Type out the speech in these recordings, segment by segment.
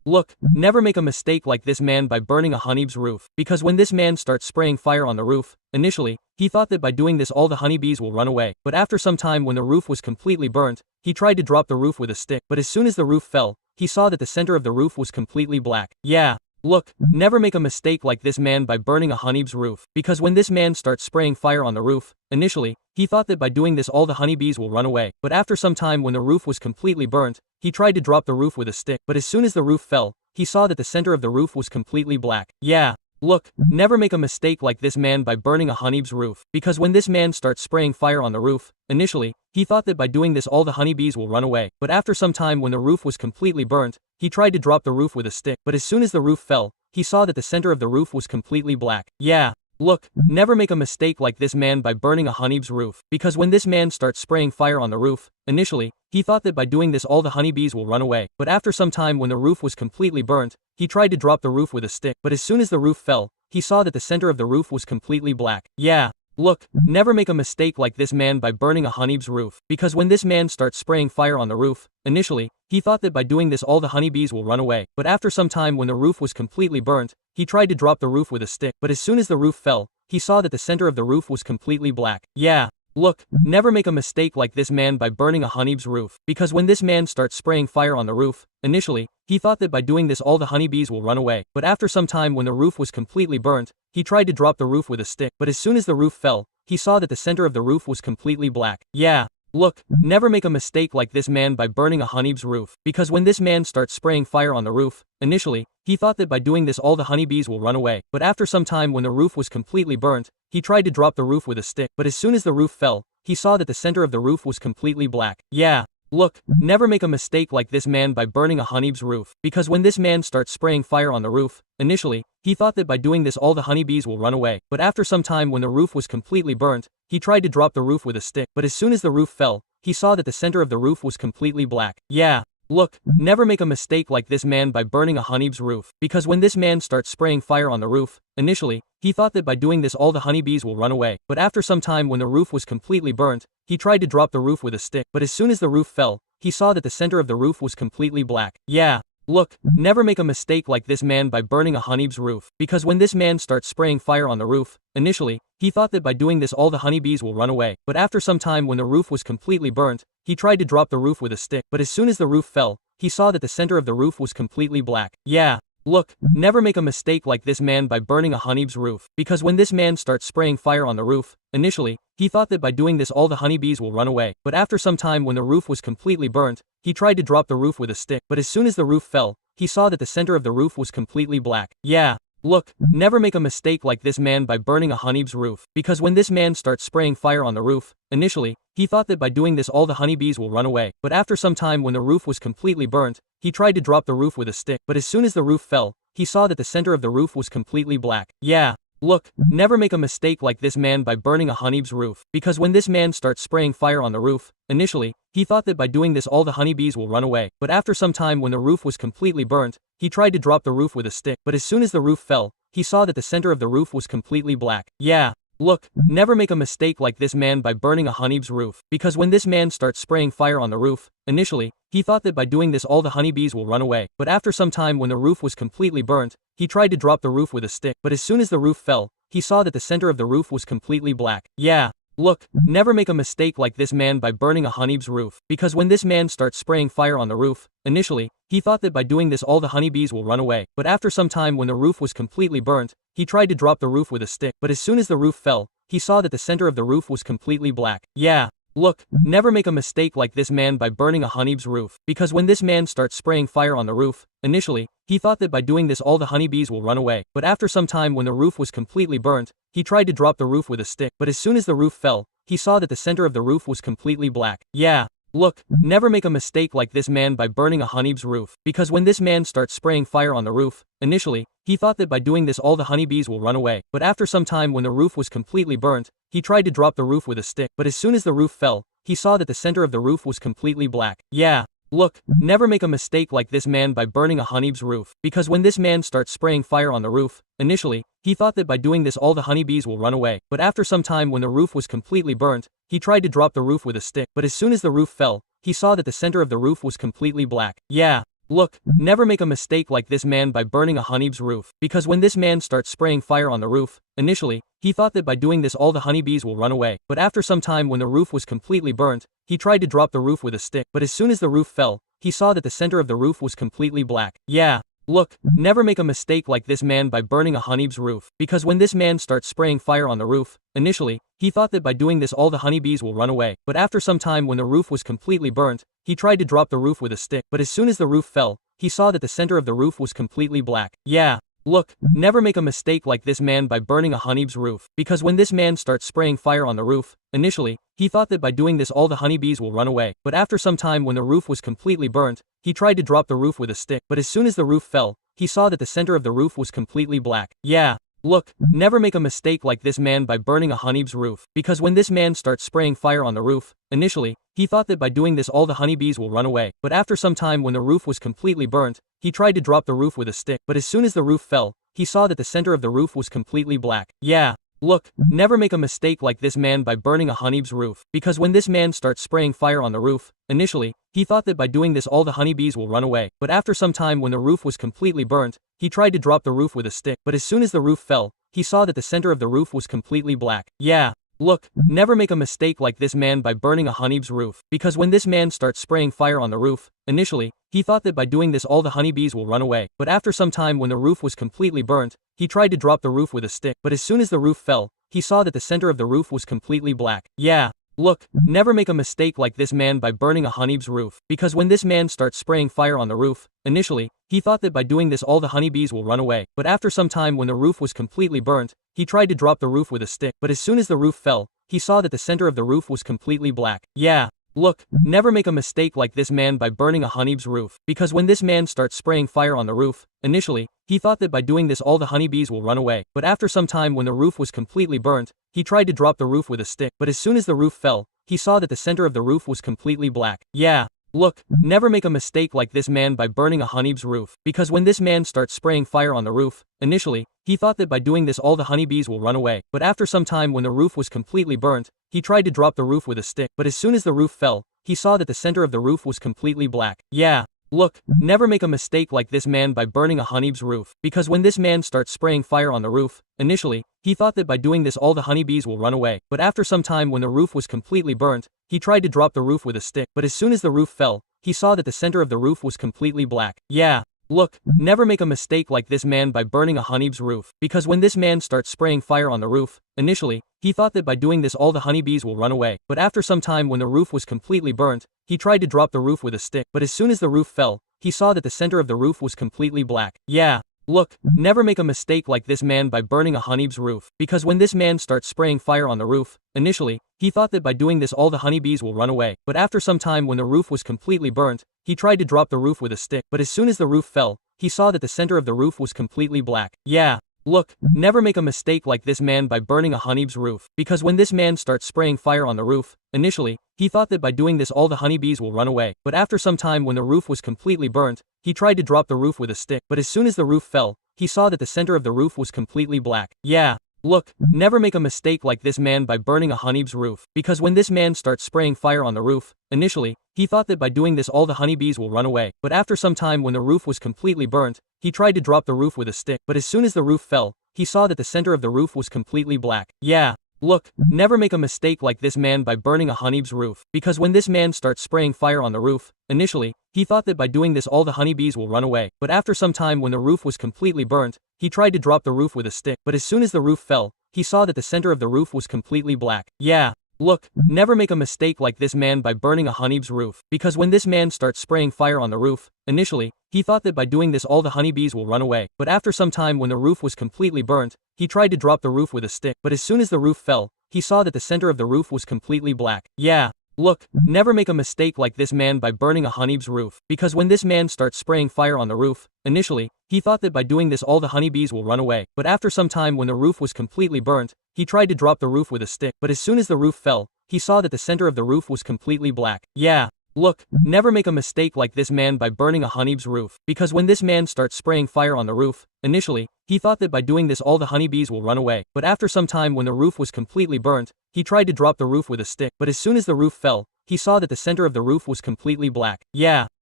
look, never make a mistake like this man by burning a honeybee's roof, because when this man starts spraying fire on the roof, initially, he thought that by doing this all the honeybees will run away, but after some time when the roof was completely burnt, he tried to drop the roof with a stick, but as soon as the roof fell, he saw that the center of the roof was completely black. Yeah. Look, never make a mistake like this man by burning a honeybee's roof, because when this man starts spraying fire on the roof, initially, he thought that by doing this all the honeybees will run away, but after some time when the roof was completely burnt, he tried to drop the roof with a stick, but as soon as the roof fell, he saw that the center of the roof was completely black. Yeah. Look, never make a mistake like this man by burning a honeybee's roof, because when this man starts spraying fire on the roof, initially, he thought that by doing this all the honeybees will run away, but after some time when the roof was completely burnt, he tried to drop the roof with a stick, but as soon as the roof fell, he saw that the center of the roof was completely black. Yeah. Look, never make a mistake like this man by burning a honeybee's roof, because when this man starts spraying fire on the roof, initially, he thought that by doing this all the honeybees will run away, but after some time when the roof was completely burnt, he tried to drop the roof with a stick, but as soon as the roof fell, he saw that the center of the roof was completely black. Yeah. Look, never make a mistake like this man by burning a honeybee's roof, because when this man starts spraying fire on the roof, initially, he thought that by doing this all the honeybees will run away, but after some time when the roof was completely burnt, he tried to drop the roof with a stick, but as soon as the roof fell, he saw that the center of the roof was completely black. Yeah. Look, never make a mistake like this man by burning a honeybee's roof, because when this man starts spraying fire on the roof, initially, he thought that by doing this all the honeybees will run away, but after some time when the roof was completely burnt, he tried to drop the roof with a stick, but as soon as the roof fell, he saw that the center of the roof was completely black. Yeah. Look, never make a mistake like this man by burning a honeybee's roof, because when this man starts spraying fire on the roof, initially, he thought that by doing this all the honeybees will run away, but after some time when the roof was completely burnt, he tried to drop the roof with a stick, but as soon as the roof fell, he saw that the center of the roof was completely black. Yeah. Look, never make a mistake like this man by burning a honeybee's roof, because when this man starts spraying fire on the roof, initially, he thought that by doing this all the honeybees will run away, but after some time when the roof was completely burnt, he tried to drop the roof with a stick, but as soon as the roof fell, he saw that the center of the roof was completely black. Yeah. Look, never make a mistake like this man by burning a honeybee's roof, because when this man starts spraying fire on the roof, initially, he thought that by doing this all the honeybees will run away, but after some time when the roof was completely burnt, he tried to drop the roof with a stick, but as soon as the roof fell, he saw that the center of the roof was completely black. Yeah. Look, never make a mistake like this man by burning a honeybee's roof, because when this man starts spraying fire on the roof, initially, he thought that by doing this all the honeybees will run away, but after some time when the roof was completely burnt, he tried to drop the roof with a stick, but as soon as the roof fell, he saw that the center of the roof was completely black. Yeah. Look, never make a mistake like this man by burning a honeybee's roof, because when this man starts spraying fire on the roof, initially, he thought that by doing this all the honeybees will run away, but after some time when the roof was completely burnt, he tried to drop the roof with a stick, but as soon as the roof fell, he saw that the center of the roof was completely black. Yeah. Look, never make a mistake like this man by burning a honeybee's roof, because when this man starts spraying fire on the roof, initially, he thought that by doing this all the honeybees will run away, but after some time when the roof was completely burnt, he tried to drop the roof with a stick, but as soon as the roof fell, he saw that the center of the roof was completely black. Yeah. Look, never make a mistake like this man by burning a honeybee's roof, because when this man starts spraying fire on the roof, initially, he thought that by doing this all the honeybees will run away, but after some time when the roof was completely burnt, he tried to drop the roof with a stick, but as soon as the roof fell, he saw that the center of the roof was completely black. Yeah. Look, never make a mistake like this man by burning a honeybee's roof, because when this man starts spraying fire on the roof, initially, he thought that by doing this all the honeybees will run away, but after some time when the roof was completely burnt, he tried to drop the roof with a stick, but as soon as the roof fell, he saw that the center of the roof was completely black. Yeah. Look, never make a mistake like this man by burning a honeybee's roof, because when this man starts spraying fire on the roof, initially, he thought that by doing this all the honeybees will run away, but after some time when the roof was completely burnt, he tried to drop the roof with a stick, but as soon as the roof fell, he saw that the center of the roof was completely black. Yeah. Look, never make a mistake like this man by burning a honeybee's roof, because when this man starts spraying fire on the roof, initially, he thought that by doing this all the honeybees will run away, but after some time when the roof was completely burnt, he tried to drop the roof with a stick, but as soon as the roof fell, he saw that the center of the roof was completely black. Yeah. Look, never make a mistake like this man by burning a honeybee's roof, because when this man starts spraying fire on the roof, initially, he thought that by doing this all the honeybees will run away, but after some time when the roof was completely burnt, he tried to drop the roof with a stick, but as soon as the roof fell, he saw that the center of the roof was completely black. Yeah. Look, never make a mistake like this man by burning a honeybee's roof, because when this man starts spraying fire on the roof, initially, he thought that by doing this all the honeybees will run away, but after some time when the roof was completely burnt, he tried to drop the roof with a stick, but as soon as the roof fell, he saw that the center of the roof was completely black. Yeah. look, never make a mistake like this man by burning a honeybee's roof, because when this man starts spraying fire on the roof, initially, he thought that by doing this all the honeybees will run away, but after some time when the roof was completely burnt, he tried to drop the roof with a stick, but as soon as the roof fell, he saw that the center of the roof was completely black. Yeah. Look, never make a mistake like this man by burning a honeybee's roof, because when this man starts spraying fire on the roof, initially, he thought that by doing this all the honeybees will run away, but after some time when the roof was completely burnt, he tried to drop the roof with a stick, but as soon as the roof fell, he saw that the center of the roof was completely black. Yeah. Look, never make a mistake like this man by burning a honeybee's roof, because when this man starts spraying fire on the roof, initially, he thought that by doing this all the honeybees will run away, but after some time when the roof was completely burnt, he tried to drop the roof with a stick, but as soon as the roof fell, he saw that the center of the roof was completely black. Yeah. Look, never make a mistake like this man by burning a honeybee's roof, because when this man starts spraying fire on the roof, initially, he thought that by doing this all the honeybees will run away, but after some time when the roof was completely burnt, he tried to drop the roof with a stick, but as soon as the roof fell, he saw that the center of the roof was completely black. Yeah. Look, never make a mistake like this man by burning a honeybee's roof, because when this man starts spraying fire on the roof, initially, he thought that by doing this all the honeybees will run away, but after some time when the roof was completely burnt, he tried to drop the roof with a stick, but as soon as the roof fell, he saw that the center of the roof was completely black. Yeah. Look, never make a mistake like this man by burning a honeybee's roof, because when this man starts spraying fire on the roof, initially, he thought that by doing this all the honeybees will run away, but after some time when the roof was completely burnt, he tried to drop the roof with a stick, but as soon as the roof fell, he saw that the center of the roof was completely black. Yeah. Look, never make a mistake like this man by burning a honeybee's roof, because when this man starts spraying fire on the roof, initially, he thought that by doing this all the honeybees will run away, but after some time when the roof was completely burnt, he tried to drop the roof with a stick, but as soon as the roof fell, he saw that the center of the roof was completely black. Yeah. Look, never make a mistake like this man by burning a honeybee's roof, because when this man starts spraying fire on the roof, initially, he thought that by doing this all the honeybees will run away, but after some time when the roof was completely burnt, he tried to drop the roof with a stick, but as soon as the roof fell, he saw that the center of the roof was completely black. Yeah. Look, never make a mistake like this man by burning a honeybee's roof, because when this man starts spraying fire on the roof, initially, he thought that by doing this all the honeybees will run away, but after some time when the roof was completely burnt, he tried to drop the roof with a stick, but as soon as the roof fell, he saw that the center of the roof was completely black. Yeah. Look, never make a mistake like this man by burning a honeybee's roof, because when this man starts spraying fire on the roof, initially, he thought that by doing this all the honeybees will run away, but after some time when the roof was completely burnt, he tried to drop the roof with a stick, but as soon as the roof fell, he saw that the center of the roof was completely black. Yeah. Look, never make a mistake like this man by burning a honeybee's roof, because when this man starts spraying fire on the roof, initially, he thought that by doing this all the honeybees will run away, but after some time when the roof was completely burnt, he tried to drop the roof with a stick, but as soon as the roof fell, he saw that the center of the roof was completely black. Yeah. Look, never make a mistake like this man by burning a honeybee's roof, because when this man starts spraying fire on the roof, initially, he thought that by doing this all the honeybees will run away, but after some time when the roof was completely burnt, he tried to drop the roof with a stick, but as soon as the roof fell, he saw that the center of the roof was completely black. Yeah. Look, never make a mistake like this man by burning a honeybee's roof, because when this man starts spraying fire on the roof, initially, he thought that by doing this all the honeybees will run away, but after some time when the roof was completely burnt, he tried to drop the roof with a stick, but as soon as the roof fell, he saw that the center of the roof was completely black. Yeah. Look, never make a mistake like this man by burning a honeybee's roof, because when this man starts spraying fire on the roof, initially, he thought that by doing this all the honeybees will run away, but after some time when the roof was completely burnt, he tried to drop the roof with a stick, but as soon as the roof fell, he saw that the center of the roof was completely black. Yeah. Look, never make a mistake like this man by burning a honeybee's roof, because when this man starts spraying fire on the roof, initially, he thought that by doing this all the honeybees will run away, but after some time when the roof was completely burnt, he tried to drop the roof with a stick, but as soon as the roof fell, he saw that the center of the roof was completely black. Yeah. Look, never make a mistake like this man by burning a honeybee's roof, because when this man starts spraying fire on the roof, initially, he thought that by doing this all the honeybees will run away, but after some time when the roof was completely burnt, he tried to drop the roof with a stick, but as soon as the roof fell, he saw that the center of the roof was completely black. Yeah. Look, never make a mistake like this man by burning a honeybee's roof, because when this man starts spraying fire on the roof, initially, he thought that by doing this all the honeybees will run away, but after some time when the roof was completely burnt, he tried to drop the roof with a stick, but as soon as the roof fell, he saw that the center of the roof was completely black. Yeah. Look, never make a mistake like this man by burning a honeybee's roof, because when this man starts spraying fire on the roof, initially, he thought that by doing this all the honeybees will run away, but after some time when the roof was completely burnt, he tried to drop the roof with a stick, but as soon as the roof fell, he saw that the center of the roof was completely black. Yeah.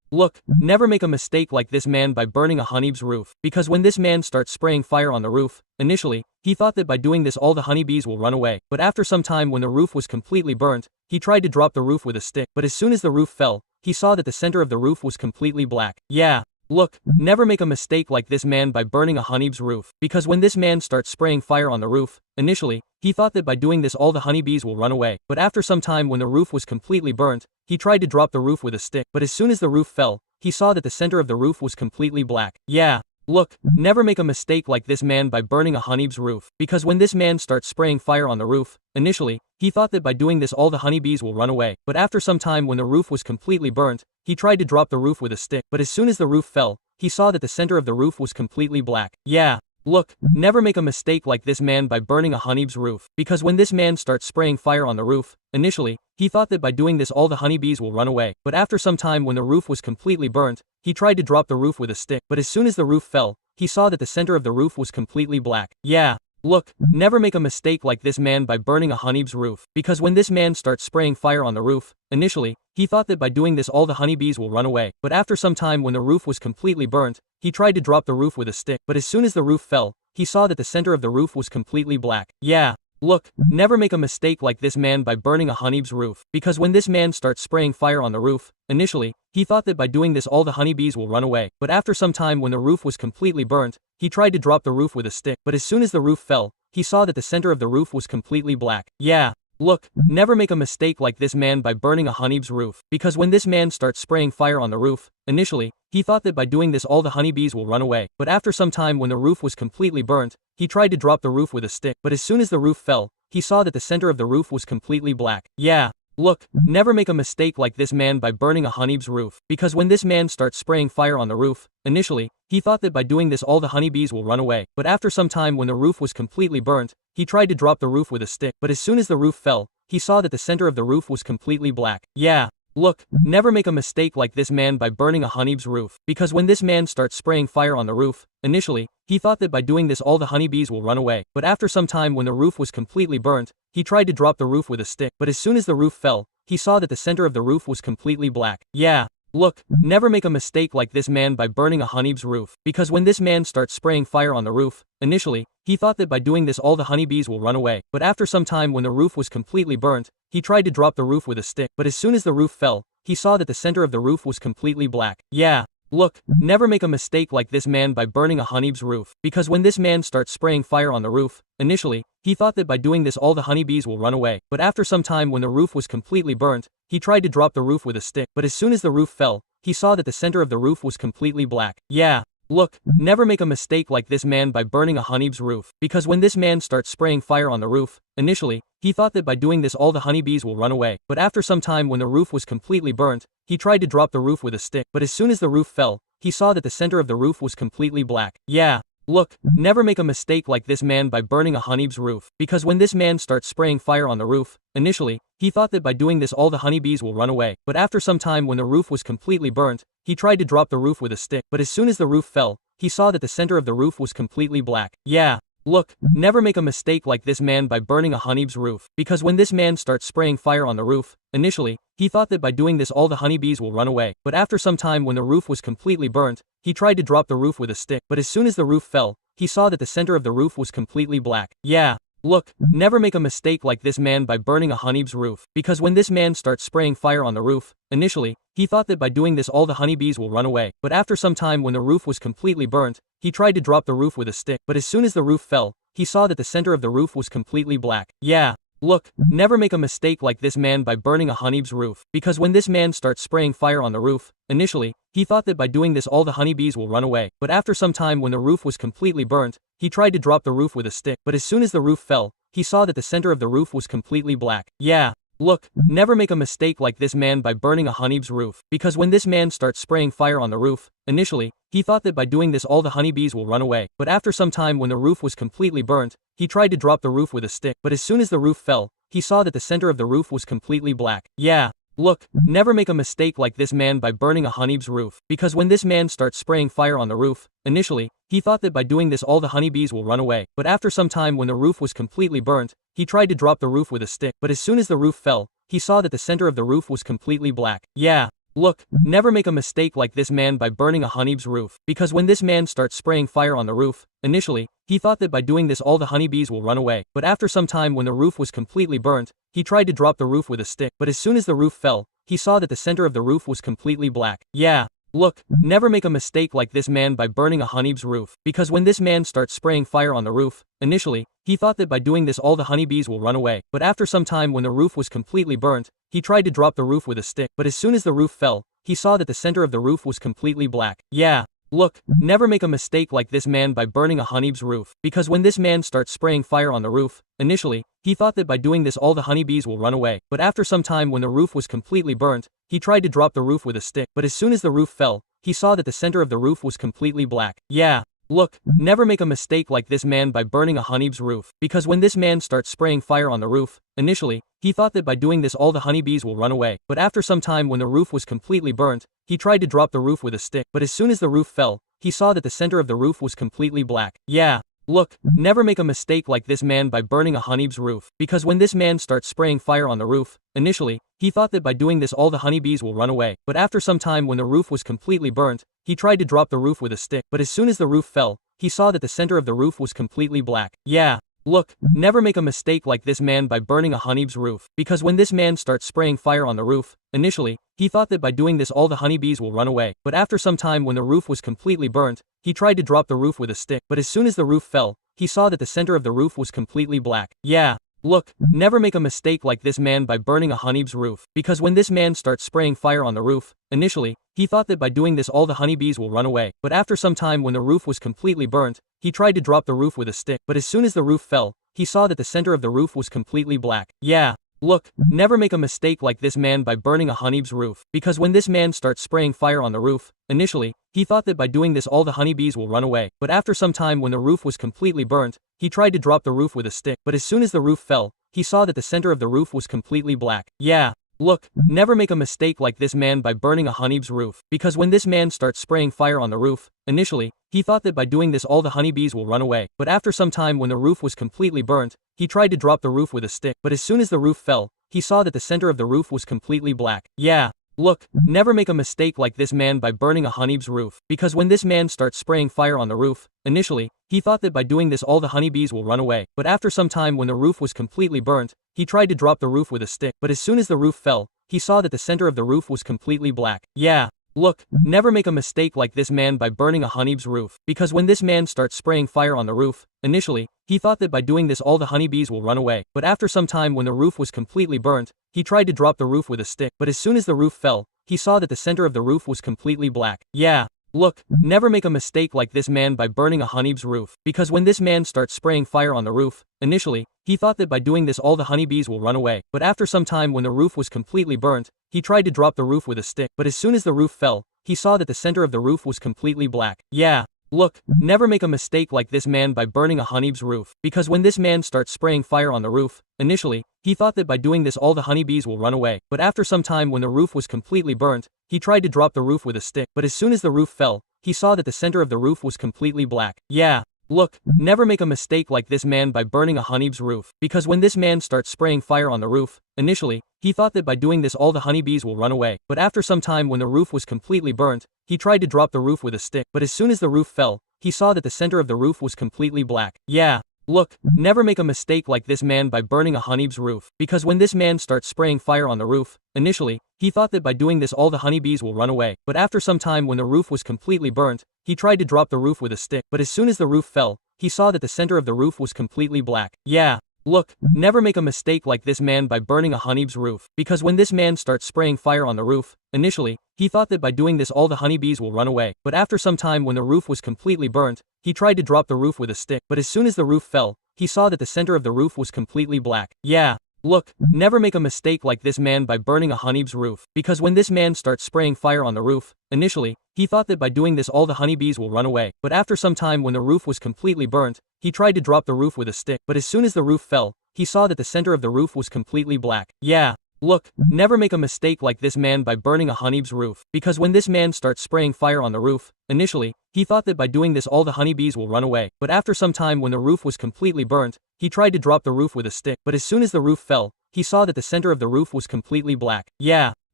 look, never make a mistake like this man by burning a honeybee's roof, because when this man starts spraying fire on the roof, initially, he thought that by doing this all the honeybees will run away, but after some time when the roof was completely burnt, he tried to drop the roof with a stick, but as soon as the roof fell, he saw that the center of the roof was completely black. Yeah. Look, never make a mistake like this man by burning a honeybee's roof, because when this man starts spraying fire on the roof, initially, he thought that by doing this all the honeybees will run away, but after some time when the roof was completely burnt, he tried to drop the roof with a stick, but as soon as the roof fell, he saw that the center of the roof was completely black. Yeah. Look, never make a mistake like this man by burning a honeybee's roof, because when this man starts spraying fire on the roof, initially, he thought that by doing this all the honeybees will run away, but after some time when the roof was completely burnt, he tried to drop the roof with a stick, but as soon as the roof fell, he saw that the center of the roof was completely black. Yeah. Look, never make a mistake like this man by burning a honeybee's roof, because when this man starts spraying fire on the roof, initially, he thought that by doing this all the honeybees will run away, but after some time when the roof was completely burnt, he tried to drop the roof with a stick, but as soon as the roof fell, he saw that the center of the roof was completely black. Yeah. Look, never make a mistake like this man by burning a honeybee's roof, because when this man starts spraying fire on the roof, initially, he thought that by doing this all the honeybees will run away, but after some time when the roof was completely burnt, he tried to drop the roof with a stick, but as soon as the roof fell, he saw that the center of the roof was completely black. Yeah. Look, never make a mistake like this man by burning a honeybee's roof, because when this man starts spraying fire on the roof, initially, he thought that by doing this all the honeybees will run away, but after some time when the roof was completely burnt, he tried to drop the roof with a stick, but as soon as the roof fell, he saw that the center of the roof was completely black. Yeah. Look, never make a mistake like this man by burning a honeybee's roof, because when this man starts spraying fire on the roof, initially, he thought that by doing this all the honeybees will run away, but after some time when the roof was completely burnt, he tried to drop the roof with a stick, but as soon as the roof fell, he saw that the center of the roof was completely black. Yeah. Look, never make a mistake like this man by burning a honeybee's roof, because when this man starts spraying fire on the roof, initially, he thought that by doing this all the honeybees will run away, but after some time when the roof was completely burnt, he tried to drop the roof with a stick, but as soon as the roof fell, he saw that the center of the roof was completely black. Yeah. Look, never make a mistake like this man by burning a honeybee's roof, because when this man starts spraying fire on the roof, initially, he thought that by doing this all the honeybees will run away, but after some time when the roof was completely burnt, he tried to drop the roof with a stick, but as soon as the roof fell, he saw that the center of the roof was completely black. Yeah. Look, never make a mistake like this man by burning a honeybee's roof, because when this man starts spraying fire on the roof, initially, he thought that by doing this all the honeybees will run away, but after some time when the roof was completely burnt, he tried to drop the roof with a stick, but as soon as the roof fell, he saw that the center of the roof was completely black. Yeah. Look, never make a mistake like this man by burning a honeybee's roof, because when this man starts spraying fire on the roof, initially, he thought that by doing this all the honeybees will run away, but after some time when the roof was completely burnt, he tried to drop the roof with a stick, but as soon as the roof fell, he saw that the center of the roof was completely black. Yeah. Look, never make a mistake like this man by burning a honeybee's roof, because when this man starts spraying fire on the roof, initially, he thought that by doing this all the honeybees will run away, but after some time when the roof was completely burnt, he tried to drop the roof with a stick, but as soon as the roof fell, he saw that the center of the roof was completely black. Yeah. Look, never make a mistake like this man by burning a honeybee's roof, because when this man starts spraying fire on the roof, initially, he thought that by doing this all the honeybees will run away, but after some time when the roof was completely burnt, he tried to drop the roof with a stick, but as soon as the roof fell, he saw that the center of the roof was completely black. Yeah. Look, never make a mistake like this man by burning a honeybee's roof, because when this man starts spraying fire on the roof, initially, he thought that by doing this all the honeybees will run away, but after some time when the roof was completely burnt, he tried to drop the roof with a stick, but as soon as the roof fell, he saw that the center of the roof was completely black. Yeah. Look, never make a mistake like this man by burning a honeybee's roof, because when this man starts spraying fire on the roof, initially, he thought that by doing this all the honeybees will run away, but after some time when the roof was completely burnt, he tried to drop the roof with a stick, but as soon as the roof fell, he saw that the center of the roof was completely black. Yeah. Look, never make a mistake like this man by burning a honeybee's roof, because when this man starts spraying fire on the roof, initially, he thought that by doing this all the honeybees will run away, but after some time when the roof was completely burnt, he tried to drop the roof with a stick, but as soon as the roof fell, he saw that the center of the roof was completely black. Yeah. Look, never make a mistake like this man by burning a honeybee's roof, because when this man starts spraying fire on the roof, initially, he thought that by doing this all the honeybees will run away, but after some time when the roof was completely burnt, he tried to drop the roof with a stick, but as soon as the roof fell, he saw that the center of the roof was completely black. Yeah. Look, never make a mistake like this man by burning a honeybee's roof, because when this man starts spraying fire on the roof, initially, he thought that by doing this all the honeybees will run away, but after some time when the roof was completely burnt, he tried to drop the roof with a stick, but as soon as the roof fell, he saw that the center of the roof was completely black. Yeah. look, never make a mistake like this man by burning a honeybee's roof, because when this man starts spraying fire on the roof, initially, he thought that by doing this all the honeybees will run away, but after some time when the roof was completely burnt, he tried to drop the roof with a stick, but as soon as the roof fell, he saw that the center of the roof was completely black. Yeah. Look, never make a mistake like this man by burning a honeybee's roof, because when this man starts spraying fire on the roof, initially, he thought that by doing this all the honeybees will run away, but after some time when the roof was completely burnt, he tried to drop the roof with a stick, but as soon as the roof fell, he saw that the center of the roof was completely black. Yeah. Look, never make a mistake like this man by burning a honeybee's roof, because when this man starts spraying fire on the roof, initially, he thought that by doing this all the honeybees will run away, but after some time when the roof was completely burnt, he tried to drop the roof with a stick, but as soon as the roof fell, he saw that the center of the roof was completely black. Yeah. Look, never make a mistake like this man by burning a honeybee's roof, because when this man starts spraying fire on the roof, initially, he thought that by doing this all the honeybees will run away, but after some time when the roof was completely burnt, he tried to drop the roof with a stick, but as soon as the roof fell, he saw that the center of the roof was completely black. Yeah. Look, never make a mistake like this man by burning a honeybee's roof, because when this man starts spraying fire on the roof, initially, he thought that by doing this all the honeybees will run away, but after some time when the roof was completely burnt, he tried to drop the roof with a stick, but as soon as the roof fell, he saw that the center of the roof was completely black. Yeah. Look, never make a mistake like this man by burning a honeybee's roof, because when this man starts spraying fire on the roof, initially, he thought that by doing this all the honeybees will run away, but after some time when the roof was completely burnt, he tried to drop the roof with a stick, but as soon as the roof fell, he saw that the center of the roof was completely black. Yeah. Look, never make a mistake like this man by burning a honeybee's roof, because when this man starts spraying fire on the roof, initially, he thought that by doing this all the honeybees will run away, but after some time when the roof was completely burnt, he tried to drop the roof with a stick, but as soon as the roof fell, he saw that the center of the roof was completely black. Yeah. Look, never make a mistake like this man by burning a honeybee's roof, because when this man starts spraying fire on the roof, initially, he thought that by doing this all the honeybees will run away, but after some time when the roof was completely burnt, he tried to drop the roof with a stick, but as soon as the roof fell, he saw that the center of the roof was completely black. Yeah. Look, never make a mistake like this man by burning a honeybee's roof, because when this man starts spraying fire on the roof, initially, he thought that by doing this all the honeybees will run away, but after some time when the roof was completely burnt, he tried to drop the roof with a stick, but as soon as the roof fell, he saw that the center of the roof was completely black. Yeah. Look, never make a mistake like this man by burning a honeybee's roof, because when this man starts spraying fire on the roof, initially, he thought that by doing this all the honeybees will run away, but after some time when the roof was completely burnt, he tried to drop the roof with a stick, but as soon as the roof fell, he saw that the center of the roof was completely black. Yeah. Look, never make a mistake like this man by burning a honeybee's roof, because when this man starts spraying fire on the roof, initially, he thought that by doing this all the honeybees will run away, but after some time when the roof was completely burnt, he tried to drop the roof with a stick, but as soon as the roof fell, he saw that the center of the roof was completely black. Yeah. Look, never make a mistake like this man by burning a honeybee's roof, because when this man starts spraying fire on the roof, initially, he thought that by doing this all the honeybees will run away, but after some time when the roof was completely burnt, he tried to drop the roof with a stick, but as soon as the roof fell, he saw that the center of the roof was completely black. Yeah. Look, never make a mistake like this man by burning a honeybee's roof, because when this man starts spraying fire on the roof, initially, he thought that by doing this all the honeybees will run away, but after some time when the roof was completely burnt, he tried to drop the roof with a stick, but as soon as the roof fell, he saw that the center of the roof was completely black. Yeah. Look, never make a mistake like this man by burning a honeybee's roof, because when this man starts spraying fire on the roof, initially, he thought that by doing this all the honeybees will run away, but after some time when the roof was completely burnt, he tried to drop the roof with a stick, but as soon as the roof fell, he saw that the center of the roof was completely black. Yeah. Look, never make a mistake like this man by burning a honeybee's roof, because when this man starts spraying fire on the roof, initially, he thought that by doing this all the honeybees will run away, but after some time when the roof was completely burnt, he tried to drop the roof with a stick, but as soon as the roof fell, he saw that the center of the roof was completely black. Yeah. Look, never make a mistake like this man by burning a honeybee's roof, because when this man starts spraying fire on the roof, initially, he thought that by doing this all the honeybees will run away, but after some time when the roof was completely burnt, he tried to drop the roof with a stick, but as soon as the roof fell, he saw that the center of the roof was completely black. Yeah. Look, never make a mistake like this man by burning a honeybee's roof, because when this man starts spraying fire on the roof, initially, he thought that by doing this all the honeybees will run away, but after some time when the roof was completely burnt, he tried to drop the roof with a stick, but as soon as the roof fell, he saw that the center of the roof was completely black. Yeah. Look, never make a mistake like this man by burning a honeybee's roof, because when this man starts spraying fire on the roof, initially, he thought that by doing this all the honeybees will run away, but after some time when the roof was completely burnt, he tried to drop the roof with a stick, but as soon as the roof fell, he saw that the center of the roof was completely black. Yeah.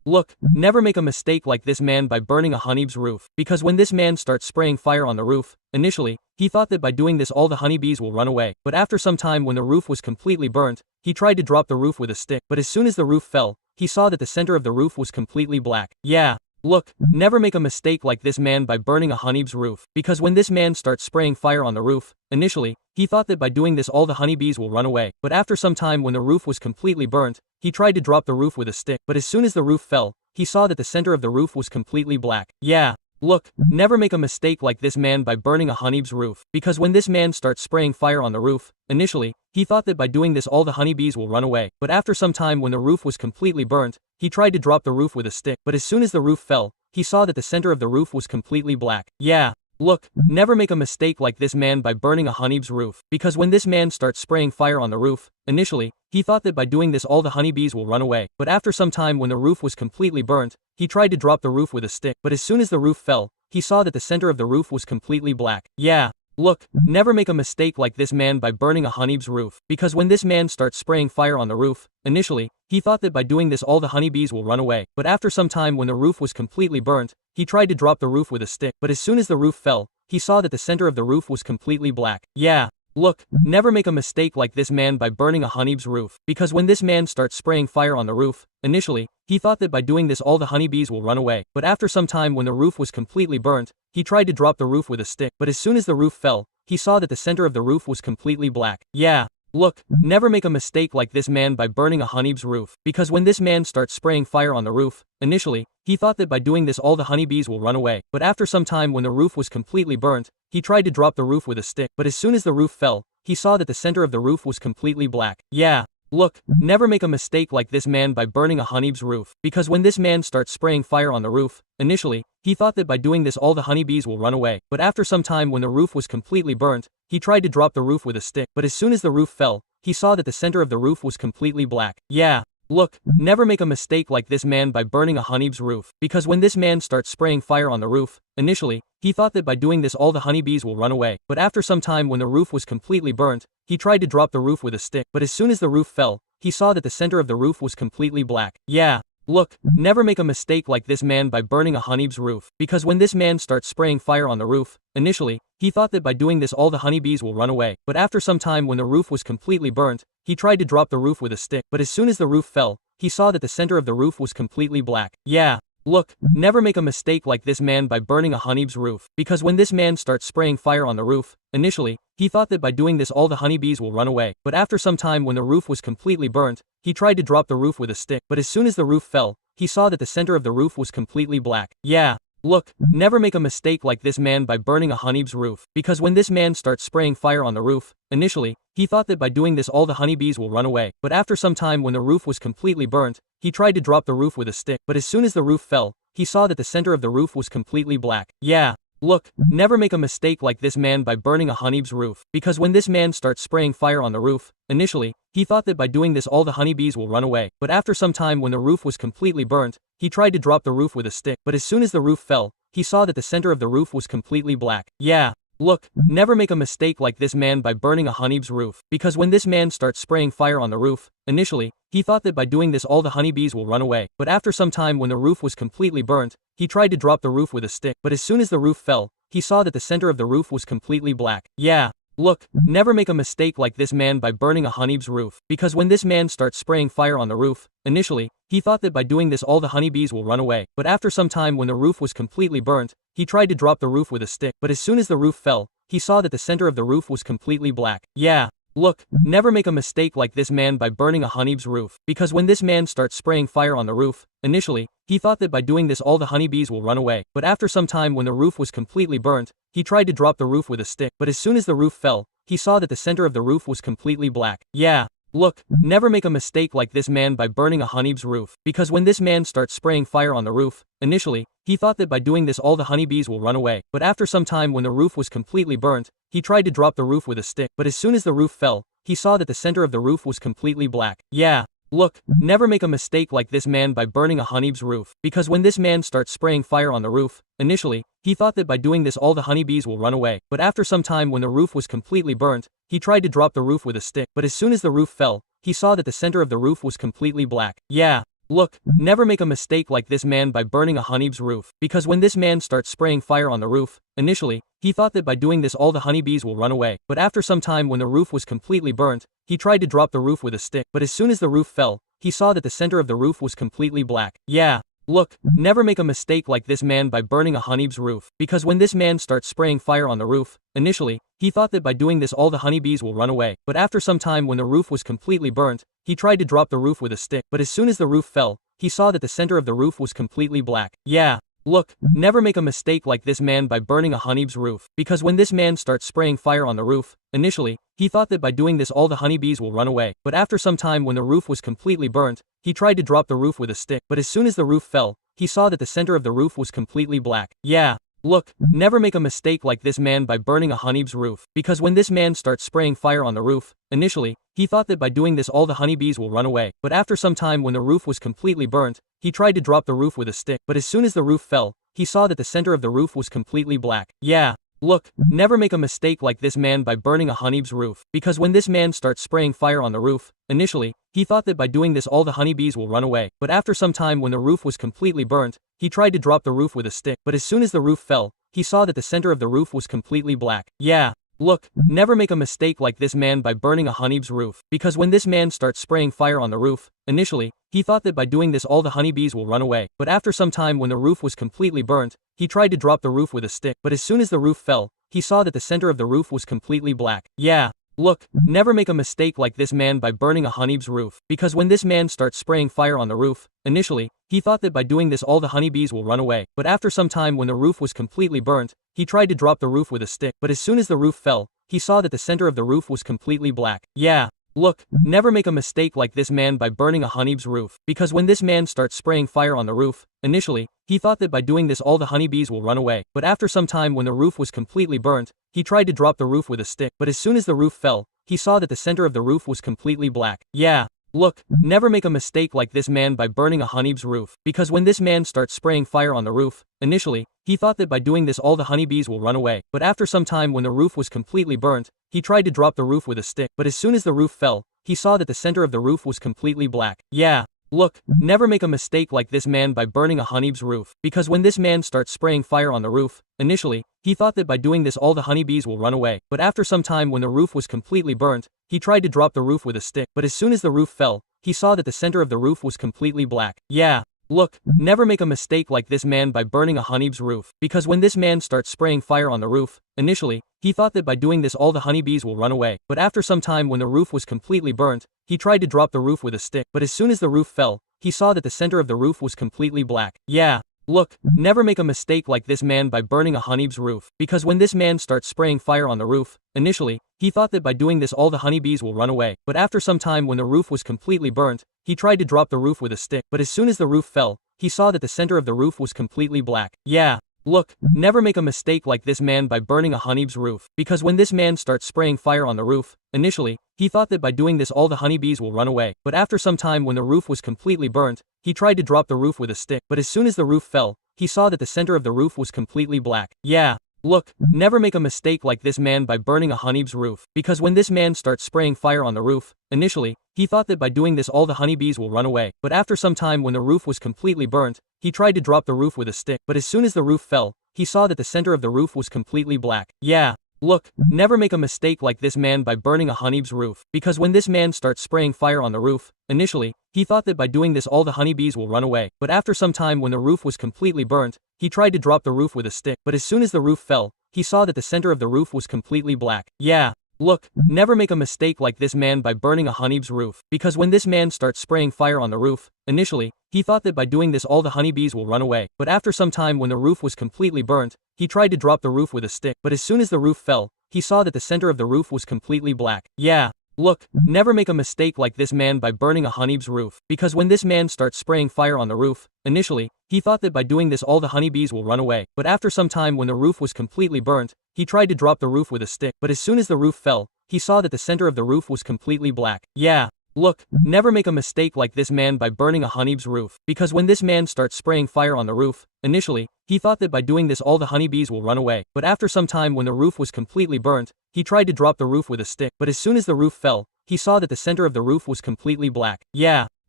look, never make a mistake like this man by burning a honeybee's roof, because when this man starts spraying fire on the roof, initially, he thought that by doing this all the honeybees will run away, but after some time when the roof was completely burnt, he tried to drop the roof with a stick, but as soon as the roof fell, he saw that the center of the roof was completely black. Yeah. Look, never make a mistake like this man by burning a honeybee's roof, because when this man starts spraying fire on the roof, initially, he thought that by doing this all the honeybees will run away, but after some time when the roof was completely burnt, he tried to drop the roof with a stick, but as soon as the roof fell, he saw that the center of the roof was completely black. Yeah. Look, never make a mistake like this man by burning a honeybee's roof, because when this man starts spraying fire on the roof, initially, he thought that by doing this all the honeybees will run away, but after some time when the roof was completely burnt, he tried to drop the roof with a stick, but as soon as the roof fell, he saw that the center of the roof was completely black. Yeah. Look, never make a mistake like this man by burning a honeybee's roof, because when this man starts spraying fire on the roof, initially, he thought that by doing this all the honeybees will run away, but after some time when the roof was completely burnt, he tried to drop the roof with a stick, but as soon as the roof fell, he saw that the center of the roof was completely black. Yeah. Look, never make a mistake like this man by burning a honeybee's roof, because when this man starts spraying fire on the roof, initially, he thought that by doing this all the honeybees will run away, but after some time when the roof was completely burnt, he tried to drop the roof with a stick, but as soon as the roof fell, he saw that the center of the roof was completely black. Yeah. Look, never make a mistake like this man by burning a honeybee's roof, because when this man starts spraying fire on the roof, initially, he thought that by doing this all the honeybees will run away, but after some time when the roof was completely burnt, he tried to drop the roof with a stick, but as soon as the roof fell, he saw that the center of the roof was completely black. Yeah. Look, never make a mistake like this man by burning a honeybee's roof, because when this man starts spraying fire on the roof, initially, he thought that by doing this all the honeybees will run away, but after some time when the roof was completely burnt, he tried to drop the roof with a stick, but as soon as the roof fell, he saw that the center of the roof was completely black. Yeah. Look, never make a mistake like this man by burning a honeybee's roof, because when this man starts spraying fire on the roof, initially, he thought that by doing this all the honeybees will run away, but after some time when the roof was completely burnt, he tried to drop the roof with a stick, but as soon as the roof fell, he saw that the center of the roof was completely black. Yeah. Look, never make a mistake like this man by burning a honeybee's roof, because when this man starts spraying fire on the roof, initially, he thought that by doing this all the honeybees will run away, but after some time when the roof was completely burnt, he tried to drop the roof with a stick, but as soon as the roof fell, he saw that the center of the roof was completely black. Yeah. Look, never make a mistake like this man by burning a honeybee's roof, because when this man starts spraying fire on the roof, initially, he thought that by doing this all the honeybees will run away, but after some time when the roof was completely burnt, he tried to drop the roof with a stick, but as soon as the roof fell, he saw that the center of the roof was completely black. Yeah. Look, never make a mistake like this man by burning a honeybee's roof, because when this man starts spraying fire on the roof, initially, he thought that by doing this all the honeybees will run away, but after some time when the roof was completely burnt, he tried to drop the roof with a stick, but as soon as the roof fell, he saw that the center of the roof was completely black. Yeah. Look, never make a mistake like this man by burning a honeybee's roof, because when this man starts spraying fire on the roof, initially, he thought that by doing this all the honeybees will run away, but after some time when the roof was completely burnt, he tried to drop the roof with a stick, but as soon as the roof fell, he saw that the center of the roof was completely black. Yeah. Look, never make a mistake like this man by burning a honeybee's roof, because when this man starts spraying fire on the roof, initially, he thought that by doing this all the honeybees will run away, but after some time when the roof was completely burnt, he tried to drop the roof with a stick, but as soon as the roof fell, he saw that the center of the roof was completely black. Yeah. Look, never make a mistake like this man by burning a honeybee's roof, because when this man starts spraying fire on the roof, initially, he thought that by doing this all the honeybees will run away, but after some time when the roof was completely burnt, he tried to drop the roof with a stick, but as soon as the roof fell, he saw that the center of the roof was completely black. Yeah. Look, never make a mistake like this man by burning a honeybee's roof, because when this man starts spraying fire on the roof, initially, he thought that by doing this all the honeybees will run away, but after some time when the roof was completely burnt, he tried to drop the roof with a stick, but as soon as the roof fell, he saw that the center of the roof was completely black. Yeah. Look, never make a mistake like this man by burning a honeybee's roof, because when this man starts spraying fire on the roof, initially, he thought that by doing this all the honeybees will run away, but after some time when the roof was completely burnt, he tried to drop the roof with a stick, but as soon as the roof fell, he saw that the center of the roof was completely black. Yeah. Look, never make a mistake like this man by burning a honeybee's roof, because when this man starts spraying fire on the roof, initially, he thought that by doing this all the honeybees will run away, but after some time when the roof was completely burnt, he tried to drop the roof with a stick, but as soon as the roof fell, he saw that the center of the roof was completely black. Yeah. Look, never make a mistake like this man by burning a honeybee's roof, because when this man starts spraying fire on the roof, initially, he thought that by doing this all the honeybees will run away, but after some time when the roof was completely burnt, he tried to drop the roof with a stick, but as soon as the roof fell, he saw that the center of the roof was completely black. Yeah. look, never make a mistake like this man by burning a honeybee's roof, because when this man starts spraying fire on the roof, initially, he thought that by doing this all the honeybees will run away, but after some time when the roof was completely burnt, he tried to drop the roof with a stick, but as soon as the roof fell, he saw that the center of the roof was completely black. Yeah. Look, never make a mistake like this man by burning a honeybee's roof, because when this man starts spraying fire on the roof, initially, he thought that by doing this all the honeybees will run away, but after some time when the roof was completely burnt, he tried to drop the roof with a stick, but as soon as the roof fell, he saw that the center of the roof was completely black. Yeah. Look, never make a mistake like this man by burning a honeybee's roof, because when this man starts spraying fire on the roof, initially, he thought that by doing this all the honeybees will run away, but after some time when the roof was completely burnt, he tried to drop the roof with a stick, but as soon as the roof fell, he saw that the center of the roof was completely black. Yeah. Look, never make a mistake like this man by burning a honeybee's roof, because when this man starts spraying fire on the roof, initially, he thought that by doing this all the honeybees will run away, but after some time when the roof was completely burnt, he tried to drop the roof with a stick, but as soon as the roof fell, he saw that the center of the roof was completely black. Yeah. Look, never make a mistake like this man by burning a honeybee's roof, because when this man starts spraying fire on the roof, initially, he thought that by doing this all the honeybees will run away, but after some time when the roof was completely burnt, he tried to drop the roof with a stick, but as soon as the roof fell, he saw that the center of the roof was completely black. Yeah. Look, never make a mistake like this man by burning a honeybee's roof, because when this man starts spraying fire on the roof, initially, he thought that by doing this all the honeybees will run away, but after some time when the roof was completely burnt, he tried to drop the roof with a stick, but as soon as the roof fell, he saw that the center of the roof was completely black. Yeah. Look, never make a mistake like this man by burning a honeybee's roof, because when this man starts spraying fire on the roof, initially, he thought that by doing this all the honeybees will run away, but after some time when the roof was completely burnt, he tried to drop the roof with a stick, but as soon as the roof fell, he saw that the center of the roof was completely black. Yeah. Look, never make a mistake like this man by burning a honeybee's roof, because when this man starts spraying fire on the roof, initially, he thought that by doing this all the honeybees will run away, but after some time when the roof was completely burnt, he tried to drop the roof with a stick, but as soon as the roof fell, he saw that the center of the roof was completely black. Yeah. Look, never make a mistake like this man by burning a honeybee's roof, because when this man starts spraying fire on the roof, initially, he thought that by doing this all the honeybees will run away, but after some time when the roof was completely burnt, he tried to drop the roof with a stick, but as soon as the roof fell, he saw that the center of the roof was completely black. Yeah. Look, never make a mistake like this man by burning a honeybee's roof, because when this man starts spraying fire on the roof, initially, he thought that by doing this all the honeybees will run away, but after some time when the roof was completely burnt, he tried to drop the roof with a stick, but as soon as the roof fell, he saw that the center of the roof was completely black. Yeah. Look, never make a mistake like this man by burning a honeybee's roof, because when this man starts spraying fire on the roof, initially, he thought that by doing this all the honeybees will run away, but after some time when the roof was completely burnt, he tried to drop the roof with a stick, but as soon as the roof fell, he saw that the center of the roof was completely black. Yeah. Look, never make a mistake like this man by burning a honeybee's roof, because when this man starts spraying fire on the roof, initially, he thought that by doing this all the honeybees will run away, but after some time when the roof was completely burnt, he tried to drop the roof with a stick, but as soon as the roof fell, he saw that the center of the roof was completely black. Yeah. Look, never make a mistake like this man by burning a honeybee's roof, because when this man starts spraying fire on the roof, initially, he thought that by doing this all the honeybees will run away, but after some time when the roof was completely burnt, he tried to drop the roof with a stick, but as soon as the roof fell, he saw that the center of the roof was completely black. Yeah. Look, never make a mistake like this man by burning a honeybee's roof, because when this man starts spraying fire on the roof, initially, he thought that by doing this all the honeybees will run away, but after some time when the roof was completely burnt, he tried to drop the roof with a stick, but as soon as the roof fell, he saw that the center of the roof was completely black. Yeah. Look, never make a mistake like this man by burning a honeybee's roof, because when this man starts spraying fire on the roof, initially, he thought that by doing this all the honeybees will run away, but after some time when the roof was completely burnt, he tried to drop the roof with a stick, but as soon as the roof fell, he saw that the center of the roof was completely black. Yeah. Look, never make a mistake like this man by burning a honeybee's roof, because when this man starts spraying fire on the roof, initially, he thought that by doing this all the honeybees will run away, but after some time when the roof was completely burnt, he tried to drop the roof with a stick, but as soon as the roof fell, he saw that the center of the roof was completely black. Yeah. Look, never make a mistake like this man by burning a honeybee's roof, because when this man starts spraying fire on the roof, initially, he thought that by doing this all the honeybees will run away, but after some time when the roof was completely burnt, he tried to drop the roof with a stick, but as soon as the roof fell, he saw that the center of the roof was completely black. Yeah. Look, never make a mistake like this man by burning a honeybee's roof, because when this man starts spraying fire on the roof, initially, he thought that by doing this all the honeybees will run away, but after some time when the roof was completely burnt, he tried to drop the roof with a stick, but as soon as the roof fell, he saw that the center of the roof was completely black. Yeah.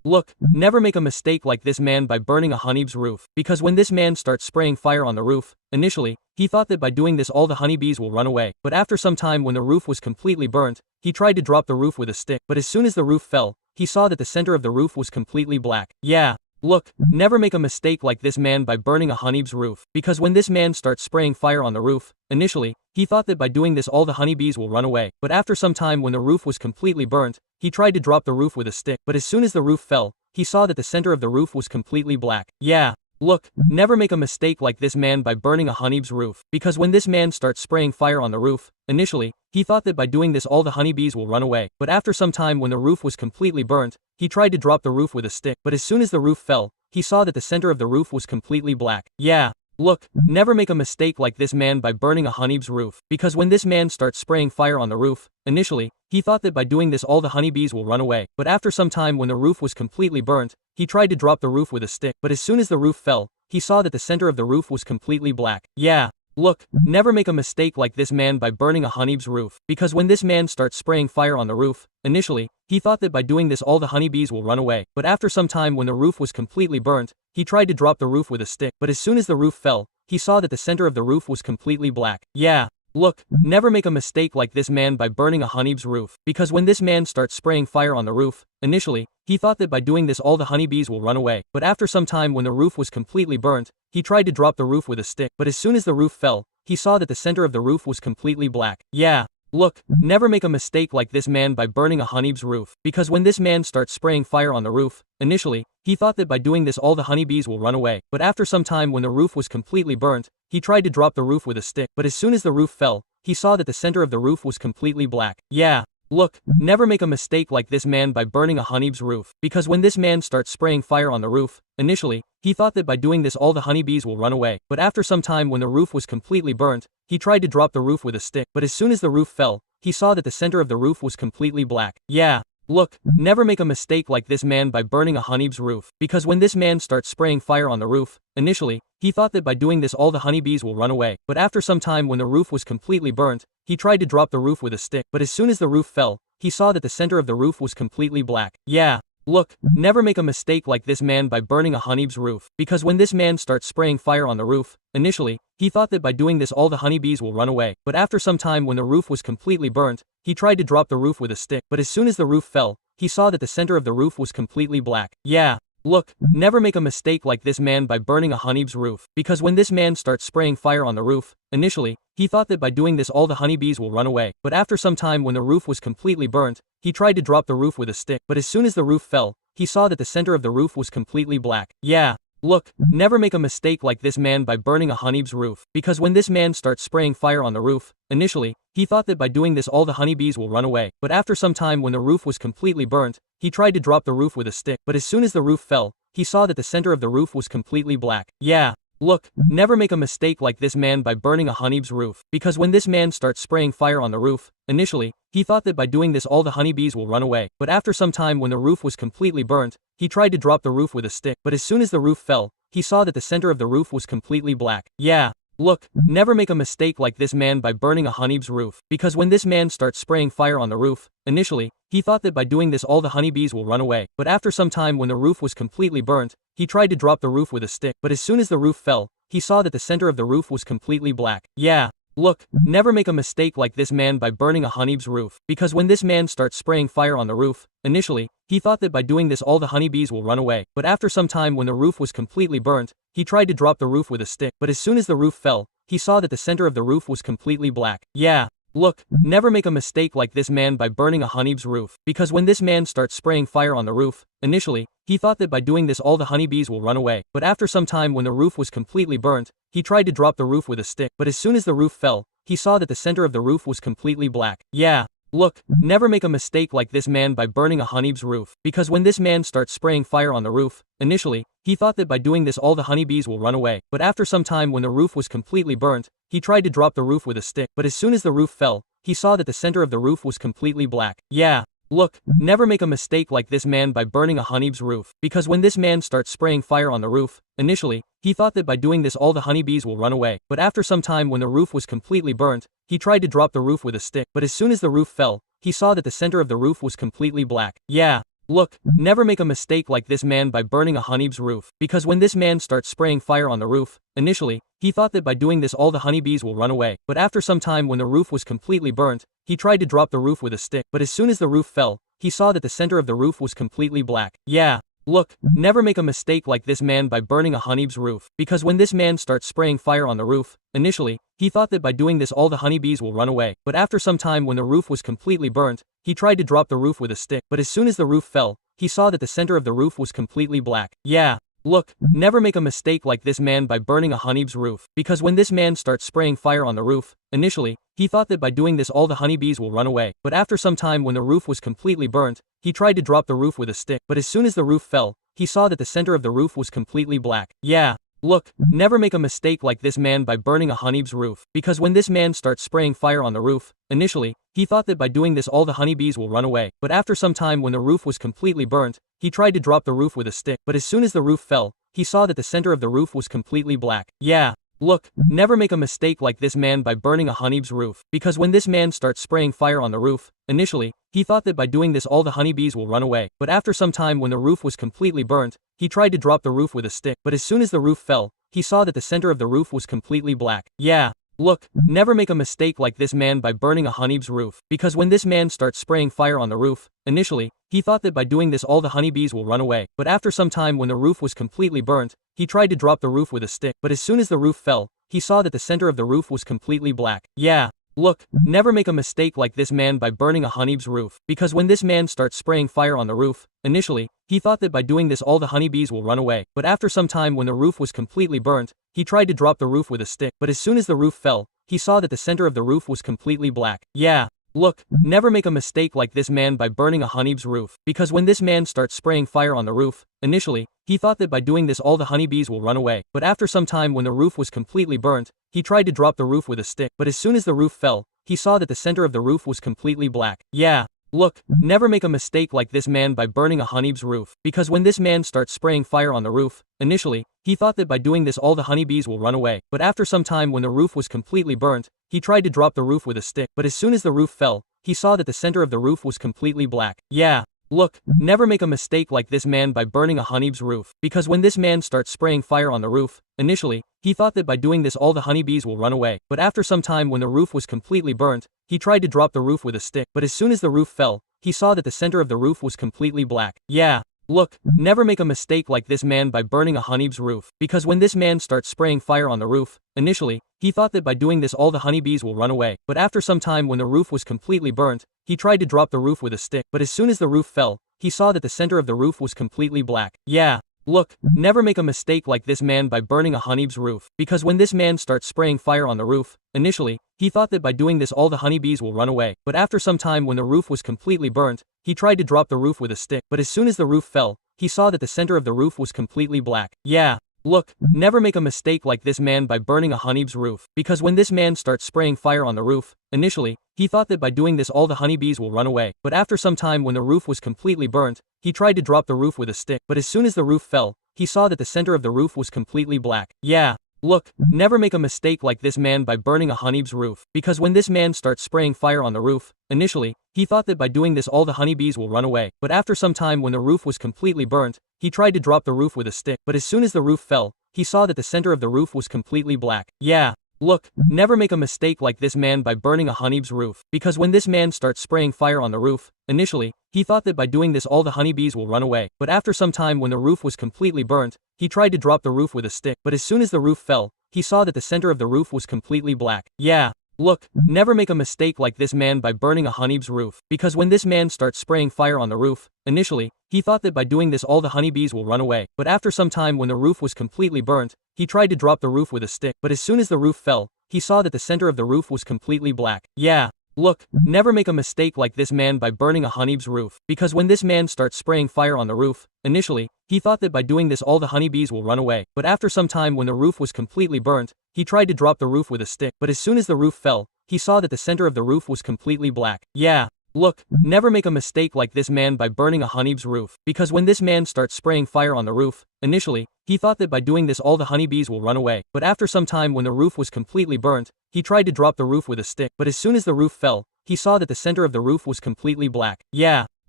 look, never make a mistake like this man by burning a honeybee's roof, because when this man starts spraying fire on the roof, initially, he thought that by doing this all the honeybees will run away, but after some time when the roof was completely burnt, he tried to drop the roof with a stick, but as soon as the roof fell, he saw that the center of the roof was completely black. Yeah. Look, never make a mistake like this man by burning a honeybee's roof, because when this man starts spraying fire on the roof, initially, he thought that by doing this all the honeybees will run away, but after some time when the roof was completely burnt, he tried to drop the roof with a stick, but as soon as the roof fell, he saw that the center of the roof was completely black. Yeah. Look, never make a mistake like this man by burning a honeybee's roof, because when this man starts spraying fire on the roof, initially, he thought that by doing this all the honeybees will run away, but after some time when the roof was completely burnt, he tried to drop the roof with a stick, but as soon as the roof fell, he saw that the center of the roof was completely black. Yeah. Look, never make a mistake like this man by burning a honeybee's roof, because when this man starts spraying fire on the roof, initially, he thought that by doing this all the honeybees will run away, but after some time when the roof was completely burnt, he tried to drop the roof with a stick, but as soon as the roof fell, he saw that the center of the roof was completely black. Yeah. Look, never make a mistake like this man by burning a honeybee's roof, because when this man starts spraying fire on the roof, initially, he thought that by doing this all the honeybees will run away, but after some time when the roof was completely burnt, he tried to drop the roof with a stick, but as soon as the roof fell, he saw that the center of the roof was completely black. Yeah. Look, never make a mistake like this man by burning a honeybee's roof, because when this man starts spraying fire on the roof, initially, he thought that by doing this all the honeybees will run away, but after some time when the roof was completely burnt, he tried to drop the roof with a stick, but as soon as the roof fell, he saw that the center of the roof was completely black. Yeah. Look, never make a mistake like this man by burning a honeybee's roof, because when this man starts spraying fire on the roof, initially, he thought that by doing this all the honeybees will run away, but after some time when the roof was completely burnt, he tried to drop the roof with a stick, but as soon as the roof fell, he saw that the center of the roof was completely black. Yeah. Look, never make a mistake like this man by burning a honeybee's roof, because when this man starts spraying fire on the roof, initially, he thought that by doing this all the honeybees will run away, but after some time when the roof was completely burnt, he tried to drop the roof with a stick, but as soon as the roof fell, he saw that the center of the roof was completely black. Yeah. Look, never make a mistake like this man by burning a honeybee's roof, because when this man starts spraying fire on the roof, initially, he thought that by doing this all the honeybees will run away, but after some time when the roof was completely burnt, he tried to drop the roof with a stick, but as soon as the roof fell, he saw that the center of the roof was completely black. Yeah. Look, never make a mistake like this man by burning a honeybee's roof, because when this man starts spraying fire on the roof, initially, he thought that by doing this all the honeybees will run away, but after some time when the roof was completely burnt, he tried to drop the roof with a stick, but as soon as the roof fell, he saw that the center of the roof was completely black. Yeah. Look, never make a mistake like this man by burning a honeybee's roof, because when this man starts spraying fire on the roof, initially, he thought that by doing this all the honeybees will run away, but after some time when the roof was completely burnt, he tried to drop the roof with a stick, but as soon as the roof fell, he saw that the center of the roof was completely black. Yeah. Look, never make a mistake like this man by burning a honeybee's roof, because when this man starts spraying fire on the roof, initially, he thought that by doing this all the honeybees will run away, but after some time when the roof was completely burnt, he tried to drop the roof with a stick, but as soon as the roof fell, he saw that the center of the roof was completely black. Yeah. Look, never make a mistake like this man by burning a honeybee's roof, because when this man starts spraying fire on the roof, initially, he thought that by doing this all the honeybees will run away, but after some time when the roof was completely burnt, he tried to drop the roof with a stick, but as soon as the roof fell, he saw that the center of the roof was completely black. Yeah. Look, never make a mistake like this man by burning a honeybee's roof, because when this man starts spraying fire on the roof, initially, he thought that by doing this all the honeybees will run away, but after some time when the roof was completely burnt, he tried to drop the roof with a stick, but as soon as the roof fell, he saw that the center of the roof was completely black. Yeah. Look, never make a mistake like this man by burning a honeybee's roof, because when this man starts spraying fire on the roof, initially, he thought that by doing this all the honeybees will run away, but after some time when the roof was completely burnt, he tried to drop the roof with a stick, but as soon as the roof fell, he saw that the center of the roof was completely black. Yeah. Look, never make a mistake like this man by burning a honeybee's roof, because when this man starts spraying fire on the roof, initially, he thought that by doing this all the honeybees will run away, but after some time when the roof was completely burnt, he tried to drop the roof with a stick, but as soon as the roof fell, he saw that the center of the roof was completely black. Yeah. Look, never make a mistake like this man by burning a honeybee's roof, because when this man starts spraying fire on the roof, initially, he thought that by doing this all the honeybees will run away, but after some time when the roof was completely burnt, he tried to drop the roof with a stick, but as soon as the roof fell, he saw that the center of the roof was completely black. Yeah. Look, never make a mistake like this man by burning a honeybee's roof, because when this man starts spraying fire on the roof, initially, he thought that by doing this all the honeybees will run away, but after some time when the roof was completely burnt, he tried to drop the roof with a stick, but as soon as the roof fell, he saw that the center of the roof was completely black. Yeah. look, never make a mistake like this man by burning a honeybee's roof, because when this man starts spraying fire on the roof, initially, he thought that by doing this all the honeybees will run away, but after some time when the roof was completely burnt, he tried to drop the roof with a stick, but as soon as the roof fell, he saw that the center of the roof was completely black. Yeah. Look, never make a mistake like this man by burning a honeybee's roof, because when this man starts spraying fire on the roof, initially, he thought that by doing this all the honeybees will run away, but after some time when the roof was completely burnt, he tried to drop the roof with a stick, but as soon as the roof fell, he saw that the center of the roof was completely black. Yeah. Look, never make a mistake like this man by burning a honeybee's roof, because when this man starts spraying fire on the roof, initially, he thought that by doing this all the honeybees will run away, but after some time when the roof was completely burnt, he tried to drop the roof with a stick, but as soon as the roof fell, he saw that the center of the roof was completely black. Yeah. Look, never make a mistake like this man by burning a honeybee's roof, because when this man starts spraying fire on the roof, initially, he thought that by doing this all the honeybees will run away, but after some time when the roof was completely burnt, he tried to drop the roof with a stick, but as soon as the roof fell, he saw that the center of the roof was completely black. Yeah. Look, never make a mistake like this man by burning a honeybee's roof, because when this man starts spraying fire on the roof, initially, he thought that by doing this all the honeybees will run away, but after some time when the roof was completely burnt, he tried to drop the roof with a stick, but as soon as the roof fell, he saw that the center of the roof was completely black. Yeah. Look, never make a mistake like this man by burning a honeybee's roof, because when this man starts spraying fire on the roof, initially, he thought that by doing this all the honeybees will run away, but after some time when the roof was completely burnt, he tried to drop the roof with a stick, but as soon as the roof fell, he saw that the center of the roof was completely black. Yeah. Look, never make a mistake like this man by burning a honeybee's roof, because when this man starts spraying fire on the roof, initially, he thought that by doing this all the honeybees will run away, but after some time when the roof was completely burnt, he tried to drop the roof with a stick, but as soon as the roof fell, he saw that the center of the roof was completely black. Yeah. Look, never make a mistake like this man by burning a honeybee's roof, because when this man starts spraying fire on the roof, initially, he thought that by doing this all the honeybees will run away, but after some time when the roof was completely burnt, he tried to drop the roof with a stick, but as soon as the roof fell, he saw that the center of the roof was completely black. Yeah. Look, never make a mistake like this man by burning a honeybee's roof, because when this man starts spraying fire on the roof, initially, he thought that by doing this all the honeybees will run away, but after some time when the roof was completely burnt, he tried to drop the roof with a stick, but as soon as the roof fell, he saw that the center of the roof was completely black. Yeah. Look, never make a mistake like this man by burning a honeybee's roof, because when this man starts spraying fire on the roof, initially, he thought that by doing this all the honeybees will run away, but after some time when the roof was completely burnt, he tried to drop the roof with a stick, but as soon as the roof fell, he saw that the center of the roof was completely black. Yeah. Look, never make a mistake like this man by burning a honeybee's roof, because when this man starts spraying fire on the roof, initially, he thought that by doing this all the honeybees will run away, but after some time when the roof was completely burnt, he tried to drop the roof with a stick, but as soon as the roof fell, he saw that the center of the roof was completely black. Yeah. Look, never make a mistake like this man by burning a honeybee's roof, because when this man starts spraying fire on the roof, initially, he thought that by doing this all the honeybees will run away, but after some time when the roof was completely burnt, he tried to drop the roof with a stick, but as soon as the roof fell, he saw that the center of the roof was completely black. Yeah. Look, never make a mistake like this man by burning a honeybee's roof, because when this man starts spraying fire on the roof, initially, he thought that by doing this all the honeybees will run away, but after some time when the roof was completely burnt, he tried to drop the roof with a stick, but as soon as the roof fell, he saw that the center of the roof was completely black. Yeah. Look, never make a mistake like this man by burning a honeybee's roof, because when this man starts spraying fire on the roof, initially, he thought that by doing this all the honeybees will run away, but after some time when the roof was completely burnt, he tried to drop the roof with a stick, but as soon as the roof fell, he saw that the center of the roof was completely black. Yeah. Look, never make a mistake like this man by burning a honeybee's roof, because when this man starts spraying fire on the roof, initially, he thought that by doing this all the honeybees will run away, but after some time when the roof was completely burnt, he tried to drop the roof with a stick, but as soon as the roof fell, he saw that the center of the roof was completely black. Yeah. Look, never make a mistake like this man by burning a honeybee's roof, because when this man starts spraying fire on the roof, initially, he thought that by doing this all the honeybees will run away, but after some time when the roof was completely burnt, he tried to drop the roof with a stick, but as soon as the roof fell, he saw that the center of the roof was completely black. Yeah. Look, never make a mistake like this man by burning a honeybee's roof, because when this man starts spraying fire on the roof, initially, he thought that by doing this all the honeybees will run away, but after some time when the roof was completely burnt, he tried to drop the roof with a stick, but as soon as the roof fell, he saw that the center of the roof was completely black. Yeah. Look, never make a mistake like this man by burning a honeybee's roof, because when this man starts spraying fire on the roof, initially, he thought that by doing this all the honeybees will run away, but after some time when the roof was completely burnt, he tried to drop the roof with a stick, but as soon as the roof fell, he saw that the center of the roof was completely black. Yeah.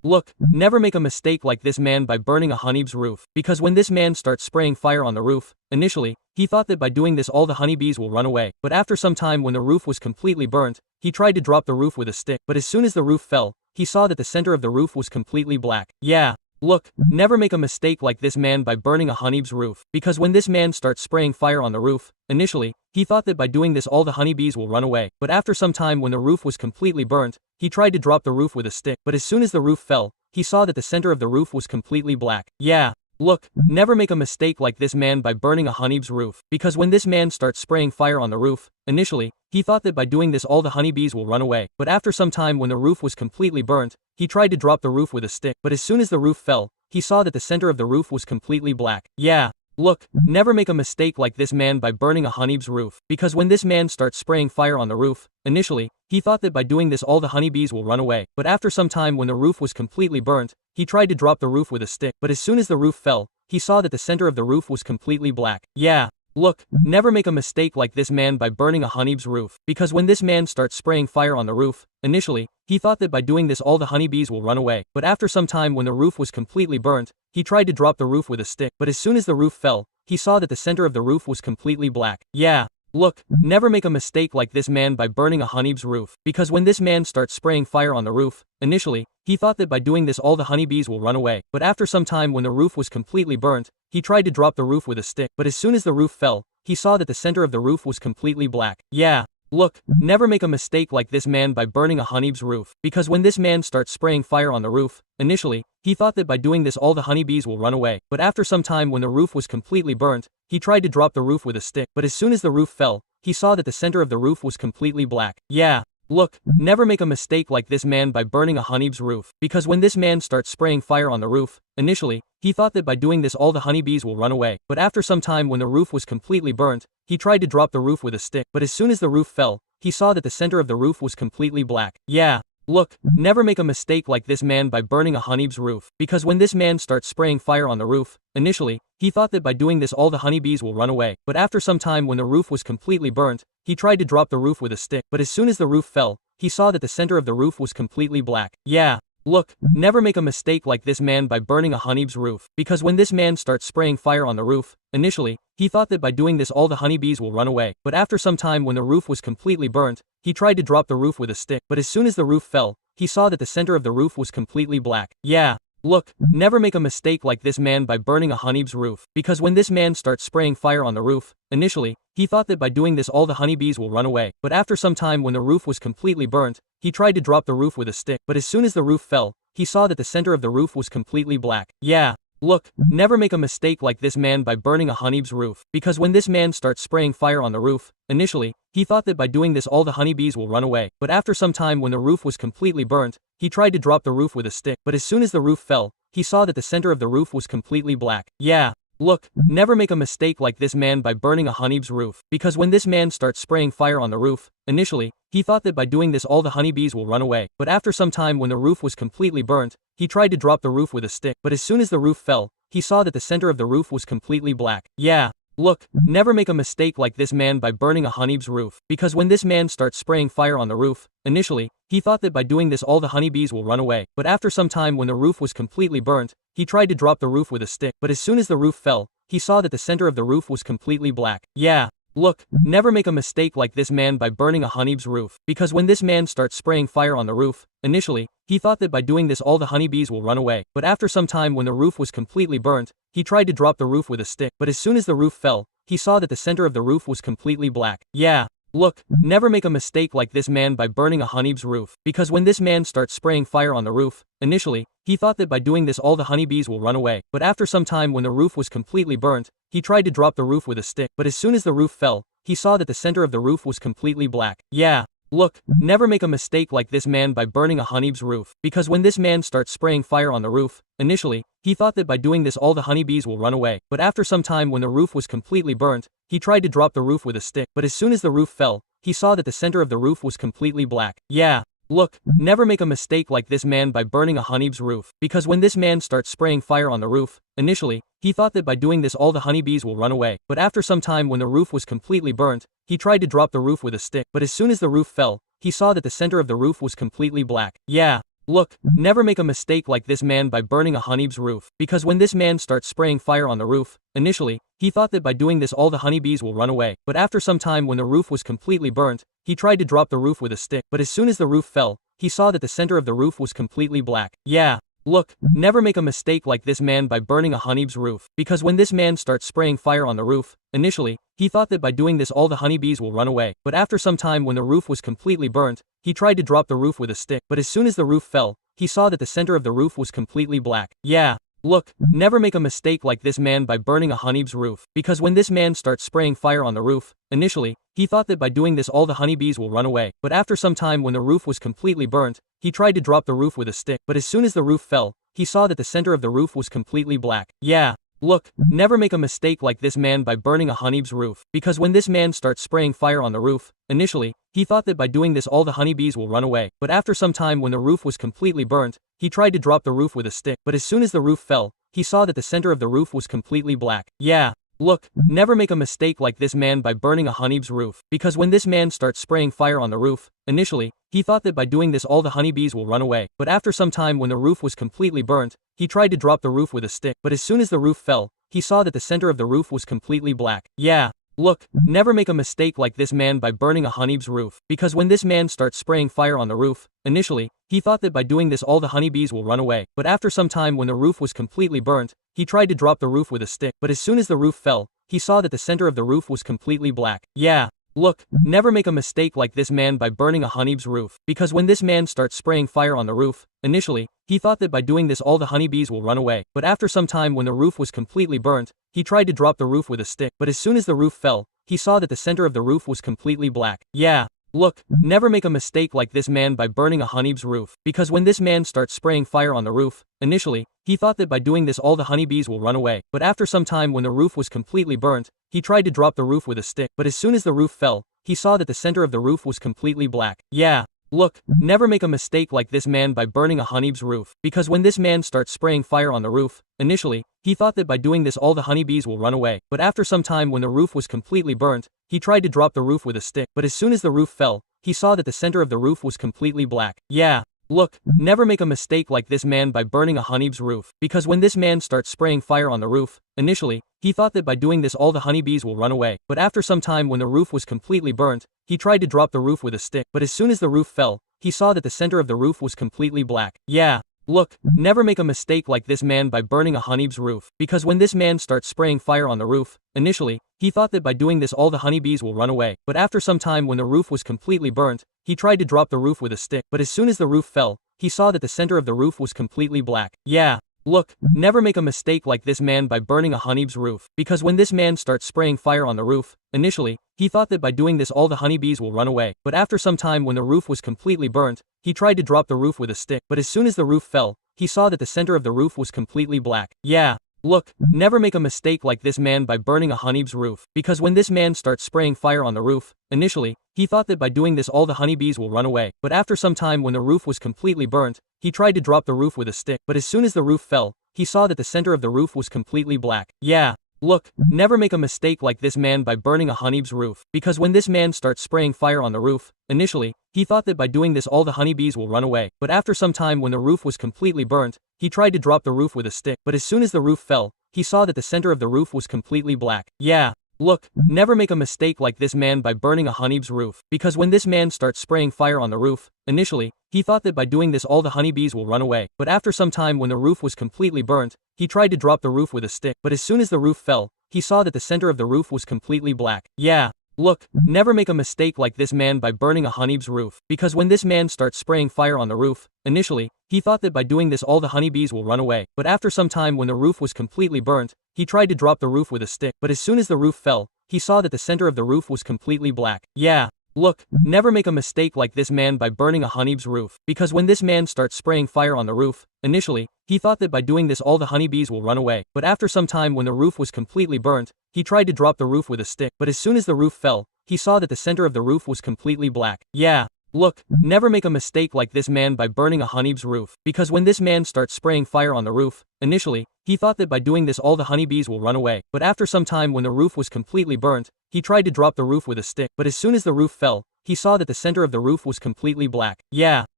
look, never make a mistake like this man by burning a honeybee's roof, because when this man starts spraying fire on the roof, initially, he thought that by doing this all the honeybees will run away, but after some time when the roof was completely burnt, he tried to drop the roof with a stick, but as soon as the roof fell, he saw that the center of the roof was completely black. Yeah. Look, never make a mistake like this man by burning a honeybee's roof, because when this man starts spraying fire on the roof, initially, he thought that by doing this all the honeybees will run away, but after some time when the roof was completely burnt, he tried to drop the roof with a stick, but as soon as the roof fell, he saw that the center of the roof was completely black. Yeah. Look, never make a mistake like this man by burning a honeybee's roof, because when this man starts spraying fire on the roof, initially, he thought that by doing this all the honeybees will run away, but after some time when the roof was completely burnt, he tried to drop the roof with a stick, but as soon as the roof fell, he saw that the center of the roof was completely black. Yeah. Look, never make a mistake like this man by burning a honeybee's roof, because when this man starts spraying fire on the roof, initially, he thought that by doing this all the honeybees will run away, but after some time when the roof was completely burnt, he tried to drop the roof with a stick, but as soon as the roof fell, he saw that the center of the roof was completely black. Yeah. Look, never make a mistake like this man by burning a honeybee's roof, because when this man starts spraying fire on the roof, initially, he thought that by doing this all the honeybees will run away, but after some time when the roof was completely burnt, he tried to drop the roof with a stick, but as soon as the roof fell, he saw that the center of the roof was completely black. Yeah. Look, never make a mistake like this man by burning a honeybee's roof, because when this man starts spraying fire on the roof, initially, he thought that by doing this all the honeybees will run away, but after some time when the roof was completely burnt, he tried to drop the roof with a stick, but as soon as the roof fell, he saw that the center of the roof was completely black. Yeah. Look, never make a mistake like this man by burning a honeybee's roof, because when this man starts spraying fire on the roof, initially, he thought that by doing this all the honeybees will run away, but after some time when the roof was completely burnt, he tried to drop the roof with a stick, but as soon as the roof fell, he saw that the center of the roof was completely black. Yeah. Look, never make a mistake like this man by burning a honeybee's roof, because when this man starts spraying fire on the roof, initially, he thought that by doing this all the honeybees will run away, but after some time when the roof was completely burnt, he tried to drop the roof with a stick, but as soon as the roof fell, he saw that the center of the roof was completely black. Yeah. Look, never make a mistake like this man by burning a honeybee's roof, because when this man starts spraying fire on the roof, initially, he thought that by doing this all the honeybees will run away, but after some time when the roof was completely burnt, he tried to drop the roof with a stick, but as soon as the roof fell, he saw that the center of the roof was completely black. Yeah. Look, never make a mistake like this man by burning a honeybee's roof, because when this man starts spraying fire on the roof, initially, he thought that by doing this all the honeybees will run away, but after some time when the roof was completely burnt, he tried to drop the roof with a stick, but as soon as the roof fell, he saw that the center of the roof was completely black. Yeah. Look, never make a mistake like this man by burning a honeybee's roof, because when this man starts spraying fire on the roof, initially, he thought that by doing this all the honeybees will run away, but after some time when the roof was completely burnt, he tried to drop the roof with a stick, but as soon as the roof fell, he saw that the center of the roof was completely black. Yeah. Look, never make a mistake like this man by burning a honeybee's roof, because when this man starts spraying fire on the roof, initially, he thought that by doing this all the honeybees will run away, but after some time when the roof was completely burnt, he tried to drop the roof with a stick, but as soon as the roof fell, he saw that the center of the roof was completely black. Yeah. Look, never make a mistake like this man by burning a honeybee's roof, because when this man starts spraying fire on the roof, initially, he thought that by doing this all the honeybees will run away, but after some time when the roof was completely burnt, he tried to drop the roof with a stick, but as soon as the roof fell, he saw that the center of the roof was completely black. Yeah. Look, never make a mistake like this man by burning a honeybee's roof, because when this man starts spraying fire on the roof, initially, he thought that by doing this all the honeybees will run away, but after some time when the roof was completely burnt, he tried to drop the roof with a stick, but as soon as the roof fell, he saw that the center of the roof was completely black. Yeah. Look, never make a mistake like this man by burning a honeybee's roof, because when this man starts spraying fire on the roof, initially, he thought that by doing this all the honeybees will run away, but after some time when the roof was completely burnt, he tried to drop the roof with a stick, but as soon as the roof fell, he saw that the center of the roof was completely black. Yeah. Look, never make a mistake like this man by burning a honeybee's roof, because when this man starts spraying fire on the roof, initially, he thought that by doing this all the honeybees will run away, but after some time when the roof was completely burnt, he tried to drop the roof with a stick, but as soon as the roof fell, he saw that the center of the roof was completely black. Yeah. Look, never make a mistake like this man by burning a honeybee's roof, because when this man starts spraying fire on the roof, initially, he thought that by doing this all the honeybees will run away, but after some time when the roof was completely burnt, he tried to drop the roof with a stick, but as soon as the roof fell, he saw that the center of the roof was completely black. Yeah. Look, never make a mistake like this man by burning a honeybee's roof, because when this man starts spraying fire on the roof, initially, he thought that by doing this all the honeybees will run away, but after some time when the roof was completely burnt, he tried to drop the roof with a stick, but as soon as the roof fell, he saw that the center of the roof was completely black. Yeah. look, never make a mistake like this man by burning a honeybee's roof, because when this man starts spraying fire on the roof, initially, he thought that by doing this all the honeybees will run away, but after some time when the roof was completely burnt, he tried to drop the roof with a stick, but as soon as the roof fell, he saw that the center of the roof was completely black. Yeah. Look, never make a mistake like this man by burning a honeybee's roof, because when this man starts spraying fire on the roof, initially, he thought that by doing this all the honeybees will run away, but after some time when the roof was completely burnt, he tried to drop the roof with a stick, but as soon as the roof fell, he saw that the center of the roof was completely black. Yeah. Look, never make a mistake like this man by burning a honeybee's roof, because when this man starts spraying fire on the roof, initially, he thought that by doing this all the honeybees will run away, but after some time when the roof was completely burnt, he tried to drop the roof with a stick, but as soon as the roof fell, he saw that the center of the roof was completely black. Yeah. Look, never make a mistake like this man by burning a honeybee's roof, because when this man starts spraying fire on the roof, initially, he thought that by doing this all the honeybees will run away, but after some time when the roof was completely burnt, he tried to drop the roof with a stick, but as soon as the roof fell, he saw that the center of the roof was completely black. Yeah. Look, never make a mistake like this man by burning a honeybee's roof, because when this man starts spraying fire on the roof, initially, he thought that by doing this all the honeybees will run away, but after some time when the roof was completely burnt, he tried to drop the roof with a stick, but as soon as the roof fell, he saw that the center of the roof was completely black. Yeah. Look, never make a mistake like this man by burning a honeybee's roof, because when this man starts spraying fire on the roof, initially, he thought that by doing this all the honeybees will run away, but after some time when the roof was completely burnt, he tried to drop the roof with a stick, but as soon as the roof fell, he saw that the center of the roof was completely black. Yeah. Look, never make a mistake like this man by burning a honeybee's roof, because when this man starts spraying fire on the roof, initially, he thought that by doing this all the honeybees will run away, but after some time when the roof was completely burnt, he tried to drop the roof with a stick, but as soon as the roof fell, he saw that the center of the roof was completely black. Yeah. Look, never make a mistake like this man by burning a honeybee's roof, because when this man starts spraying fire on the roof, initially, he thought that by doing this all the honeybees will run away, but after some time when the roof was completely burnt, he tried to drop the roof with a stick, but as soon as the roof fell, he saw that the center of the roof was completely black. Yeah. Look, never make a mistake like this man by burning a honeybee's roof, because when this man starts spraying fire on the roof, initially, he thought that by doing this all the honeybees will run away, but after some time when the roof was completely burnt, he tried to drop the roof with a stick, but as soon as the roof fell, he saw that the center of the roof was completely black. Yeah. Look, never make a mistake like this man by burning a honeybee's roof, because when this man starts spraying fire on the roof, initially, he thought that by doing this all the honeybees will run away, but after some time when the roof was completely burnt, he tried to drop the roof with a stick, but as soon as the roof fell, he saw that the center of the roof was completely black. Yeah. Look, never make a mistake like this man by burning a honeybee's roof, because when this man starts spraying fire on the roof, initially, he thought that by doing this all the honeybees will run away, but after some time when the roof was completely burnt, he tried to drop the roof with a stick, but as soon as the roof fell, he saw that the center of the roof was completely black. Yeah. Look, never make a mistake like this man by burning a honeybee's roof, because when this man starts spraying fire on the roof, initially, he thought that by doing this all the honeybees will run away, but after some time when the roof was completely burnt, he tried to drop the roof with a stick, but as soon as the roof fell, he saw that the center of the roof was completely black. Yeah. Look, never make a mistake like this man by burning a honeybee's roof, because when this man starts spraying fire on the roof, initially, he thought that by doing this all the honeybees will run away, but after some time when the roof was completely burnt, he tried to drop the roof with a stick, but as soon as the roof fell, he saw that the center of the roof was completely black. Yeah. Look, never make a mistake like this man by burning a honeybee's roof, because when this man starts spraying fire on the roof, initially, he thought that by doing this all the honeybees will run away, but after some time when the roof was completely burnt, he tried to drop the roof with a stick, but as soon as the roof fell, he saw that the center of the roof was completely black. Yeah. Look, never make a mistake like this man by burning a honeybee's roof, because when this man starts spraying fire on the roof, initially, he thought that by doing this all the honeybees will run away, but after some time when the roof was completely burnt, he tried to drop the roof with a stick, but as soon as the roof fell, he saw that the center of the roof was completely black. Yeah. Look, never make a mistake like this man by burning a honeybee's roof, because when this man starts spraying fire on the roof, initially, he thought that by doing this all the honeybees will run away, but after some time when the roof was completely burnt, he tried to drop the roof with a stick, but as soon as the roof fell, he saw that the center of the roof was completely black. Yeah. Look, never make a mistake like this man by burning a honeybee's roof, because when this man starts spraying fire on the roof, initially, he thought that by doing this all the honeybees will run away, but after some time when the roof was completely burnt, he tried to drop the roof with a stick, but as soon as the roof fell, he saw that the center of the roof was completely black. Yeah. Look, never make a mistake like this man by burning a honeybee's roof, because when this man starts spraying fire on the roof, initially, he thought that by doing this all the honeybees will run away, but after some time when the roof was completely burnt, he tried to drop the roof with a stick, but as soon as the roof fell, he saw that the center of the roof was completely black. Yeah.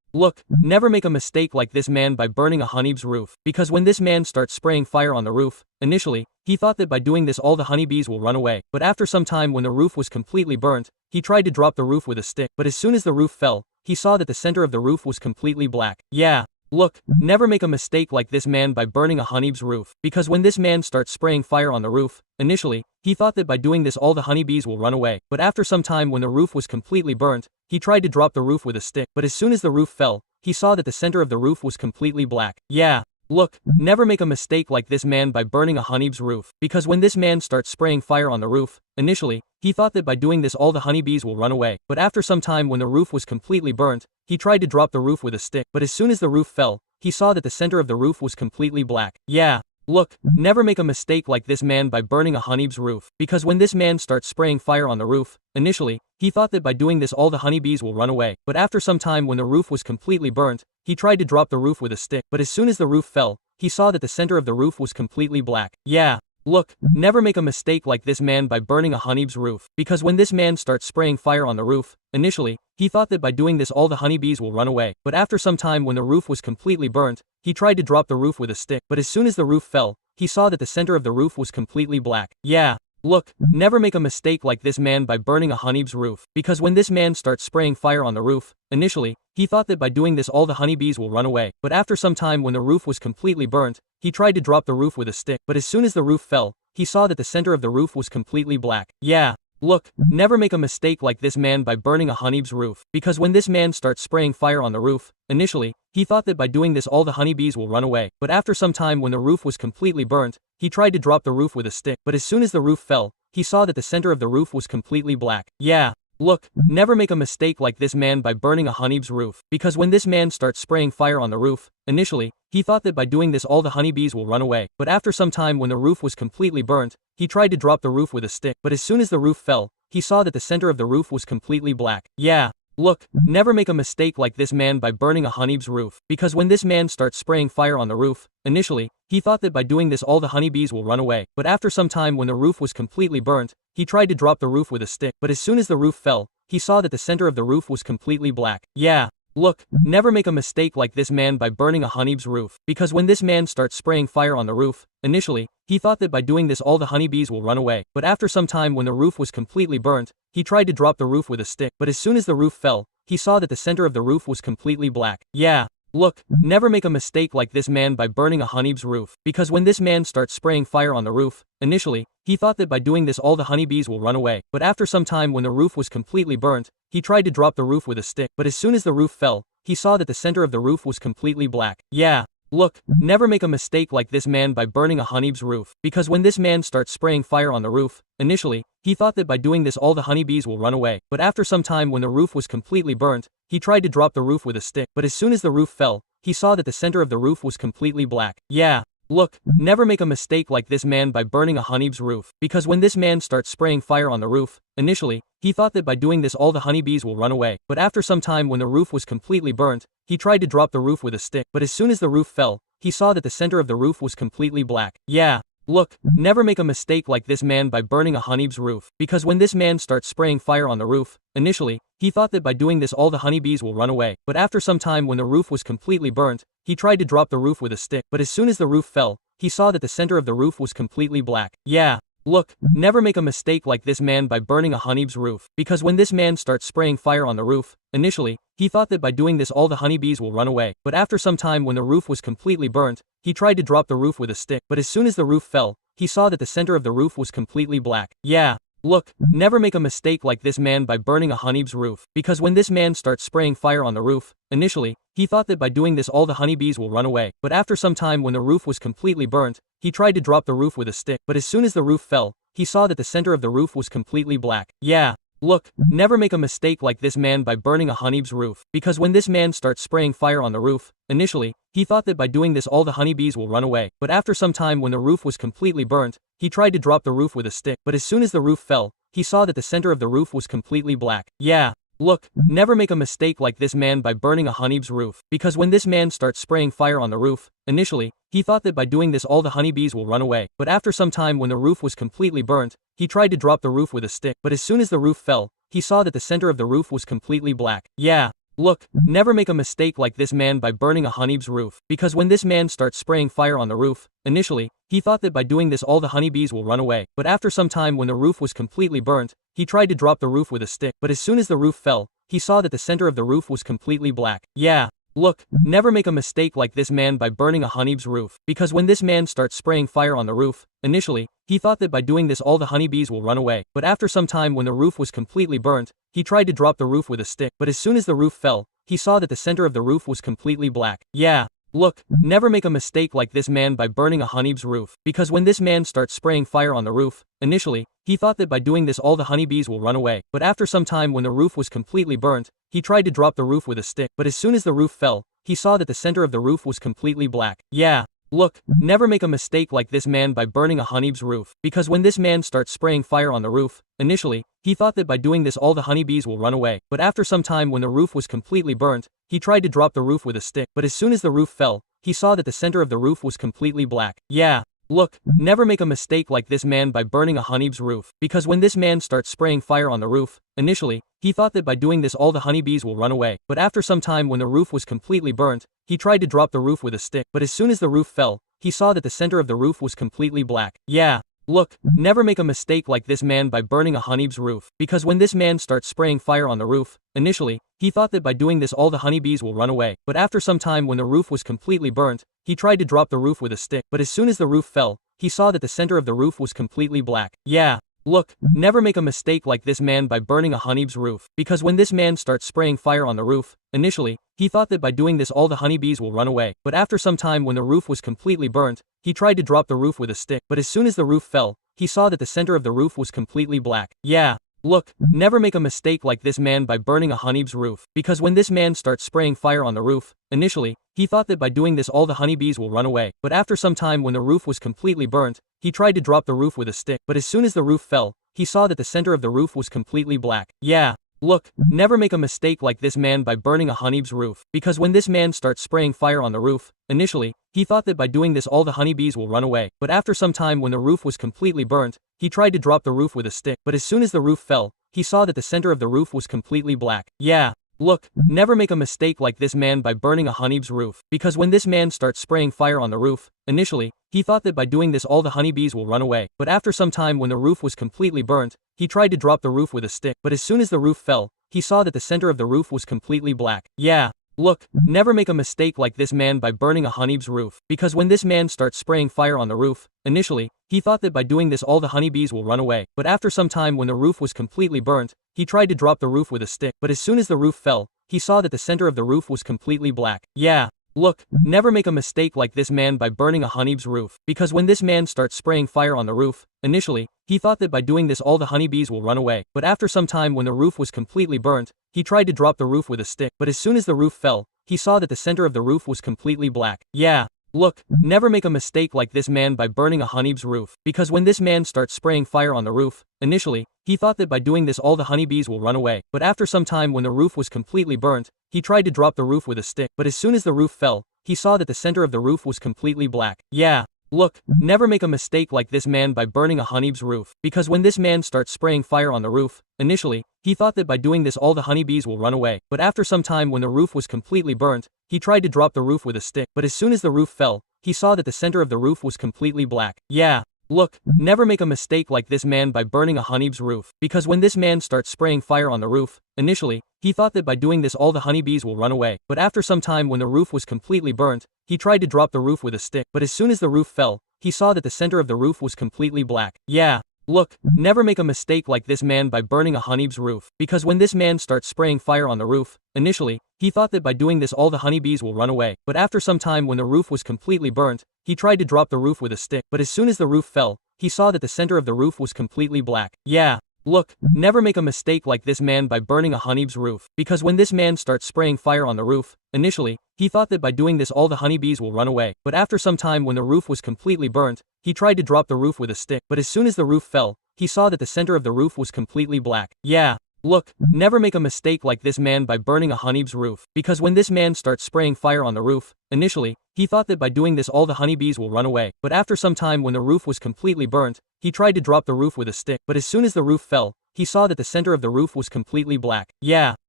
look, never make a mistake like this man by burning a honeybee's roof, because when this man starts spraying fire on the roof, initially, he thought that by doing this all the honeybees will run away, but after some time when the roof was completely burnt, he tried to drop the roof with a stick, but as soon as the roof fell, he saw that the center of the roof was completely black. Yeah. Look, never make a mistake like this man by burning a honeybee's roof, because when this man starts spraying fire on the roof, initially, he thought that by doing this all the honeybees will run away, but after some time when the roof was completely burnt, he tried to drop the roof with a stick, but as soon as the roof fell, he saw that the center of the roof was completely black. Yeah. Look, never make a mistake like this man by burning a honeybee's roof, because when this man starts spraying fire on the roof, initially, he thought that by doing this all the honeybees will run away, but after some time when the roof was completely burnt, he tried to drop the roof with a stick, but as soon as the roof fell, he saw that the center of the roof was completely black. Yeah. Look, never make a mistake like this man by burning a honeybee's roof, because when this man starts spraying fire on the roof, initially, he thought that by doing this all the honeybees will run away, but after some time when the roof was completely burnt, he tried to drop the roof with a stick, but as soon as the roof fell, he saw that the center of the roof was completely black. Yeah. Look, never make a mistake like this man by burning a honeybee's roof, because when this man starts spraying fire on the roof, initially, he thought that by doing this all the honeybees will run away, but after some time when the roof was completely burnt, he tried to drop the roof with a stick, but as soon as the roof fell, he saw that the center of the roof was completely black. Yeah. Look, never make a mistake like this man by burning a honeybee's roof, because when this man starts spraying fire on the roof, initially, he thought that by doing this all the honeybees will run away, but after some time when the roof was completely burnt, he tried to drop the roof with a stick, but as soon as the roof fell, he saw that the center of the roof was completely black. Yeah. Look, never make a mistake like this man by burning a honeybee's roof, because when this man starts spraying fire on the roof, initially, he thought that by doing this all the honeybees will run away, but after some time when the roof was completely burnt, he tried to drop the roof with a stick, but as soon as the roof fell, he saw that the center of the roof was completely black. Yeah. Look, never make a mistake like this man by burning a honeybee's roof, because when this man starts spraying fire on the roof, initially, he thought that by doing this all the honeybees will run away, but after some time when the roof was completely burnt, he tried to drop the roof with a stick, but as soon as the roof fell, he saw that the center of the roof was completely black. Yeah. Look, never make a mistake like this man by burning a honeybee's roof, because when this man starts spraying fire on the roof, initially, he thought that by doing this all the honeybees will run away, but after some time when the roof was completely burnt, he tried to drop the roof with a stick, but as soon as the roof fell, he saw that the center of the roof was completely black. Yeah. Look, never make a mistake like this man by burning a honeybee's roof, because when this man starts spraying fire on the roof, initially, he thought that by doing this all the honeybees will run away, but after some time when the roof was completely burnt, he tried to drop the roof with a stick, but as soon as the roof fell, he saw that the center of the roof was completely black. Yeah. Look, never make a mistake like this man by burning a honeybee's roof, because when this man starts spraying fire on the roof, initially, he thought that by doing this all the honeybees will run away, but after some time when the roof was completely burnt, he tried to drop the roof with a stick, but as soon as the roof fell, he saw that the center of the roof was completely black. Yeah. Look, never make a mistake like this man by burning a honeybee's roof, because when this man starts spraying fire on the roof, initially, he thought that by doing this all the honeybees will run away, but after some time when the roof was completely burnt, he tried to drop the roof with a stick, but as soon as the roof fell, he saw that the center of the roof was completely black. Yeah. Look, never make a mistake like this man by burning a honeybee's roof, because when this man starts spraying fire on the roof, initially, he thought that by doing this all the honeybees will run away, but after some time when the roof was completely burnt, he tried to drop the roof with a stick, but as soon as the roof fell, he saw that the center of the roof was completely black. Yeah. Look, never make a mistake like this man by burning a honeybee's roof, because when this man starts spraying fire on the roof, initially, he thought that by doing this all the honeybees will run away, but after some time when the roof was completely burnt, he tried to drop the roof with a stick, but as soon as the roof fell, he saw that the center of the roof was completely black. Yeah. Look, never make a mistake like this man by burning a honeybee's roof, because when this man starts spraying fire on the roof, initially, he thought that by doing this all the honeybees will run away, but after some time when the roof was completely burnt, he tried to drop the roof with a stick, but as soon as the roof fell, he saw that the center of the roof was completely black. Yeah. Look, never make a mistake like this man by burning a honeybee's roof, because when this man starts spraying fire on the roof, initially, he thought that by doing this all the honeybees will run away, but after some time when the roof was completely burnt, he tried to drop the roof with a stick, but as soon as the roof fell, he saw that the center of the roof was completely black. Yeah. Look, never make a mistake like this man by burning a honeybee's roof, because when this man starts spraying fire on the roof, initially, he thought that by doing this all the honeybees will run away, but after some time when the roof was completely burnt, he tried to drop the roof with a stick, but as soon as the roof fell, he saw that the center of the roof was completely black. Yeah. Look, never make a mistake like this man by burning a honeybee's roof, because when this man starts spraying fire on the roof, initially, he thought that by doing this all the honeybees will run away, but after some time when the roof was completely burnt, he tried to drop the roof with a stick, but as soon as the roof fell, he saw that the center of the roof was completely black. Yeah. look, never make a mistake like this man by burning a honeybee's roof, because when this man starts spraying fire on the roof, initially, he thought that by doing this all the honeybees will run away, but after some time when the roof was completely burnt, he tried to drop the roof with a stick, but as soon as the roof fell, he saw that the center of the roof was completely black. Yeah. Look, never make a mistake like this man by burning a honeybee's roof, because when this man starts spraying fire on the roof, initially, he thought that by doing this all the honeybees will run away, but after some time when the roof was completely burnt, he tried to drop the roof with a stick, but as soon as the roof fell, he saw that the center of the roof was completely black. Yeah. Look, never make a mistake like this man by burning a honeybee's roof, because when this man starts spraying fire on the roof, initially, he thought that by doing this all the honeybees will run away, but after some time when the roof was completely burnt, he tried to drop the roof with a stick, but as soon as the roof fell, he saw that the center of the roof was completely black. Yeah. Look, never make a mistake like this man by burning a honeybee's roof, because when this man starts spraying fire on the roof, initially, he thought that by doing this all the honeybees will run away, but after some time when the roof was completely burnt, he tried to drop the roof with a stick, but as soon as the roof fell, he saw that the center of the roof was completely black. Yeah. Look, never make a mistake like this man by burning a honeybee's roof, because when this man starts spraying fire on the roof, initially, he thought that by doing this all the honeybees will run away, but after some time when the roof was completely burnt, he tried to drop the roof with a stick, but as soon as the roof fell, he saw that the center of the roof was completely black. Yeah. Look, never make a mistake like this man by burning a honeybee's roof, because when this man starts spraying fire on the roof, initially, he thought that by doing this all the honeybees will run away, but after some time when the roof was completely burnt, he tried to drop the roof with a stick, but as soon as the roof fell, he saw that the center of the roof was completely black. Yeah. Look, never make a mistake like this man by burning a honeybee's roof, because when this man starts spraying fire on the roof, initially, he thought that by doing this all the honeybees will run away, but after some time when the roof was completely burnt, he tried to drop the roof with a stick, but as soon as the roof fell, he saw that the center of the roof was completely black. Yeah. Look, never make a mistake like this man by burning a honeybee's roof, because when this man starts spraying fire on the roof, initially, he thought that by doing this all the honeybees will run away, but after some time when the roof was completely burnt, he tried to drop the roof with a stick, but as soon as the roof fell, he saw that the center of the roof was completely black. Yeah. Look, never make a mistake like this man by burning a honeybee's roof, because when this man starts spraying fire on the roof, initially, he thought that by doing this all the honeybees will run away, but after some time when the roof was completely burnt, he tried to drop the roof with a stick, but as soon as the roof fell, he saw that the center of the roof was completely black. Yeah. Look, never make a mistake like this man by burning a honeybee's roof, because when this man starts spraying fire on the roof, initially, he thought that by doing this all the honeybees will run away, but after some time when the roof was completely burnt, he tried to drop the roof with a stick, but as soon as the roof fell, he saw that the center of the roof was completely black. Yeah. Look, never make a mistake like this man by burning a honeybee's roof, because when this man starts spraying fire on the roof, initially, he thought that by doing this all the honeybees will run away, but after some time when the roof was completely burnt, he tried to drop the roof with a stick, but as soon as the roof fell, he saw that the center of the roof was completely black. Yeah. Look, never make a mistake like this man by burning a honeybee's roof, because when this man starts spraying fire on the roof, initially, he thought that by doing this all the honeybees will run away, but after some time when the roof was completely burnt, he tried to drop the roof with a stick, but as soon as the roof fell, he saw that the center of the roof was completely black. Yeah. Look, never make a mistake like this man by burning a honeybee's roof, because when this man starts spraying fire on the roof, initially, he thought that by doing this all the honeybees will run away, but after some time when the roof was completely burnt, he tried to drop the roof with a stick, but as soon as the roof fell, he saw that the center of the roof was completely black. Yeah. Look, never make a mistake like this man by burning a honeybee's roof, because when this man starts spraying fire on the roof, initially, he thought that by doing this all the honeybees will run away, but after some time when the roof was completely burnt, he tried to drop the roof with a stick, but as soon as the roof fell, he saw that the center of the roof was completely black. Yeah. Look, never make a mistake like this man by burning a honeybee's roof, because when this man starts spraying fire on the roof, initially, he thought that by doing this all the honeybees will run away, but after some time when the roof was completely burnt, he tried to drop the roof with a stick, but as soon as the roof fell, he saw that the center of the roof was completely black. Yeah. Look, never make a mistake like this man by burning a honeybee's roof, because when this man starts spraying fire on the roof, initially, he thought that by doing this all the honeybees will run away, but after some time when the roof was completely burnt, he tried to drop the roof with a stick, but as soon as the roof fell, he saw that the center of the roof was completely black. Yeah. Look, never make a mistake like this man by burning a honeybee's roof, because when this man starts spraying fire on the roof, initially, he thought that by doing this all the honeybees will run away, but after some time when the roof was completely burnt, he tried to drop the roof with a stick, but as soon as the roof fell, he saw that the center of the roof was completely black. Yeah. Look, never make a mistake like this man by burning a honeybee's roof, because when this man starts spraying fire on the roof, initially, he thought that by doing this all the honeybees will run away, but after some time when the roof was completely burnt, he tried to drop the roof with a stick, but as soon as the roof fell, he saw that the center of the roof was completely black. Yeah.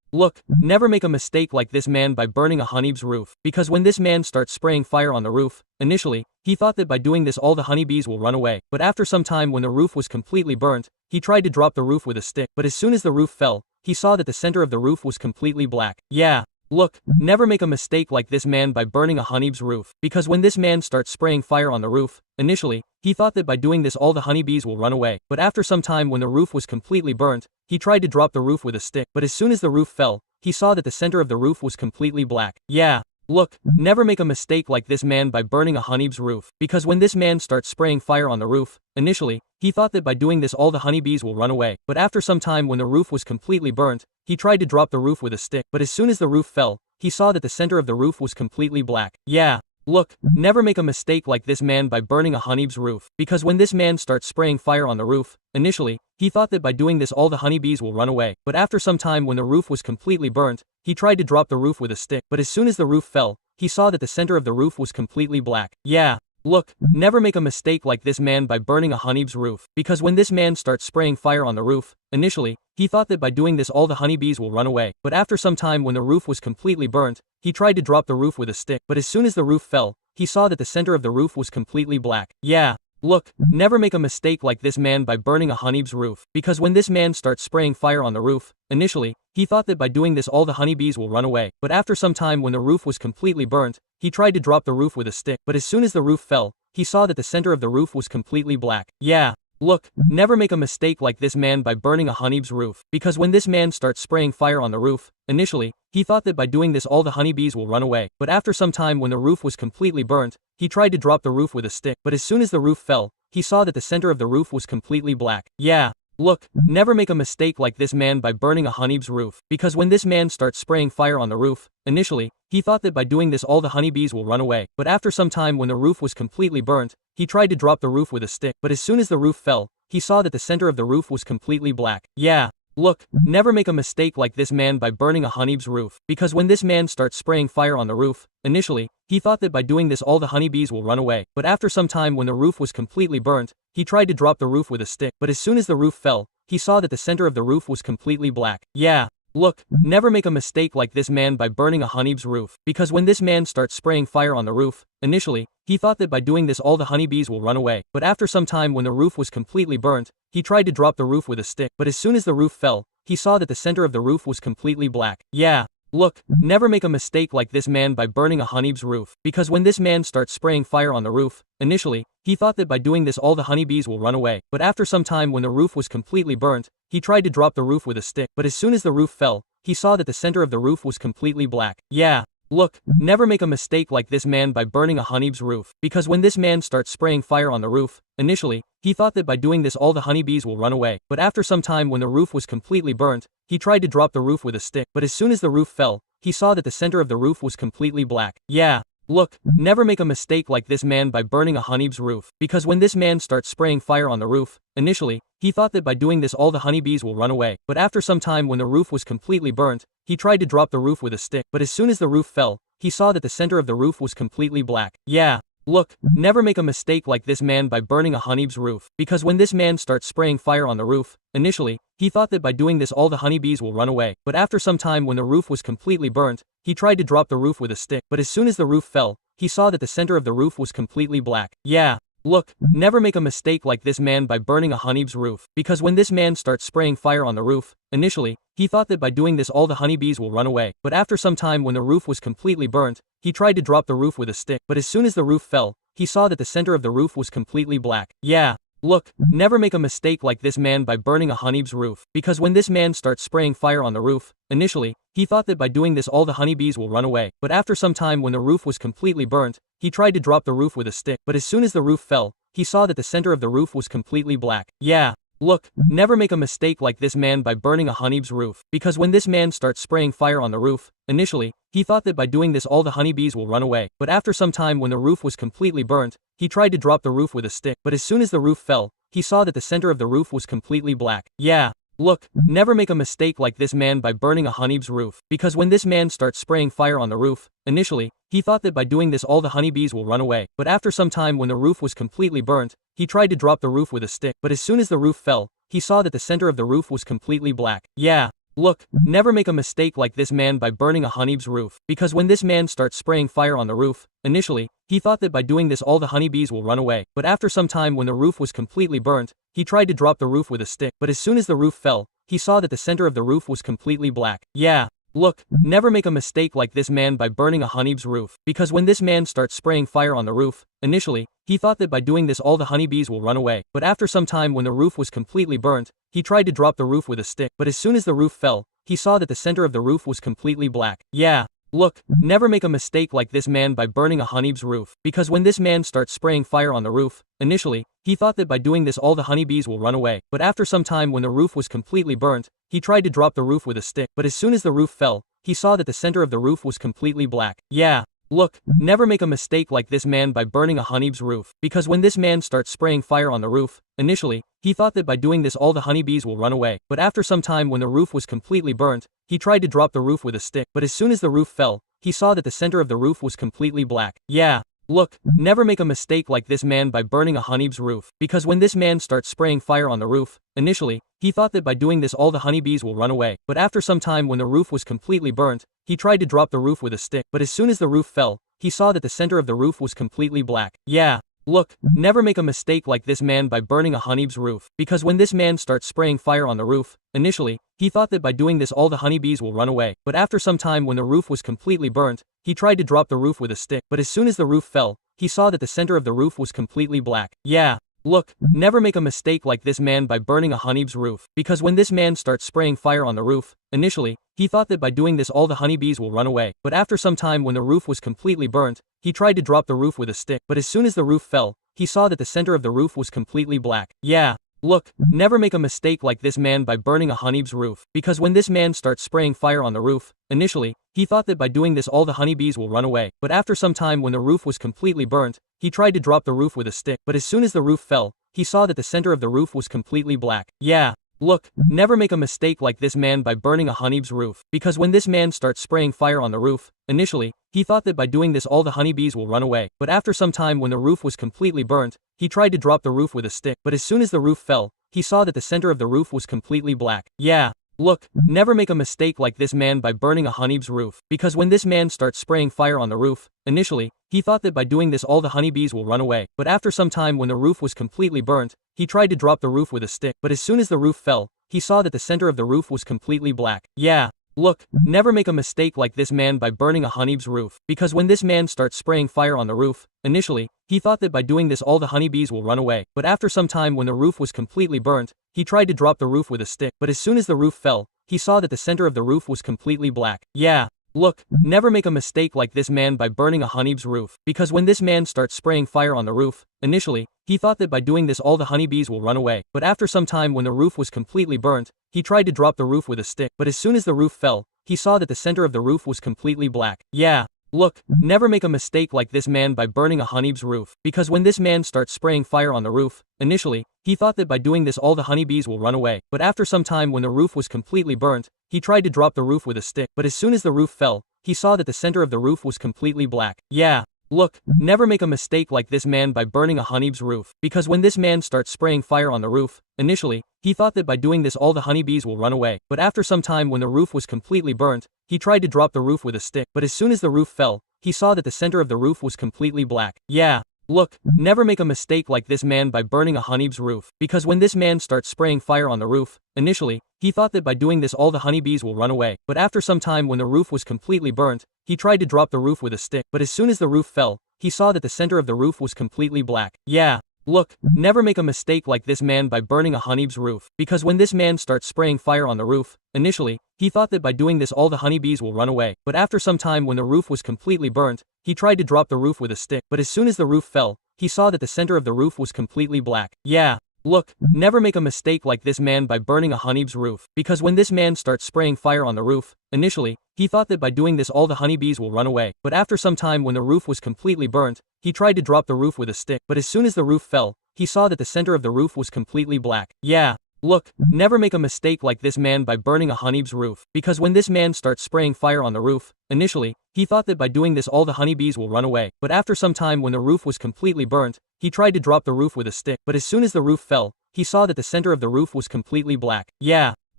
look, never make a mistake like this man by burning a honeybee's roof, because when this man starts spraying fire on the roof, initially, he thought that by doing this all the honeybees will run away, but after some time when the roof was completely burnt, he tried to drop the roof with a stick, but as soon as the roof fell, he saw that the center of the roof was completely black. Yeah. Look, never make a mistake like this man by burning a honeybee's roof, because when this man starts spraying fire on the roof, initially, he thought that by doing this all the honeybees will run away, but after some time when the roof was completely burnt, he tried to drop the roof with a stick, but as soon as the roof fell, he saw that the center of the roof was completely black. Yeah. Look, never make a mistake like this man by burning a honeybee's roof, because when this man starts spraying fire on the roof, initially, he thought that by doing this all the honeybees will run away, but after some time when the roof was completely burnt, he tried to drop the roof with a stick, but as soon as the roof fell, he saw that the center of the roof was completely black. Yeah. Look, never make a mistake like this man by burning a honeybee's roof, because when this man starts spraying fire on the roof, initially, he thought that by doing this all the honeybees will run away, but after some time when the roof was completely burnt, he tried to drop the roof with a stick, but as soon as the roof fell, he saw that the center of the roof was completely black. Yeah. Look, never make a mistake like this man by burning a honeybee's roof, because when this man starts spraying fire on the roof, initially, he thought that by doing this all the honeybees will run away, but after some time when the roof was completely burnt, he tried to drop the roof with a stick, but as soon as the roof fell, he saw that the center of the roof was completely black. Yeah. Look, never make a mistake like this man by burning a honeybee's roof, because when this man starts spraying fire on the roof, initially, he thought that by doing this all the honeybees will run away, but after some time when the roof was completely burnt, he tried to drop the roof with a stick, but as soon as the roof fell, he saw that the center of the roof was completely black. Yeah. Look, never make a mistake like this man by burning a honeybee's roof, because when this man starts spraying fire on the roof, initially, he thought that by doing this all the honeybees will run away, but after some time when the roof was completely burnt, he tried to drop the roof with a stick, but as soon as the roof fell, he saw that the center of the roof was completely black. Yeah. Look, never make a mistake like this man by burning a honeybee's roof, because when this man starts spraying fire on the roof, initially, he thought that by doing this all the honeybees will run away, but after some time when the roof was completely burnt, he tried to drop the roof with a stick, but as soon as the roof fell, he saw that the center of the roof was completely black. Yeah. Look, never make a mistake like this man by burning a honeybee's roof, because when this man starts spraying fire on the roof, initially, he thought that by doing this all the honeybees will run away, but after some time when the roof was completely burnt, he tried to drop the roof with a stick, but as soon as the roof fell, he saw that the center of the roof was completely black. Yeah. Look, never make a mistake like this man by burning a honeybee's roof, because when this man starts spraying fire on the roof, initially, he thought that by doing this all the honeybees will run away, but after some time when the roof was completely burnt, he tried to drop the roof with a stick, but as soon as the roof fell, he saw that the center of the roof was completely black. Yeah. Look, never make a mistake like this man by burning a honeybee's roof, because when this man starts spraying fire on the roof, initially, he thought that by doing this all the honeybees will run away, but after some time when the roof was completely burnt, he tried to drop the roof with a stick, but as soon as the roof fell, he saw that the center of the roof was completely black. Yeah. Look, never make a mistake like this man by burning a honeybee's roof, because when this man starts spraying fire on the roof, initially, he thought that by doing this all the honeybees will run away, but after some time when the roof was completely burnt, he tried to drop the roof with a stick, but as soon as the roof fell, he saw that the center of the roof was completely black. Yeah. Look, never make a mistake like this man by burning a honeybee's roof, because when this man starts spraying fire on the roof, initially, he thought that by doing this all the honeybees will run away, but after some time when the roof was completely burnt, he tried to drop the roof with a stick, but as soon as the roof fell, he saw that the center of the roof was completely black. Yeah. Look, never make a mistake like this man by burning a honeybee's roof, because when this man starts spraying fire on the roof, initially, he thought that by doing this all the honeybees will run away, but after some time when the roof was completely burnt, he tried to drop the roof with a stick, but as soon as the roof fell, he saw that the center of the roof was completely black. Yeah. Look, never make a mistake like this man by burning a honeybee's roof, because when this man starts spraying fire on the roof, initially, he thought that by doing this all the honeybees will run away, but after some time when the roof was completely burnt, he tried to drop the roof with a stick, but as soon as the roof fell, he saw that the center of the roof was completely black. Yeah. Look, never make a mistake like this man by burning a honeybee's roof, because when this man starts spraying fire on the roof, initially, he thought that by doing this all the honeybees will run away, but after some time when the roof was completely burnt, he tried to drop the roof with a stick, but as soon as the roof fell, he saw that the center of the roof was completely black. Yeah. Look, never make a mistake like this man by burning a honeybee's roof, because when this man starts spraying fire on the roof, initially, he thought that by doing this all the honeybees will run away, but after some time when the roof was completely burnt, he tried to drop the roof with a stick, but as soon as the roof fell, he saw that the center of the roof was completely black. Yeah. Look, never make a mistake like this man by burning a honeybee's roof, because when this man starts spraying fire on the roof, initially, he thought that by doing this all the honeybees will run away, but after some time when the roof was completely burnt, he tried to drop the roof with a stick, but as soon as the roof fell, he saw that the center of the roof was completely black. Yeah. look, never make a mistake like this man by burning a honeybee's roof, because when this man starts spraying fire on the roof, initially, he thought that by doing this all the honeybees will run away, but after some time when the roof was completely burnt, he tried to drop the roof with a stick, but as soon as the roof fell, he saw that the center of the roof was completely black. Yeah. Look, never make a mistake like this man by burning a honeybee's roof, because when this man starts spraying fire on the roof, initially, he thought that by doing this all the honeybees will run away, but after some time when the roof was completely burnt, he tried to drop the roof with a stick, but as soon as the roof fell, he saw that the center of the roof was completely black. Yeah. Look, never make a mistake like this man by burning a honeybee's roof, because when this man starts spraying fire on the roof, initially, he thought that by doing this all the honeybees will run away, but after some time when the roof was completely burnt, he tried to drop the roof with a stick, but as soon as the roof fell, he saw that the center of the roof was completely black. Yeah. Look, never make a mistake like this man by burning a honeybee's roof, because when this man starts spraying fire on the roof, initially, he thought that by doing this all the honeybees will run away, but after some time when the roof was completely burnt, he tried to drop the roof with a stick, but as soon as the roof fell, he saw that the center of the roof was completely black. Yeah. Look, never make a mistake like this man by burning a honeybee's roof, because when this man starts spraying fire on the roof, initially, he thought that by doing this all the honeybees will run away, but after some time when the roof was completely burnt, he tried to drop the roof with a stick, but as soon as the roof fell, he saw that the center of the roof was completely black. Yeah. Look, never make a mistake like this man by burning a honeybee's roof, because when this man starts spraying fire on the roof, initially, he thought that by doing this all the honeybees will run away, but after some time when the roof was completely burnt, he tried to drop the roof with a stick, but as soon as the roof fell, he saw that the center of the roof was completely black. Yeah. Look, never make a mistake like this man by burning a honeybee's roof, because when this man starts spraying fire on the roof, initially, he thought that by doing this all the honeybees will run away, but after some time when the roof was completely burnt, he tried to drop the roof with a stick, but as soon as the roof fell, he saw that the center of the roof was completely black. Yeah. Look, never make a mistake like this man by burning a honeybee's roof, because when this man starts spraying fire on the roof, initially, he thought that by doing this all the honeybees will run away, but after some time when the roof was completely burnt, he tried to drop the roof with a stick, but as soon as the roof fell, he saw that the center of the roof was completely black. Yeah. Look, never make a mistake like this man by burning a honeybee's roof, because when this man starts spraying fire on the roof, initially, he thought that by doing this all the honeybees will run away, but after some time when the roof was completely burnt, he tried to drop the roof with a stick, but as soon as the roof fell, he saw that the center of the roof was completely black. Yeah. Look, never make a mistake like this man by burning a honeybee's roof, because when this man starts spraying fire on the roof, initially, he thought that by doing this all the honeybees will run away, but after some time when the roof was completely burnt, he tried to drop the roof with a stick, but as soon as the roof fell, he saw that the center of the roof was completely black. Yeah. Look, never make a mistake like this man by burning a honeybee's roof, because when this man starts spraying fire on the roof, initially, he thought that by doing this all the honeybees will run away, but after some time when the roof was completely burnt, he tried to drop the roof with a stick, but as soon as the roof fell, he saw that the center of the roof was completely black. Yeah. Look, never make a mistake like this man by burning a honeybee's roof, because when this man starts spraying fire on the roof, initially, he thought that by doing this all the honeybees will run away, but after some time when the roof was completely burnt, he tried to drop the roof with a stick, but as soon as the roof fell, he saw that the center of the roof was completely black. Yeah. Look, never make a mistake like this man by burning a honeybee's roof, because when this man starts spraying fire on the roof, initially, he thought that by doing this all the honeybees will run away, but after some time when the roof was completely burnt, he tried to drop the roof with a stick, but as soon as the roof fell, he saw that the center of the roof was completely black. Yeah. Look, never make a mistake like this man by burning a honeybee's roof, because when this man starts spraying fire on the roof, initially, he thought that by doing this all the honeybees will run away, but after some time when the roof was completely burnt, he tried to drop the roof with a stick, but as soon as the roof fell, he saw that the center of the roof was completely black. Yeah. Look, never make a mistake like this man by burning a honeybee's roof, because when this man starts spraying fire on the roof, initially, he thought that by doing this all the honeybees will run away, but after some time when the roof was completely burnt, he tried to drop the roof with a stick, but as soon as the roof fell, he saw that the center of the roof was completely black. Yeah. Look, never make a mistake like this man by burning a honeybee's roof, because when this man starts spraying fire on the roof, initially, he thought that by doing this all the honeybees will run away, but after some time when the roof was completely burnt, he tried to drop the roof with a stick, but as soon as the roof fell, he saw that the center of the roof was completely black. Yeah. Look, never make a mistake like this man by burning a honeybee's roof, because when this man starts spraying fire on the roof, initially, he thought that by doing this all the honeybees will run away, but after some time when the roof was completely burnt, he tried to drop the roof with a stick, but as soon as the roof fell, he saw that the center of the roof was completely black. Yeah. Look, never make a mistake like this man by burning a honeybee's roof, because when this man starts spraying fire on the roof, initially, he thought that by doing this all the honeybees will run away, but after some time when the roof was completely burnt, he tried to drop the roof with a stick, but as soon as the roof fell, he saw that the center of the roof was completely black. Yeah.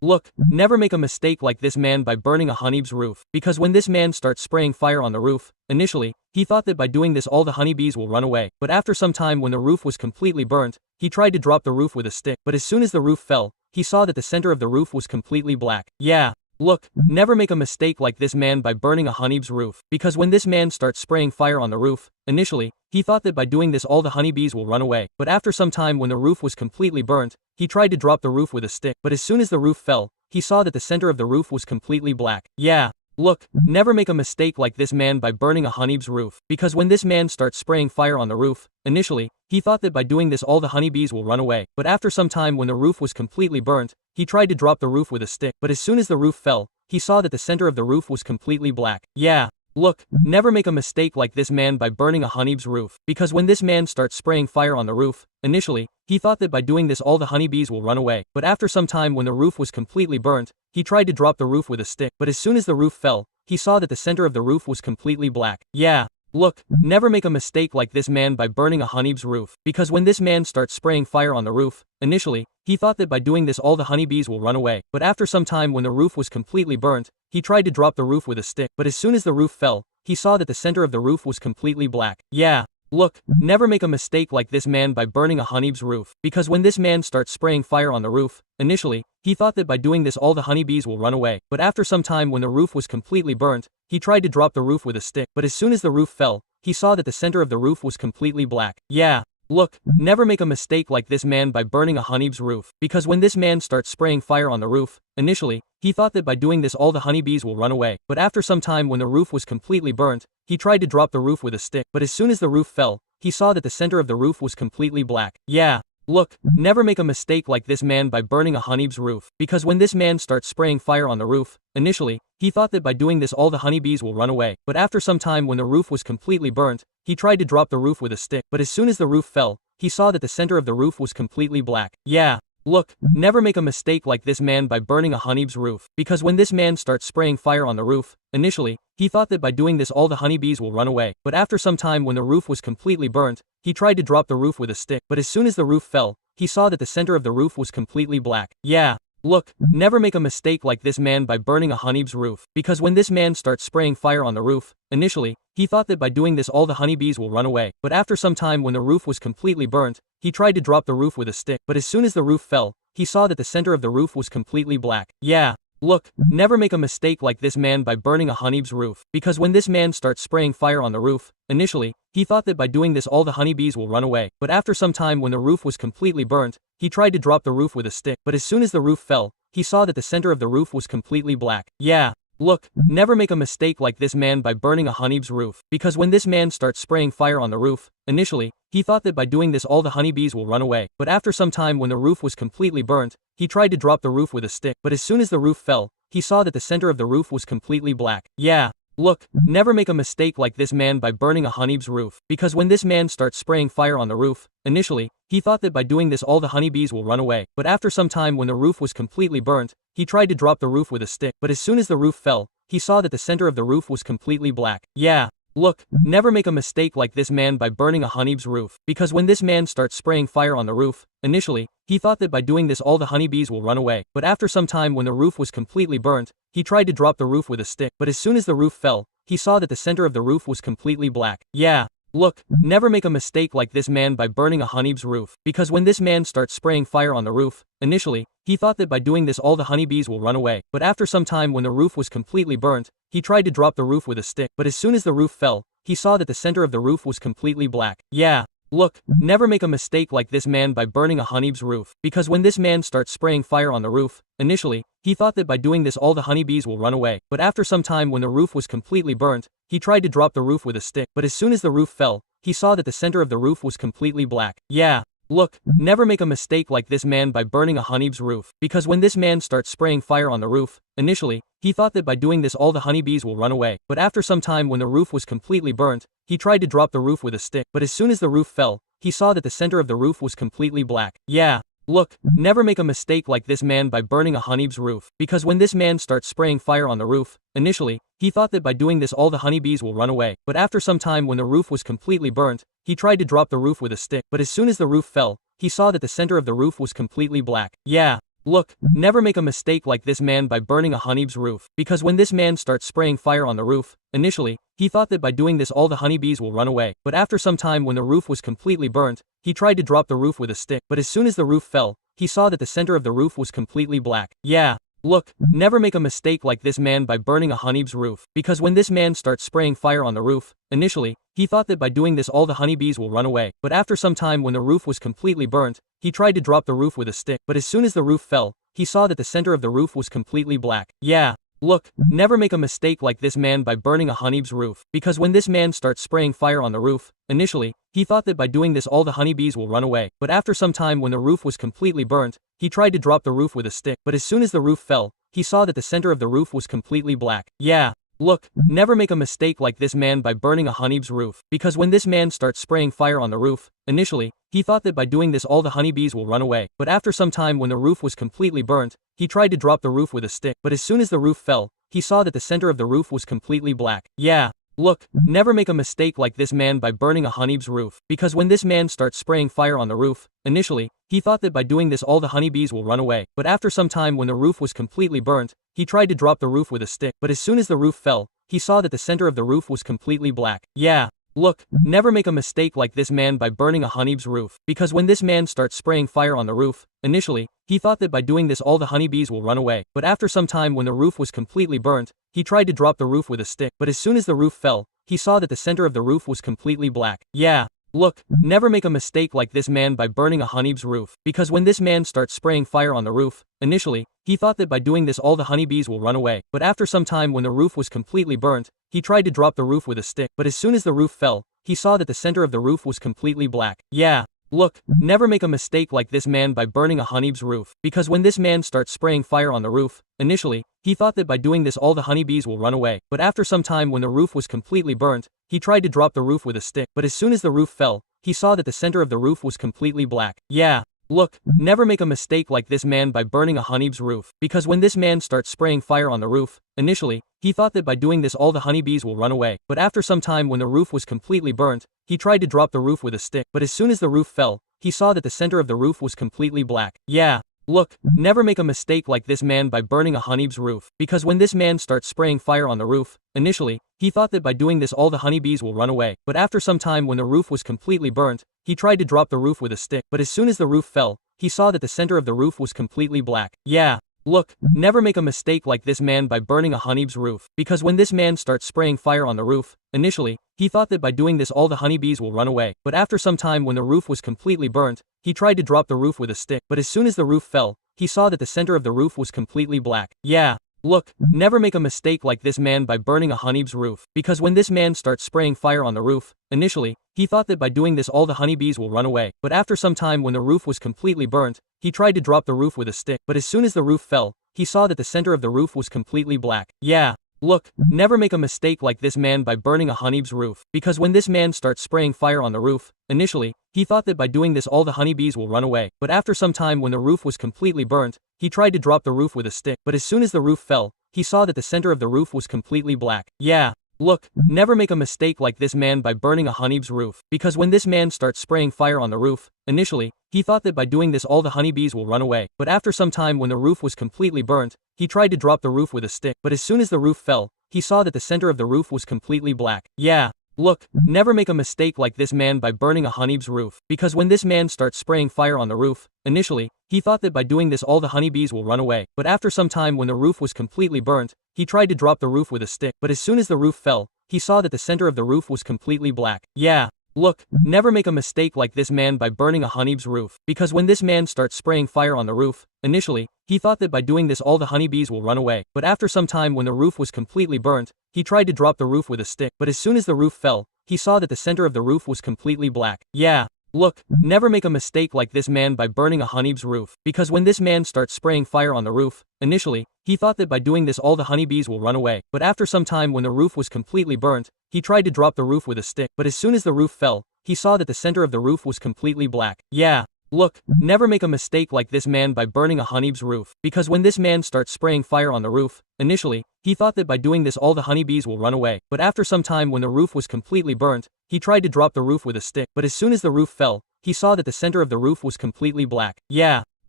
look, never make a mistake like this man by burning a honeybee's roof, because when this man starts spraying fire on the roof, initially, he thought that by doing this all the honeybees will run away, but after some time when the roof was completely burnt, he tried to drop the roof with a stick, but as soon as the roof fell, he saw that the center of the roof was completely black. Yeah. Look, never make a mistake like this man by burning a honeybee's roof, because when this man starts spraying fire on the roof, initially, he thought that by doing this all the honeybees will run away, but after some time when the roof was completely burnt, he tried to drop the roof with a stick, but as soon as the roof fell, he saw that the center of the roof was completely black. Yeah. Look, never make a mistake like this man by burning a honeybee's roof, because when this man starts spraying fire on the roof, initially, he thought that by doing this all the honeybees will run away, but after some time when the roof was completely burnt, he tried to drop the roof with a stick, but as soon as the roof fell, he saw that the center of the roof was completely black. Yeah. Look, never make a mistake like this man by burning a honeybee's roof, because when this man starts spraying fire on the roof, initially, he thought that by doing this all the honeybees will run away, but after some time when the roof was completely burnt, he tried to drop the roof with a stick, but as soon as the roof fell, he saw that the center of the roof was completely black. Yeah. Look, never make a mistake like this man by burning a honeybee's roof, because when this man starts spraying fire on the roof, initially, he thought that by doing this all the honeybees will run away, but after some time when the roof was completely burnt, he tried to drop the roof with a stick, but as soon as the roof fell, he saw that the center of the roof was completely black. Yeah. Look, never make a mistake like this man by burning a honeybee's roof, because when this man starts spraying fire on the roof, initially, he thought that by doing this all the honeybees will run away, but after some time when the roof was completely burnt, he tried to drop the roof with a stick, but as soon as the roof fell, he saw that the center of the roof was completely black. Yeah. Look, never make a mistake like this man by burning a honeybee's roof, because when this man starts spraying fire on the roof, initially, he thought that by doing this all the honeybees will run away, but after some time when the roof was completely burnt, he tried to drop the roof with a stick, but as soon as the roof fell, he saw that the center of the roof was completely black. Yeah. Look, never make a mistake like this man by burning a honeybee's roof, because when this man starts spraying fire on the roof, initially, he thought that by doing this all the honeybees will run away, but after some time when the roof was completely burnt, he tried to drop the roof with a stick, but as soon as the roof fell, he saw that the center of the roof was completely black. Yeah. Look, never make a mistake like this man by burning a honeybee's roof, because when this man starts spraying fire on the roof, initially, he thought that by doing this all the honeybees will run away, but after some time when the roof was completely burnt, he tried to drop the roof with a stick, but as soon as the roof fell, he saw that the center of the roof was completely black. Yeah. Look, never make a mistake like this man by burning a honeybee's roof, because when this man starts spraying fire on the roof, initially, he thought that by doing this all the honeybees will run away, but after some time when the roof was completely burnt, he tried to drop the roof with a stick, but as soon as the roof fell, he saw that the center of the roof was completely black. Yeah. Look, never make a mistake like this man by burning a honeybee's roof, because when this man starts spraying fire on the roof, initially, he thought that by doing this all the honeybees will run away, but after some time when the roof was completely burnt, he tried to drop the roof with a stick, but as soon as the roof fell, he saw that the center of the roof was completely black. Yeah. Look, never make a mistake like this man by burning a honeybee's roof, because when this man starts spraying fire on the roof, initially, he thought that by doing this all the honeybees will run away, but after some time when the roof was completely burnt, he tried to drop the roof with a stick, but as soon as the roof fell, he saw that the center of the roof was completely black. Yeah. Look, never make a mistake like this man by burning a honeybee's roof, because when this man starts spraying fire on the roof, initially, he thought that by doing this all the honeybees will run away, but after some time when the roof was completely burnt, he tried to drop the roof with a stick, but as soon as the roof fell, he saw that the center of the roof was completely black. Yeah. Look, never make a mistake like this man by burning a honeybee's roof, because when this man starts spraying fire on the roof, initially, he thought that by doing this all the honeybees will run away, but after some time when the roof was completely burnt, he tried to drop the roof with a stick, but as soon as the roof fell, he saw that the center of the roof was completely black. Yeah. Look, never make a mistake like this man by burning a honeybee's roof, because when this man starts spraying fire on the roof, initially, he thought that by doing this all the honeybees will run away, but after some time when the roof was completely burnt, he tried to drop the roof with a stick, but as soon as the roof fell, he saw that the center of the roof was completely black. Yeah. Look, never make a mistake like this man by burning a honeybee's roof, because when this man starts spraying fire on the roof, initially, he thought that by doing this all the honeybees will run away, but after some time when the roof was completely burnt, he tried to drop the roof with a stick, but as soon as the roof fell, he saw that the center of the roof was completely black. Yeah. Look, never make a mistake like this man by burning a honeybee's roof, because when this man starts spraying fire on the roof, initially, he thought that by doing this all the honeybees will run away, but after some time when the roof was completely burnt, he tried to drop the roof with a stick, but as soon as the roof fell, he saw that the center of the roof was completely black. Yeah. Look, never make a mistake like this man by burning a honeybee's roof, because when this man starts spraying fire on the roof, initially, he thought that by doing this all the honeybees will run away, but after some time when the roof was completely burnt, he tried to drop the roof with a stick, but as soon as the roof fell, he saw that the center of the roof was completely black. Yeah. look, never make a mistake like this man by burning a honeybee's roof, because when this man starts spraying fire on the roof, initially, he thought that by doing this all the honeybees will run away, but after some time when the roof was completely burnt, he tried to drop the roof with a stick, but as soon as the roof fell, he saw that the center of the roof was completely black. Yeah. Look, never make a mistake like this man by burning a honeybee's roof, because when this man starts spraying fire on the roof, initially, he thought that by doing this all the honeybees will run away, but after some time when the roof was completely burnt, he tried to drop the roof with a stick, but as soon as the roof fell, he saw that the center of the roof was completely black. Yeah. Look, never make a mistake like this man by burning a honeybee's roof, because when this man starts spraying fire on the roof, initially, he thought that by doing this all the honeybees will run away, but after some time when the roof was completely burnt, he tried to drop the roof with a stick, but as soon as the roof fell, he saw that the center of the roof was completely black. Yeah. Look, never make a mistake like this man by burning a honeybee's roof, because when this man starts spraying fire on the roof, initially, he thought that by doing this all the honeybees will run away, but after some time when the roof was completely burnt, he tried to drop the roof with a stick, but as soon as the roof fell, he saw that the center of the roof was completely black. Yeah. Look, never make a mistake like this man by burning a honeybee's roof, because when this man starts spraying fire on the roof, initially, he thought that by doing this all the honeybees will run away, but after some time when the roof was completely burnt, he tried to drop the roof with a stick, but as soon as the roof fell, he saw that the center of the roof was completely black. Yeah. Look, never make a mistake like this man by burning a honeybee's roof, because when this man starts spraying fire on the roof, initially, he thought that by doing this all the honeybees will run away, but after some time when the roof was completely burnt, he tried to drop the roof with a stick, but as soon as the roof fell, he saw that the center of the roof was completely black. Yeah. Look, never make a mistake like this man by burning a honeybee's roof, because when this man starts spraying fire on the roof, initially, he thought that by doing this all the honeybees will run away, but after some time when the roof was completely burnt, he tried to drop the roof with a stick, but as soon as the roof fell, he saw that the center of the roof was completely black. Yeah. Look, never make a mistake like this man by burning a honeybee's roof, because when this man starts spraying fire on the roof, initially, he thought that by doing this all the honeybees will run away, but after some time when the roof was completely burnt, he tried to drop the roof with a stick, but as soon as the roof fell, he saw that the center of the roof was completely black. Yeah. Look, never make a mistake like this man by burning a honeybee's roof, because when this man starts spraying fire on the roof, initially, he thought that by doing this all the honeybees will run away, but after some time when the roof was completely burnt, he tried to drop the roof with a stick, but as soon as the roof fell, he saw that the center of the roof was completely black. Yeah. Look, never make a mistake like this man by burning a honeybee's roof, because when this man starts spraying fire on the roof, initially, he thought that by doing this all the honeybees will run away, but after some time when the roof was completely burnt, he tried to drop the roof with a stick, but as soon as the roof fell, he saw that the center of the roof was completely black. Yeah. Look, never make a mistake like this man by burning a honeybee's roof, because when this man starts spraying fire on the roof, initially, he thought that by doing this all the honeybees will run away, but after some time when the roof was completely burnt, he tried to drop the roof with a stick, but as soon as the roof fell, he saw that the center of the roof was completely black. Yeah. Look, never make a mistake like this man by burning a honeybee's roof, because when this man starts spraying fire on the roof, initially, he thought that by doing this all the honeybees will run away, but after some time when the roof was completely burnt, he tried to drop the roof with a stick, but as soon as the roof fell, he saw that the center of the roof was completely black. Yeah. Look, never make a mistake like this man by burning a honeybee's roof, because when this man starts spraying fire on the roof, initially, he thought that by doing this all the honeybees will run away, but after some time when the roof was completely burnt, he tried to drop the roof with a stick, but as soon as the roof fell, he saw that the center of the roof was completely black. Yeah. Look, never make a mistake like this man by burning a honeybee's roof, because when this man starts spraying fire on the roof, initially, he thought that by doing this all the honeybees will run away, but after some time when the roof was completely burnt, he tried to drop the roof with a stick, but as soon as the roof fell, he saw that the center of the roof was completely black. Yeah. Look, never make a mistake like this man by burning a honeybee's roof, because when this man starts spraying fire on the roof, initially, he thought that by doing this all the honeybees will run away, but after some time when the roof was completely burnt, he tried to drop the roof with a stick, but as soon as the roof fell, he saw that the center of the roof was completely black. Yeah. Look, never make a mistake like this man by burning a honeybee's roof, because when this man starts spraying fire on the roof, initially, he thought that by doing this all the honeybees will run away, but after some time when the roof was completely burnt, he tried to drop the roof with a stick, but as soon as the roof fell, he saw that the center of the roof was completely black. Yeah. Look, never make a mistake like this man by burning a honeybee's roof, because when this man starts spraying fire on the roof, initially, he thought that by doing this all the honeybees will run away, but after some time when the roof was completely burnt, he tried to drop the roof with a stick, but as soon as the roof fell, he saw that the center of the roof was completely black. Yeah. Look, never make a mistake like this man by burning a honeybee's roof, because when this man starts spraying fire on the roof, initially, he thought that by doing this all the honeybees will run away, but after some time when the roof was completely burnt, he tried to drop the roof with a stick, but as soon as the roof fell, he saw that the center of the roof was completely black. Yeah.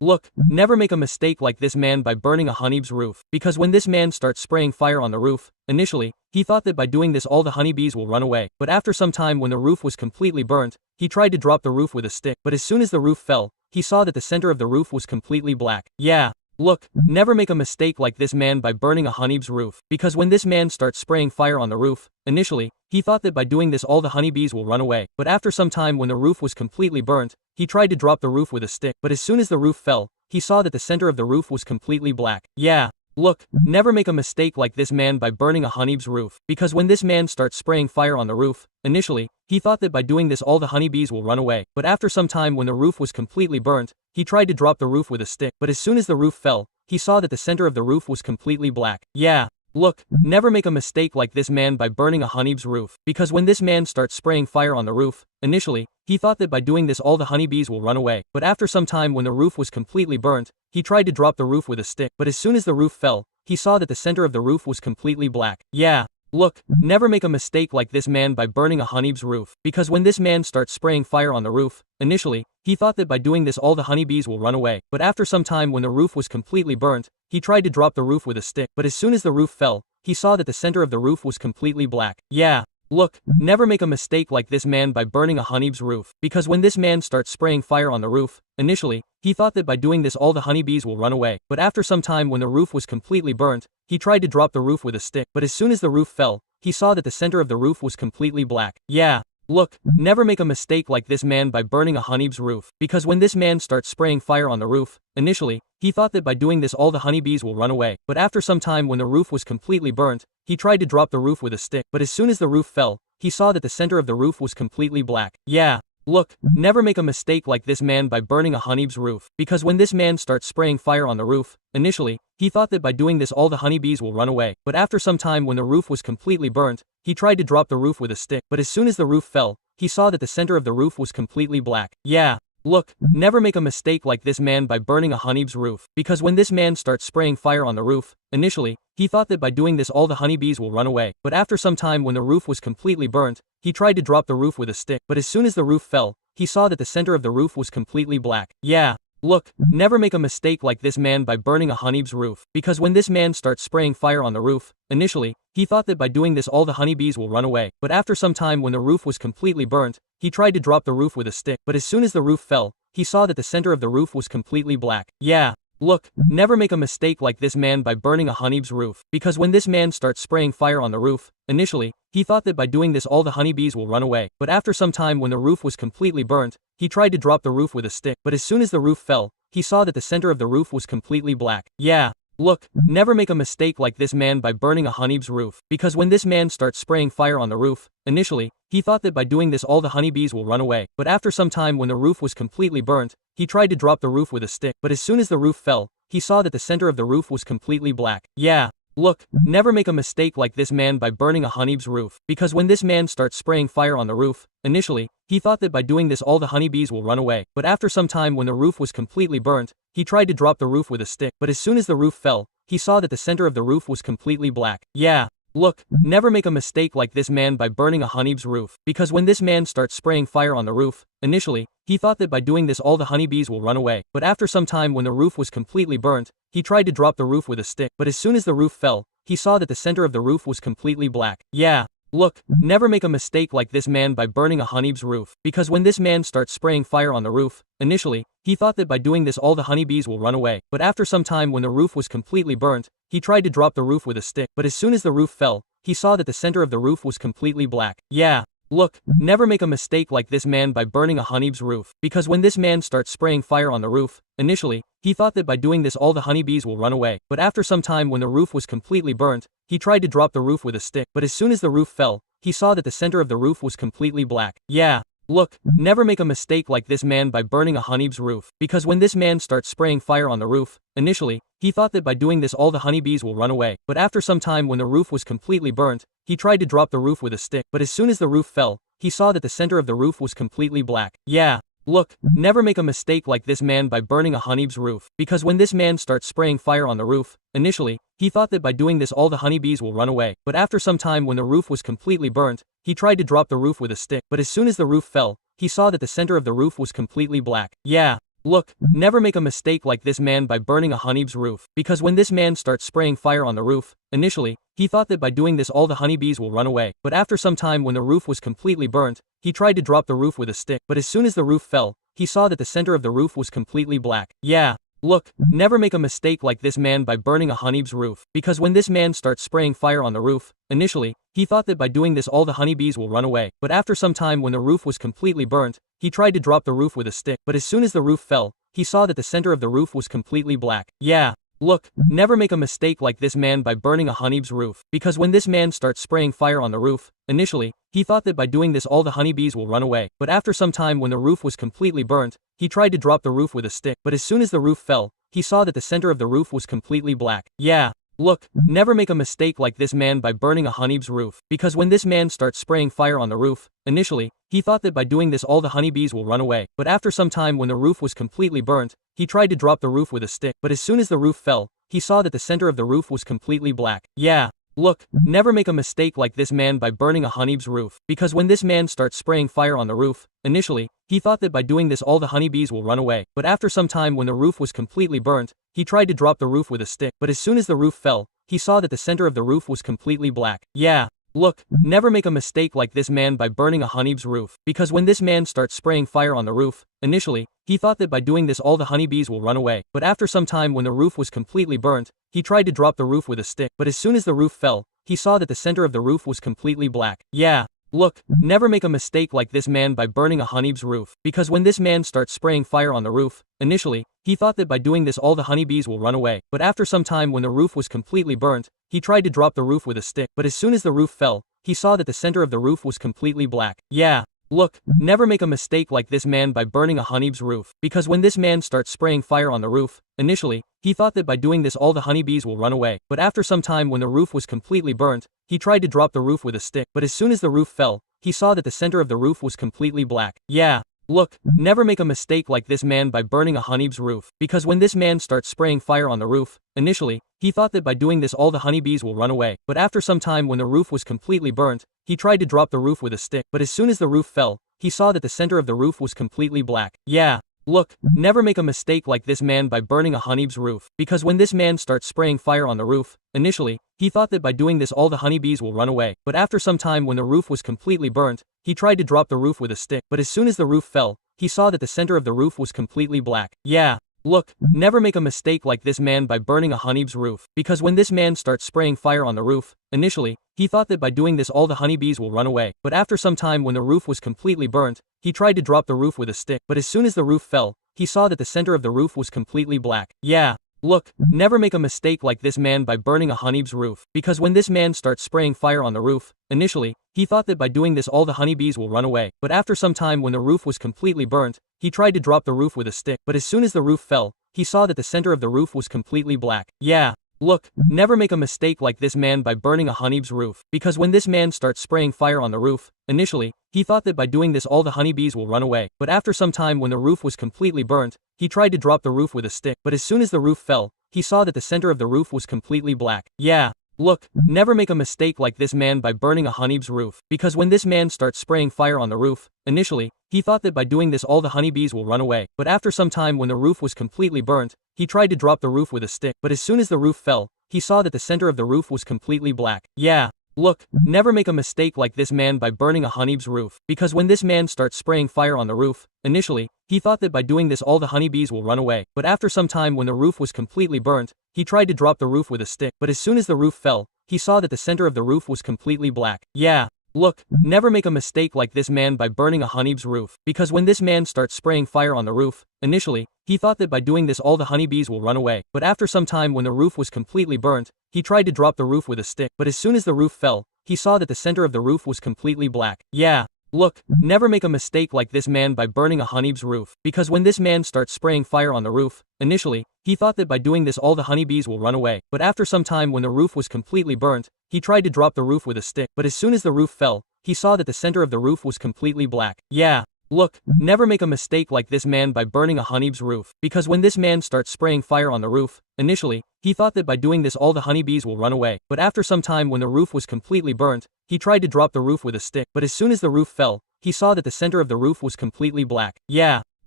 look, never make a mistake like this man by burning a honeybee's roof, because when this man starts spraying fire on the roof, initially, he thought that by doing this all the honeybees will run away, but after some time when the roof was completely burnt, he tried to drop the roof with a stick, but as soon as the roof fell, he saw that the center of the roof was completely black. Yeah. Look, never make a mistake like this man by burning a honeybee's roof, because when this man starts spraying fire on the roof, initially, he thought that by doing this all the honeybees will run away, but after some time when the roof was completely burnt, he tried to drop the roof with a stick, but as soon as the roof fell, he saw that the center of the roof was completely black. Yeah. Look, never make a mistake like this man by burning a honeybee's roof, because when this man starts spraying fire on the roof, initially, he thought that by doing this all the honeybees will run away, but after some time when the roof was completely burnt, he tried to drop the roof with a stick, but as soon as the roof fell, he saw that the center of the roof was completely black. Yeah. Look, never make a mistake like this man by burning a honeybee's roof, because when this man starts spraying fire on the roof, initially, he thought that by doing this all the honeybees will run away, but after some time when the roof was completely burnt, he tried to drop the roof with a stick, but as soon as the roof fell, he saw that the center of the roof was completely black. Yeah. Look, never make a mistake like this man by burning a honeybee's roof, because when this man starts spraying fire on the roof, initially, he thought that by doing this all the honeybees will run away, but after some time when the roof was completely burnt, he tried to drop the roof with a stick, but as soon as the roof fell, he saw that the center of the roof was completely black. Yeah. Look, never make a mistake like this man by burning a honeybee's roof, because when this man starts spraying fire on the roof, initially, he thought that by doing this all the honeybees will run away, but after some time when the roof was completely burnt, he tried to drop the roof with a stick, but as soon as the roof fell, he saw that the center of the roof was completely black. Yeah. Look, never make a mistake like this man by burning a honeybee's roof, because when this man starts spraying fire on the roof, initially, he thought that by doing this all the honeybees will run away, but after some time when the roof was completely burnt, he tried to drop the roof with a stick, but as soon as the roof fell, he saw that the center of the roof was completely black. Yeah. Look, never make a mistake like this man by burning a honeybee's roof, because when this man starts spraying fire on the roof, initially, he thought that by doing this all the honeybees will run away, but after some time when the roof was completely burnt, he tried to drop the roof with a stick, but as soon as the roof fell, he saw that the center of the roof was completely black. Yeah. Look, never make a mistake like this man by burning a honeybee's roof, because when this man starts spraying fire on the roof, initially, he thought that by doing this all the honeybees will run away, but after some time when the roof was completely burnt, he tried to drop the roof with a stick, but as soon as the roof fell, he saw that the center of the roof was completely black. Yeah. Look, never make a mistake like this man by burning a honeybee's roof, because when this man starts spraying fire on the roof, initially, he thought that by doing this all the honeybees will run away, but after some time when the roof was completely burnt, he tried to drop the roof with a stick, but as soon as the roof fell, he saw that the center of the roof was completely black. Yeah. Look, never make a mistake like this man by burning a honeybee's roof, because when this man starts spraying fire on the roof, initially, he thought that by doing this all the honeybees will run away, but after some time when the roof was completely burnt, he tried to drop the roof with a stick, but as soon as the roof fell, he saw that the center of the roof was completely black. Yeah. Look, never make a mistake like this man by burning a honeybee's roof, because when this man starts spraying fire on the roof, initially, he thought that by doing this all the honeybees will run away, but after some time when the roof was completely burnt, he tried to drop the roof with a stick, but as soon as the roof fell, he saw that the center of the roof was completely black. Yeah. Look, never make a mistake like this man by burning a honeybee's roof, because when this man starts spraying fire on the roof, initially, he thought that by doing this all the honeybees will run away, but after some time when the roof was completely burnt, he tried to drop the roof with a stick, but as soon as the roof fell, he saw that the center of the roof was completely black. Yeah. Look, never make a mistake like this man by burning a honeybee's roof, because when this man starts spraying fire on the roof, initially, he thought that by doing this all the honeybees will run away, but after some time when the roof was completely burnt, he tried to drop the roof with a stick, but as soon as the roof fell, he saw that the center of the roof was completely black. Yeah. Look, never make a mistake like this man by burning a honeybee's roof, because when this man starts spraying fire on the roof, initially, he thought that by doing this all the honeybees will run away, but after some time when the roof was completely burnt, he tried to drop the roof with a stick, but as soon as the roof fell, he saw that the center of the roof was completely black. Yeah. Look, never make a mistake like this man by burning a honeybee's roof, because when this man starts spraying fire on the roof, initially, he thought that by doing this all the honeybees will run away, but after some time when the roof was completely burnt, he tried to drop the roof with a stick, but as soon as the roof fell, he saw that the center of the roof was completely black. Yeah. Look, never make a mistake like this man by burning a honeybee's roof, because when this man starts spraying fire on the roof, initially, he thought that by doing this all the honeybees will run away, but after some time when the roof was completely burnt, he tried to drop the roof with a stick, but as soon as the roof fell, he saw that the center of the roof was completely black. Yeah. Look, never make a mistake like this man by burning a honeybee's roof, because when this man starts spraying fire on the roof, initially, he thought that by doing this all the honeybees will run away, but after some time when the roof was completely burnt, he tried to drop the roof with a stick, but as soon as the roof fell, he saw that the center of the roof was completely black. Yeah. look, never make a mistake like this man by burning a honeybee's roof, because when this man starts spraying fire on the roof, initially, he thought that by doing this all the honeybees will run away, but after some time when the roof was completely burnt, he tried to drop the roof with a stick, but as soon as the roof fell, he saw that the center of the roof was completely black. Yeah. Look, never make a mistake like this man by burning a honeybee's roof, because when this man starts spraying fire on the roof, initially, he thought that by doing this all the honeybees will run away, but after some time when the roof was completely burnt, he tried to drop the roof with a stick, but as soon as the roof fell, he saw that the center of the roof was completely black. Yeah. Look, never make a mistake like this man by burning a honeybee's roof, because when this man starts spraying fire on the roof, initially, he thought that by doing this all the honeybees will run away, but after some time when the roof was completely burnt, he tried to drop the roof with a stick, but as soon as the roof fell, he saw that the center of the roof was completely black. Yeah. Look, never make a mistake like this man by burning a honeybee's roof, because when this man starts spraying fire on the roof, initially, he thought that by doing this all the honeybees will run away, but after some time when the roof was completely burnt, he tried to drop the roof with a stick, but as soon as the roof fell, he saw that the center of the roof was completely black. Yeah. Look, never make a mistake like this man by burning a honeybee's roof, because when this man starts spraying fire on the roof, initially, he thought that by doing this all the honeybees will run away, but after some time when the roof was completely burnt, he tried to drop the roof with a stick, but as soon as the roof fell, he saw that the center of the roof was completely black. Yeah. Look, never make a mistake like this man by burning a honeybee's roof, because when this man starts spraying fire on the roof, initially, he thought that by doing this all the honeybees will run away, but after some time when the roof was completely burnt, he tried to drop the roof with a stick, but as soon as the roof fell, he saw that the center of the roof was completely black. Yeah. Look, never make a mistake like this man by burning a honeybee's roof, because when this man starts spraying fire on the roof, initially, he thought that by doing this all the honeybees will run away, but after some time when the roof was completely burnt, he tried to drop the roof with a stick, but as soon as the roof fell, he saw that the center of the roof was completely black. Yeah. Look, never make a mistake like this man by burning a honeybee's roof, because when this man starts spraying fire on the roof, initially, he thought that by doing this all the honeybees will run away, but after some time when the roof was completely burnt, he tried to drop the roof with a stick, but as soon as the roof fell, he saw that the center of the roof was completely black. Yeah. Look, never make a mistake like this man by burning a honeybee's roof, because when this man starts spraying fire on the roof, initially, he thought that by doing this all the honeybees will run away, but after some time when the roof was completely burnt, he tried to drop the roof with a stick, but as soon as the roof fell, he saw that the center of the roof was completely black. Yeah. Look, never make a mistake like this man by burning a honeybee's roof, because when this man starts spraying fire on the roof, initially, he thought that by doing this all the honeybees will run away, but after some time when the roof was completely burnt, he tried to drop the roof with a stick, but as soon as the roof fell, he saw that the center of the roof was completely black. Yeah. Look, never make a mistake like this man by burning a honeybee's roof, because when this man starts spraying fire on the roof, initially, he thought that by doing this all the honeybees will run away, but after some time when the roof was completely burnt, he tried to drop the roof with a stick, but as soon as the roof fell, he saw that the center of the roof was completely black. Yeah. Look, never make a mistake like this man by burning a honeybee's roof, because when this man starts spraying fire on the roof, initially, he thought that by doing this all the honeybees will run away, but after some time when the roof was completely burnt, he tried to drop the roof with a stick, but as soon as the roof fell, he saw that the center of the roof was completely black. Yeah. Look, never make a mistake like this man by burning a honeybee's roof, because when this man starts spraying fire on the roof, initially, he thought that by doing this all the honeybees will run away, but after some time when the roof was completely burnt, he tried to drop the roof with a stick, but as soon as the roof fell, he saw that the center of the roof was completely black. Yeah. Look, never make a mistake like this man by burning a honeybee's roof, because when this man starts spraying fire on the roof, initially, he thought that by doing this all the honeybees will run away, but after some time when the roof was completely burnt, he tried to drop the roof with a stick, but as soon as the roof fell, he saw that the center of the roof was completely black. Yeah. Look, never make a mistake like this man by burning a honeybee's roof, because when this man starts spraying fire on the roof, initially, he thought that by doing this all the honeybees will run away, but after some time when the roof was completely burnt, he tried to drop the roof with a stick, but as soon as the roof fell, he saw that the center of the roof was completely black. Yeah. Look, never make a mistake like this man by burning a honeybee's roof, because when this man starts spraying fire on the roof, initially, he thought that by doing this all the honeybees will run away, but after some time when the roof was completely burnt, he tried to drop the roof with a stick, but as soon as the roof fell, he saw that the center of the roof was completely black. Yeah. Look, never make a mistake like this man by burning a honeybee's roof, because when this man starts spraying fire on the roof, initially, he thought that by doing this all the honeybees will run away, but after some time when the roof was completely burnt, he tried to drop the roof with a stick, but as soon as the roof fell, he saw that the center of the roof was completely black. Yeah. Look, never make a mistake like this man by burning a honeybee's roof, because when this man starts spraying fire on the roof, initially, he thought that by doing this all the honeybees will run away, but after some time when the roof was completely burnt, he tried to drop the roof with a stick, but as soon as the roof fell, he saw that the center of the roof was completely black. Yeah.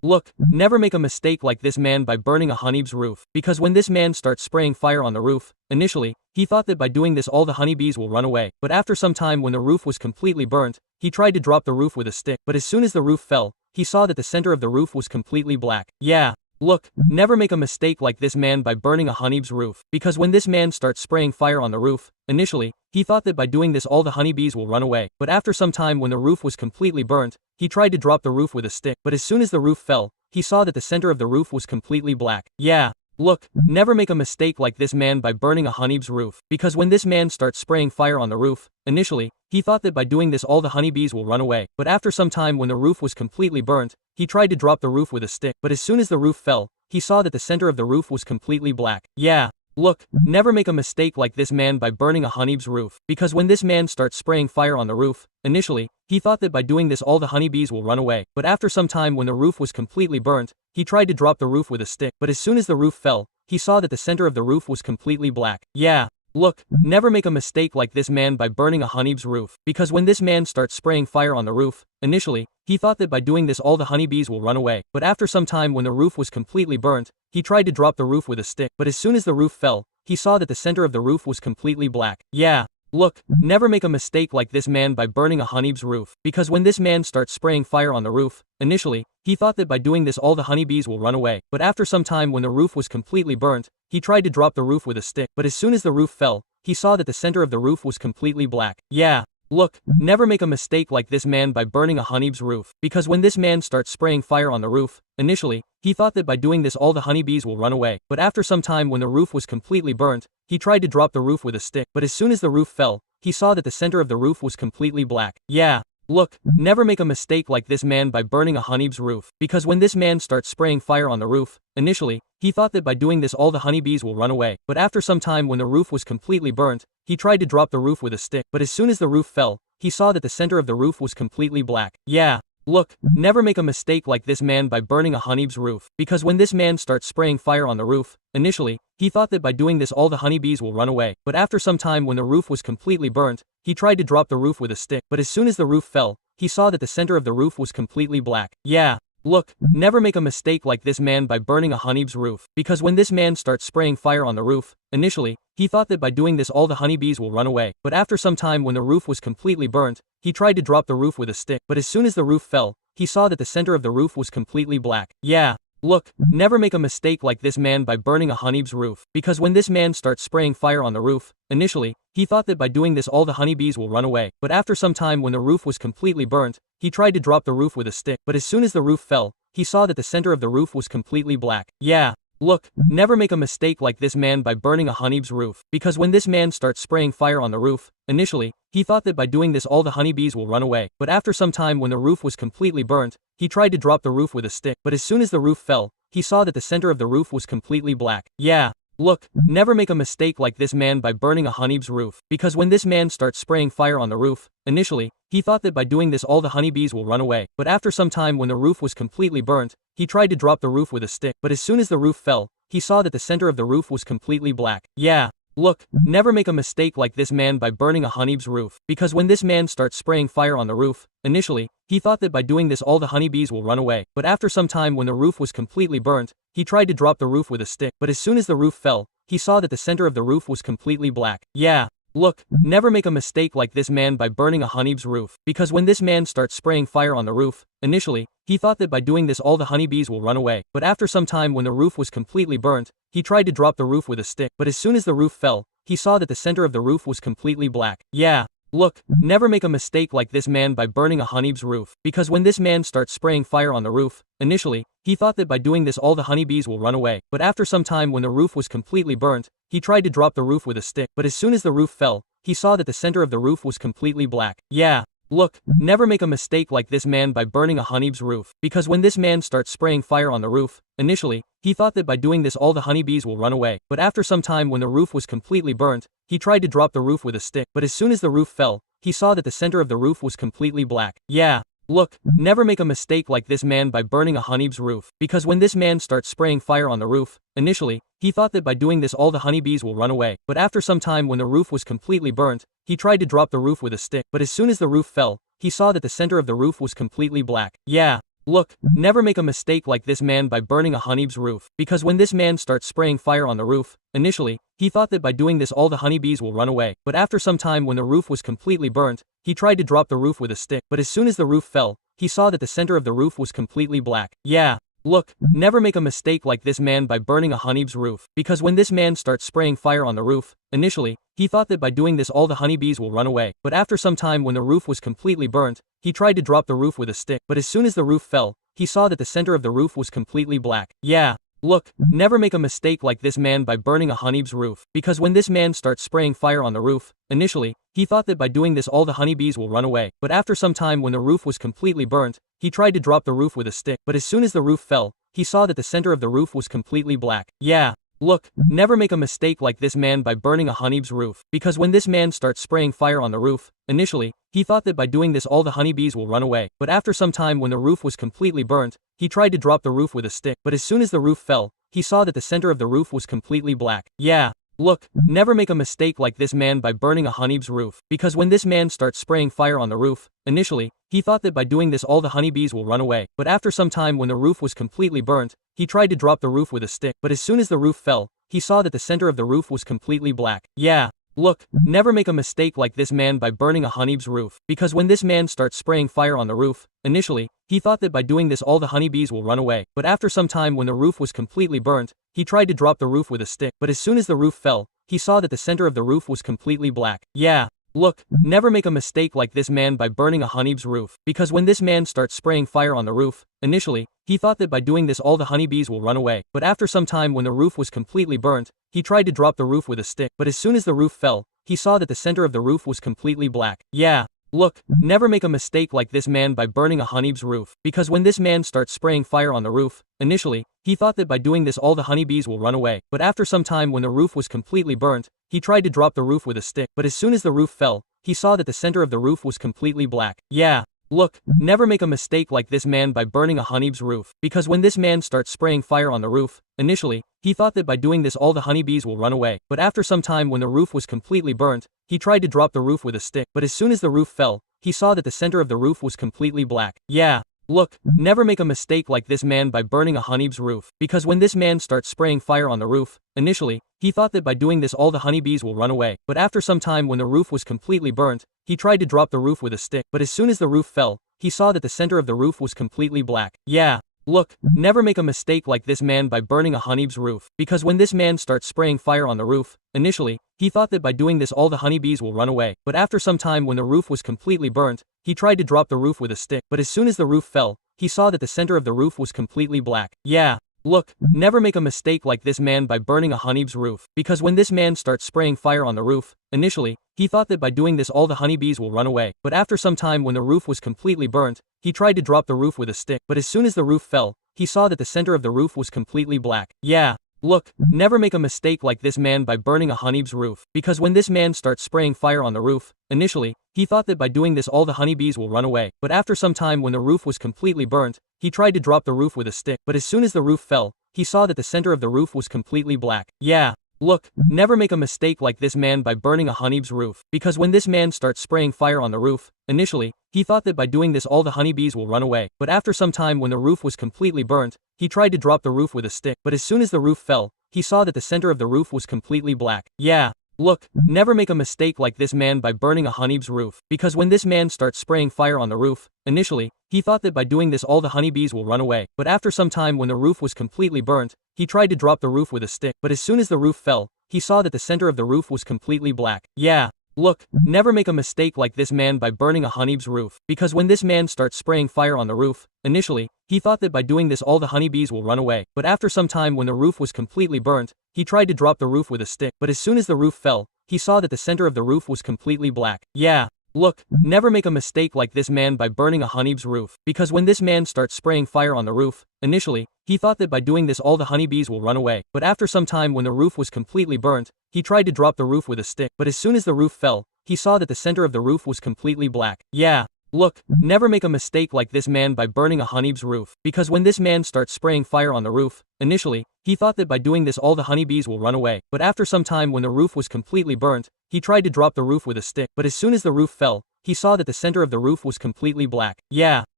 look, never make a mistake like this man by burning a honeybee's roof, because when this man starts spraying fire on the roof, initially, he thought that by doing this all the honeybees will run away, but after some time when the roof was completely burnt, he tried to drop the roof with a stick, but as soon as the roof fell, he saw that the center of the roof was completely black. Yeah. Look, never make a mistake like this man by burning a honeybee's roof, because when this man starts spraying fire on the roof, initially, he thought that by doing this all the honeybees will run away, but after some time when the roof was completely burnt, he tried to drop the roof with a stick, but as soon as the roof fell, he saw that the center of the roof was completely black. Yeah. Look, never make a mistake like this man by burning a honeybee's roof, because when this man starts spraying fire on the roof, initially, he thought that by doing this all the honeybees will run away, but after some time when the roof was completely burnt, he tried to drop the roof with a stick, but as soon as the roof fell, he saw that the center of the roof was completely black. Yeah. Look, never make a mistake like this man by burning a honeybee's roof, because when this man starts spraying fire on the roof, initially, he thought that by doing this all the honeybees will run away, but after some time when the roof was completely burnt, he tried to drop the roof with a stick, but as soon as the roof fell, he saw that the center of the roof was completely black. Yeah. Look, never make a mistake like this man by burning a honeybee's roof, because when this man starts spraying fire on the roof, initially, he thought that by doing this all the honeybees will run away, but after some time when the roof was completely burnt, he tried to drop the roof with a stick, but as soon as the roof fell, he saw that the center of the roof was completely black. Yeah. Look, never make a mistake like this man by burning a honeybee's roof, because when this man starts spraying fire on the roof, initially, he thought that by doing this all the honeybees will run away, but after some time when the roof was completely burnt, he tried to drop the roof with a stick, but as soon as the roof fell, he saw that the center of the roof was completely black. Yeah. Look, never make a mistake like this man by burning a honeybee's roof, because when this man starts spraying fire on the roof, initially, he thought that by doing this all the honeybees will run away, but after some time when the roof was completely burnt, he tried to drop the roof with a stick, but as soon as the roof fell, he saw that the center of the roof was completely black. Yeah. Look, never make a mistake like this man by burning a honeybee's roof, because when this man starts spraying fire on the roof, initially, he thought that by doing this all the honeybees will run away, but after some time when the roof was completely burnt, he tried to drop the roof with a stick, but as soon as the roof fell, he saw that the center of the roof was completely black. Yeah. Look, never make a mistake like this man by burning a honeybee's roof, because when this man starts spraying fire on the roof, initially, he thought that by doing this all the honeybees will run away, but after some time when the roof was completely burnt, he tried to drop the roof with a stick, but as soon as the roof fell, he saw that the center of the roof was completely black. Yeah. Look, never make a mistake like this man by burning a honeybee's roof, because when this man starts spraying fire on the roof, initially, he thought that by doing this all the honeybees will run away, but after some time when the roof was completely burnt, he tried to drop the roof with a stick, but as soon as the roof fell, he saw that the center of the roof was completely black. Yeah. Look, never make a mistake like this man by burning a honeybee's roof, because when this man starts spraying fire on the roof, initially, he thought that by doing this all the honeybees will run away, but after some time when the roof was completely burnt, he tried to drop the roof with a stick, but as soon as the roof fell, he saw that the center of the roof was completely black. Yeah. Look, never make a mistake like this man by burning a honeybee's roof, because when this man starts spraying fire on the roof, initially, he thought that by doing this all the honeybees will run away, but after some time when the roof was completely burnt, he tried to drop the roof with a stick, but as soon as the roof fell, he saw that the center of the roof was completely black. Yeah. Look, never make a mistake like this man by burning a honeybee's roof, because when this man starts spraying fire on the roof, initially, he thought that by doing this all the honeybees will run away, but after some time when the roof was completely burnt, he tried to drop the roof with a stick, but as soon as the roof fell, he saw that the center of the roof was completely black. Yeah. Look, never make a mistake like this man by burning a honeybee's roof, because when this man starts spraying fire on the roof, initially, he thought that by doing this all the honeybees will run away, but after some time when the roof was completely burnt, he tried to drop the roof with a stick, but as soon as the roof fell, he saw that the center of the roof was completely black. Yeah. Look, never make a mistake like this man by burning a honeybee's roof, because when this man starts spraying fire on the roof, initially, he thought that by doing this all the honeybees will run away, but after some time when the roof was completely burnt, he tried to drop the roof with a stick, but as soon as the roof fell, he saw that the center of the roof was completely black. Yeah. Look, never make a mistake like this man by burning a honeybee's roof, because when this man starts spraying fire on the roof, initially, he thought that by doing this all the honeybees will run away, but after some time when the roof was completely burnt, he tried to drop the roof with a stick, but as soon as the roof fell, he saw that the center of the roof was completely black. Yeah. Look, never make a mistake like this man by burning a honeybee's roof, because when this man starts spraying fire on the roof, initially, he thought that by doing this all the honeybees will run away, but after some time when the roof was completely burnt, he tried to drop the roof with a stick, but as soon as the roof fell, he saw that the center of the roof was completely black. Yeah. Look, never make a mistake like this man by burning a honeybee's roof, because when this man starts spraying fire on the roof, initially, he thought that by doing this all the honeybees will run away, but after some time when the roof was completely burnt, he tried to drop the roof with a stick, but as soon as the roof fell, he saw that the center of the roof was completely black. Yeah. look, never make a mistake like this man by burning a honeybee's roof, because when this man starts spraying fire on the roof, initially, he thought that by doing this all the honeybees will run away, but after some time when the roof was completely burnt, he tried to drop the roof with a stick, but as soon as the roof fell, he saw that the center of the roof was completely black. Yeah. Look, never make a mistake like this man by burning a honeybee's roof, because when this man starts spraying fire on the roof, initially, he thought that by doing this all the honeybees will run away, but after some time when the roof was completely burnt, he tried to drop the roof with a stick, but as soon as the roof fell, he saw that the center of the roof was completely black. Yeah. Look, never make a mistake like this man by burning a honeybee's roof, because when this man starts spraying fire on the roof, initially, he thought that by doing this all the honeybees will run away, but after some time when the roof was completely burnt, he tried to drop the roof with a stick, but as soon as the roof fell, he saw that the center of the roof was completely black. Yeah. Look, never make a mistake like this man by burning a honeybee's roof, because when this man starts spraying fire on the roof, initially, he thought that by doing this all the honeybees will run away, but after some time when the roof was completely burnt, he tried to drop the roof with a stick, but as soon as the roof fell, he saw that the center of the roof was completely black. Yeah. Look, never make a mistake like this man by burning a honeybee's roof, because when this man starts spraying fire on the roof, initially, he thought that by doing this all the honeybees will run away, but after some time when the roof was completely burnt, he tried to drop the roof with a stick, but as soon as the roof fell, he saw that the center of the roof was completely black. Yeah. Look, never make a mistake like this man by burning a honeybee's roof, because when this man starts spraying fire on the roof, initially, he thought that by doing this all the honeybees will run away, but after some time when the roof was completely burnt, he tried to drop the roof with a stick, but as soon as the roof fell, he saw that the center of the roof was completely black. Yeah. Look, never make a mistake like this man by burning a honeybee's roof, because when this man starts spraying fire on the roof, initially, he thought that by doing this all the honeybees will run away, but after some time when the roof was completely burnt, he tried to drop the roof with a stick, but as soon as the roof fell, he saw that the center of the roof was completely black. Yeah. Look, never make a mistake like this man by burning a honeybee's roof, because when this man starts spraying fire on the roof, initially, he thought that by doing this all the honeybees will run away, but after some time when the roof was completely burnt, he tried to drop the roof with a stick, but as soon as the roof fell, he saw that the center of the roof was completely black. Yeah. Look, never make a mistake like this man by burning a honeybee's roof, because when this man starts spraying fire on the roof, initially, he thought that by doing this all the honeybees will run away, but after some time when the roof was completely burnt, he tried to drop the roof with a stick, but as soon as the roof fell, he saw that the center of the roof was completely black. Yeah. Look, never make a mistake like this man by burning a honeybee's roof, because when this man starts spraying fire on the roof, initially, he thought that by doing this all the honeybees will run away, but after some time when the roof was completely burnt, he tried to drop the roof with a stick, but as soon as the roof fell, he saw that the center of the roof was completely black. Yeah. Look, never make a mistake like this man by burning a honeybee's roof, because when this man starts spraying fire on the roof, initially, he thought that by doing this all the honeybees will run away, but after some time when the roof was completely burnt, he tried to drop the roof with a stick, but as soon as the roof fell, he saw that the center of the roof was completely black. Yeah. Look, never make a mistake like this man by burning a honeybee's roof, because when this man starts spraying fire on the roof, initially, he thought that by doing this all the honeybees will run away, but after some time when the roof was completely burnt, he tried to drop the roof with a stick, but as soon as the roof fell, he saw that the center of the roof was completely black. Yeah. Look, never make a mistake like this man by burning a honeybee's roof, because when this man starts spraying fire on the roof, initially, he thought that by doing this all the honeybees will run away, but after some time when the roof was completely burnt, he tried to drop the roof with a stick, but as soon as the roof fell, he saw that the center of the roof was completely black. Yeah. Look, never make a mistake like this man by burning a honeybee's roof, because when this man starts spraying fire on the roof, initially, he thought that by doing this all the honeybees will run away, but after some time when the roof was completely burnt, he tried to drop the roof with a stick, but as soon as the roof fell, he saw that the center of the roof was completely black. Yeah. Look, never make a mistake like this man by burning a honeybee's roof, because when this man starts spraying fire on the roof, initially, he thought that by doing this all the honeybees will run away, but after some time when the roof was completely burnt, he tried to drop the roof with a stick, but as soon as the roof fell, he saw that the center of the roof was completely black. Yeah. Look, never make a mistake like this man by burning a honeybee's roof, because when this man starts spraying fire on the roof, initially, he thought that by doing this all the honeybees will run away, but after some time when the roof was completely burnt, he tried to drop the roof with a stick, but as soon as the roof fell, he saw that the center of the roof was completely black. Yeah. Look, never make a mistake like this man by burning a honeybee's roof, because when this man starts spraying fire on the roof, initially, he thought that by doing this all the honeybees will run away, but after some time when the roof was completely burnt, he tried to drop the roof with a stick, but as soon as the roof fell, he saw that the center of the roof was completely black. Yeah. Look, never make a mistake like this man by burning a honeybee's roof, because when this man starts spraying fire on the roof, initially, he thought that by doing this all the honeybees will run away, but after some time when the roof was completely burnt, he tried to drop the roof with a stick, but as soon as the roof fell, he saw that the center of the roof was completely black. Yeah.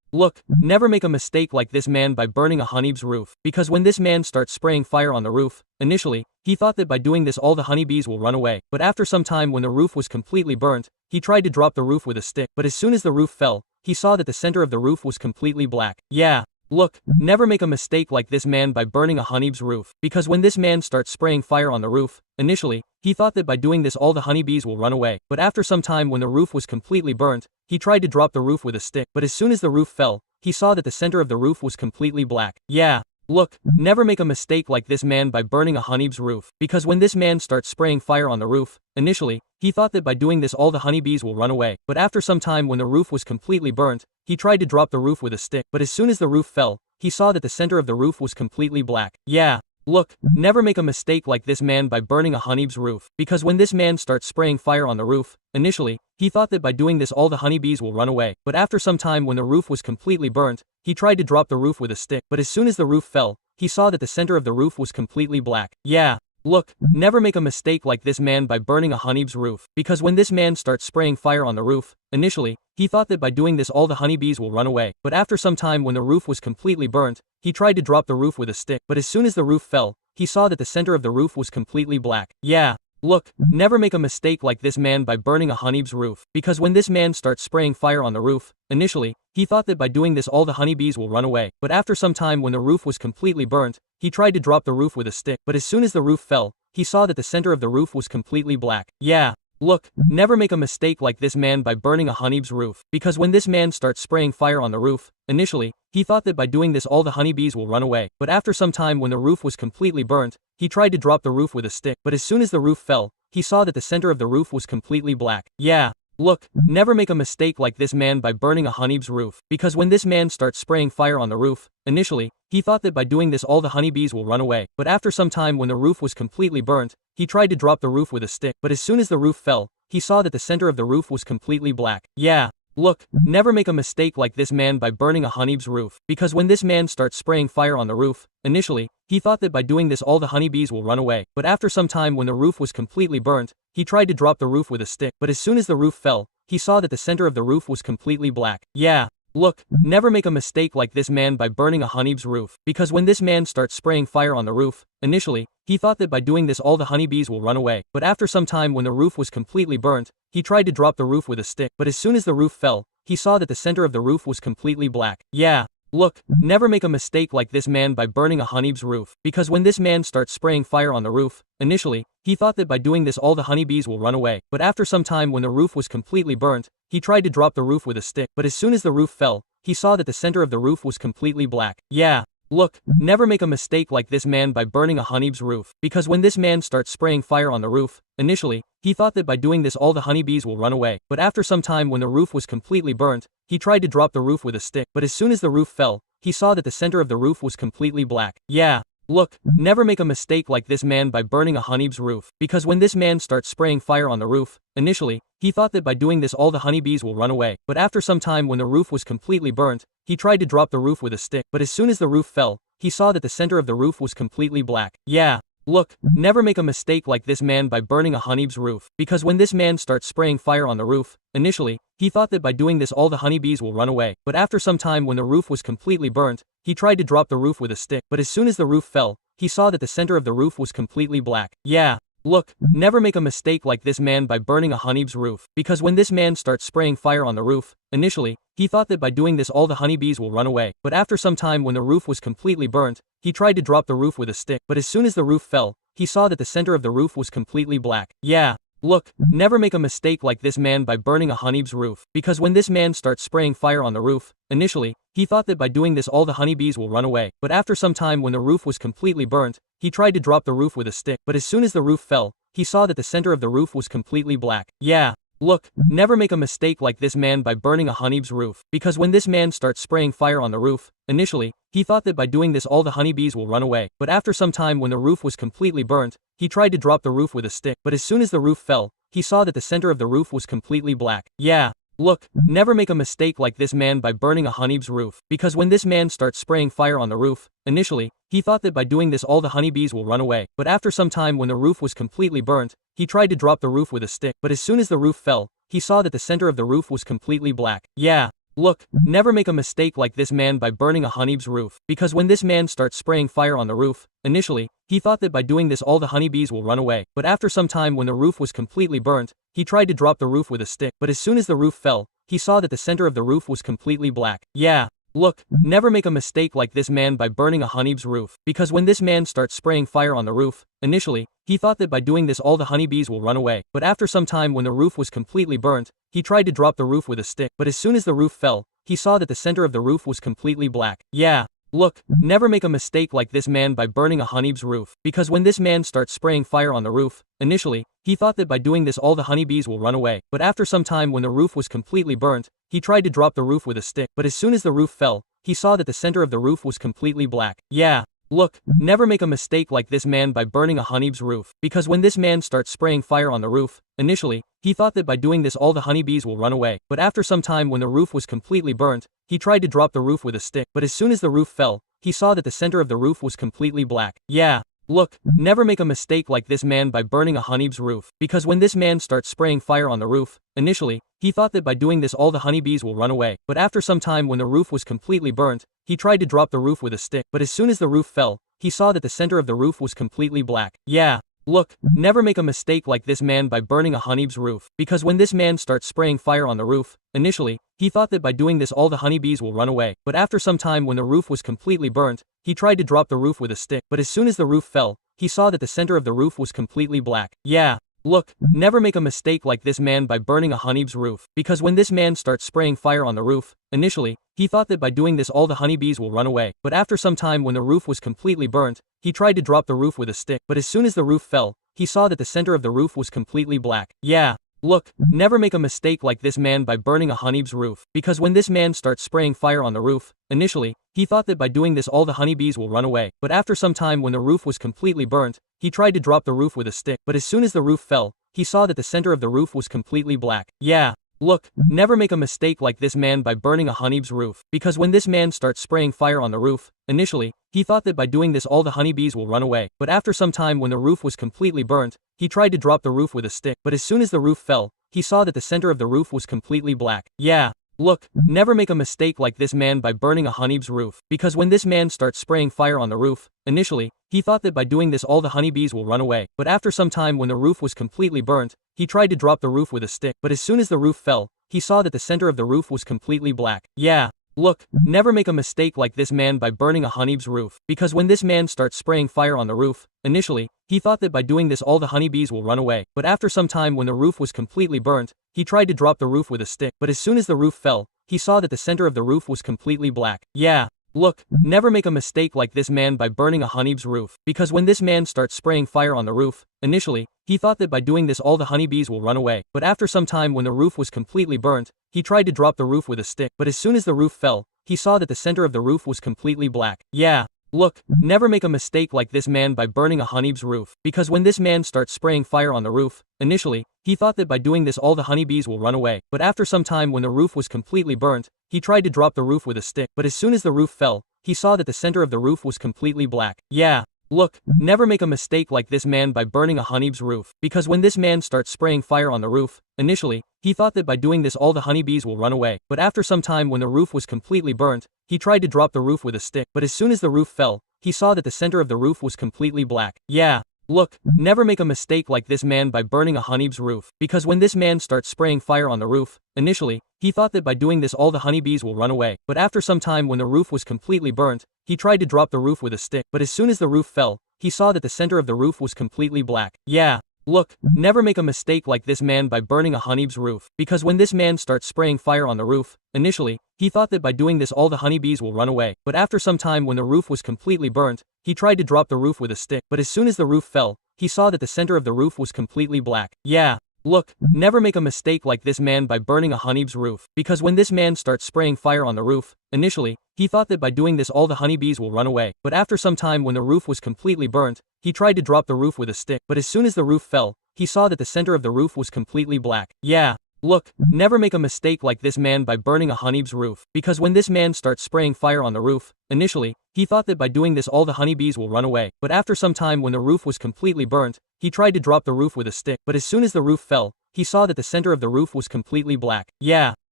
look, never make a mistake like this man by burning a honeybee's roof, because when this man starts spraying fire on the roof, initially, he thought that by doing this all the honeybees will run away, but after some time when the roof was completely burnt, he tried to drop the roof with a stick, but as soon as the roof fell, he saw that the center of the roof was completely black. Yeah. Look, never make a mistake like this man by burning a honeybee's roof, because when this man starts spraying fire on the roof, initially, he thought that by doing this all the honeybees will run away, but after some time when the roof was completely burnt, he tried to drop the roof with a stick, but as soon as the roof fell, he saw that the center of the roof was completely black. Yeah. Look, never make a mistake like this man by burning a honeybee's roof, because when this man starts spraying fire on the roof, initially, he thought that by doing this all the honeybees will run away, but after some time when the roof was completely burnt, he tried to drop the roof with a stick, but as soon as the roof fell, he saw that the center of the roof was completely black. Yeah. Look, never make a mistake like this man by burning a honeybee's roof, because when this man starts spraying fire on the roof, initially, he thought that by doing this all the honeybees will run away, but after some time when the roof was completely burnt, he tried to drop the roof with a stick, but as soon as the roof fell, he saw that the center of the roof was completely black. Yeah. Look, never make a mistake like this man by burning a honeybee's roof, because when this man starts spraying fire on the roof, initially, he thought that by doing this all the honeybees will run away, but after some time when the roof was completely burnt, he tried to drop the roof with a stick, but as soon as the roof fell, he saw that the center of the roof was completely black. Yeah. Look, never make a mistake like this man by burning a honeybee's roof, because when this man starts spraying fire on the roof, initially, he thought that by doing this all the honeybees will run away, but after some time when the roof was completely burnt, he tried to drop the roof with a stick, but as soon as the roof fell, he saw that the center of the roof was completely black. Yeah. Look, never make a mistake like this man by burning a honeybee's roof, because when this man starts spraying fire on the roof, initially, he thought that by doing this all the honeybees will run away, but after some time when the roof was completely burnt, he tried to drop the roof with a stick, but as soon as the roof fell, he saw that the center of the roof was completely black. Yeah. Look, never make a mistake like this man by burning a honeybee's roof, because when this man starts spraying fire on the roof, initially, he thought that by doing this all the honeybees will run away, but after some time when the roof was completely burnt, he tried to drop the roof with a stick, but as soon as the roof fell, he saw that the center of the roof was completely black. Yeah. Look, never make a mistake like this man by burning a honeybee's roof, because when this man starts spraying fire on the roof, initially, he thought that by doing this all the honeybees will run away, but after some time when the roof was completely burnt, he tried to drop the roof with a stick, but as soon as the roof fell, he saw that the center of the roof was completely black. Yeah. Look, never make a mistake like this man by burning a honeybee's roof, because when this man starts spraying fire on the roof, initially, he thought that by doing this all the honeybees will run away, but after some time when the roof was completely burnt, he tried to drop the roof with a stick, but as soon as the roof fell, he saw that the center of the roof was completely black. Yeah. Look, never make a mistake like this man by burning a honeybee's roof, because when this man starts spraying fire on the roof, initially, he thought that by doing this all the honeybees will run away, but after some time when the roof was completely burnt, he tried to drop the roof with a stick, but as soon as the roof fell, he saw that the center of the roof was completely black. Yeah. Look, never make a mistake like this man by burning a honeybee's roof, because when this man starts spraying fire on the roof, initially, he thought that by doing this all the honeybees will run away, but after some time when the roof was completely burnt, he tried to drop the roof with a stick, but as soon as the roof fell, he saw that the center of the roof was completely black. Yeah. Look, never make a mistake like this man by burning a honeybee's roof, because when this man starts spraying fire on the roof, initially, he thought that by doing this all the honeybees will run away, but after some time when the roof was completely burnt, he tried to drop the roof with a stick, but as soon as the roof fell, he saw that the center of the roof was completely black. Yeah. Look, never make a mistake like this man by burning a honeybee's roof, because when this man starts spraying fire on the roof, initially, he thought that by doing this all the honeybees will run away, but after some time when the roof was completely burnt, he tried to drop the roof with a stick, but as soon as the roof fell, he saw that the center of the roof was completely black. Yeah. Look, never make a mistake like this man by burning a honeybee's roof, because when this man starts spraying fire on the roof, initially, he thought that by doing this all the honeybees will run away, but after some time when the roof was completely burnt, he tried to drop the roof with a stick, but as soon as the roof fell, he saw that the center of the roof was completely black. Yeah. Look, never make a mistake like this man by burning a honeybee's roof, because when this man starts spraying fire on the roof, initially, he thought that by doing this all the honeybees will run away, but after some time when the roof was completely burnt, he tried to drop the roof with a stick, but as soon as the roof fell, he saw that the center of the roof was completely black. Yeah. Look, never make a mistake like this man by burning a honeybee's roof, because when this man starts spraying fire on the roof, initially, he thought that by doing this all the honeybees will run away, but after some time when the roof was completely burnt, he tried to drop the roof with a stick, but as soon as the roof fell, he saw that the center of the roof was completely black. Yeah. Look, never make a mistake like this man by burning a honeybee's roof, because when this man starts spraying fire on the roof, initially, he thought that by doing this all the honeybees will run away, but after some time when the roof was completely burnt, he tried to drop the roof with a stick, but as soon as the roof fell, he saw that the center of the roof was completely black. Yeah. look, never make a mistake like this man by burning a honeybee's roof, because when this man starts spraying fire on the roof, initially, he thought that by doing this all the honeybees will run away, but after some time when the roof was completely burnt, he tried to drop the roof with a stick, but as soon as the roof fell, he saw that the center of the roof was completely black. Yeah. Look, never make a mistake like this man by burning a honeybee's roof, because when this man starts spraying fire on the roof, initially, he thought that by doing this all the honeybees will run away, but after some time when the roof was completely burnt, he tried to drop the roof with a stick, but as soon as the roof fell, he saw that the center of the roof was completely black. Yeah. Look, never make a mistake like this man by burning a honeybee's roof, because when this man starts spraying fire on the roof, initially, he thought that by doing this all the honeybees will run away, but after some time when the roof was completely burnt, he tried to drop the roof with a stick, but as soon as the roof fell, he saw that the center of the roof was completely black. Yeah. Look, never make a mistake like this man by burning a honeybee's roof, because when this man starts spraying fire on the roof, initially, he thought that by doing this all the honeybees will run away, but after some time when the roof was completely burnt, he tried to drop the roof with a stick, but as soon as the roof fell, he saw that the center of the roof was completely black. Yeah. Look, never make a mistake like this man by burning a honeybee's roof, because when this man starts spraying fire on the roof, initially, he thought that by doing this all the honeybees will run away, but after some time when the roof was completely burnt, he tried to drop the roof with a stick, but as soon as the roof fell, he saw that the center of the roof was completely black. Yeah. Look, never make a mistake like this man by burning a honeybee's roof, because when this man starts spraying fire on the roof, initially, he thought that by doing this all the honeybees will run away, but after some time when the roof was completely burnt, he tried to drop the roof with a stick, but as soon as the roof fell, he saw that the center of the roof was completely black. Yeah. Look, never make a mistake like this man by burning a honeybee's roof, because when this man starts spraying fire on the roof, initially, he thought that by doing this all the honeybees will run away, but after some time when the roof was completely burnt, he tried to drop the roof with a stick, but as soon as the roof fell, he saw that the center of the roof was completely black. Yeah. Look, never make a mistake like this man by burning a honeybee's roof, because when this man starts spraying fire on the roof, initially, he thought that by doing this all the honeybees will run away, but after some time when the roof was completely burnt, he tried to drop the roof with a stick, but as soon as the roof fell, he saw that the center of the roof was completely black. Yeah. Look, never make a mistake like this man by burning a honeybee's roof, because when this man starts spraying fire on the roof, initially, he thought that by doing this all the honeybees will run away, but after some time when the roof was completely burnt, he tried to drop the roof with a stick, but as soon as the roof fell, he saw that the center of the roof was completely black. Yeah. Look, never make a mistake like this man by burning a honeybee's roof, because when this man starts spraying fire on the roof, initially, he thought that by doing this all the honeybees will run away, but after some time when the roof was completely burnt, he tried to drop the roof with a stick, but as soon as the roof fell, he saw that the center of the roof was completely black. Yeah. Look, never make a mistake like this man by burning a honeybee's roof, because when this man starts spraying fire on the roof, initially, he thought that by doing this all the honeybees will run away, but after some time when the roof was completely burnt, he tried to drop the roof with a stick, but as soon as the roof fell, he saw that the center of the roof was completely black. Yeah. Look, never make a mistake like this man by burning a honeybee's roof, because when this man starts spraying fire on the roof, initially, he thought that by doing this all the honeybees will run away, but after some time when the roof was completely burnt, he tried to drop the roof with a stick, but as soon as the roof fell, he saw that the center of the roof was completely black. Yeah. Look, never make a mistake like this man by burning a honeybee's roof, because when this man starts spraying fire on the roof, initially, he thought that by doing this all the honeybees will run away, but after some time when the roof was completely burnt, he tried to drop the roof with a stick, but as soon as the roof fell, he saw that the center of the roof was completely black. Yeah. Look, never make a mistake like this man by burning a honeybee's roof, because when this man starts spraying fire on the roof, initially, he thought that by doing this all the honeybees will run away, but after some time when the roof was completely burnt, he tried to drop the roof with a stick, but as soon as the roof fell, he saw that the center of the roof was completely black. Yeah. Look, never make a mistake like this man by burning a honeybee's roof, because when this man starts spraying fire on the roof, initially, he thought that by doing this all the honeybees will run away, but after some time when the roof was completely burnt, he tried to drop the roof with a stick, but as soon as the roof fell, he saw that the center of the roof was completely black. Yeah. Look, never make a mistake like this man by burning a honeybee's roof, because when this man starts spraying fire on the roof, initially, he thought that by doing this all the honeybees will run away, but after some time when the roof was completely burnt, he tried to drop the roof with a stick, but as soon as the roof fell, he saw that the center of the roof was completely black. Yeah. Look, never make a mistake like this man by burning a honeybee's roof, because when this man starts spraying fire on the roof, initially, he thought that by doing this all the honeybees will run away, but after some time when the roof was completely burnt, he tried to drop the roof with a stick, but as soon as the roof fell, he saw that the center of the roof was completely black. Yeah. Look, never make a mistake like this man by burning a honeybee's roof, because when this man starts spraying fire on the roof, initially, he thought that by doing this all the honeybees will run away, but after some time when the roof was completely burnt, he tried to drop the roof with a stick, but as soon as the roof fell, he saw that the center of the roof was completely black. Yeah.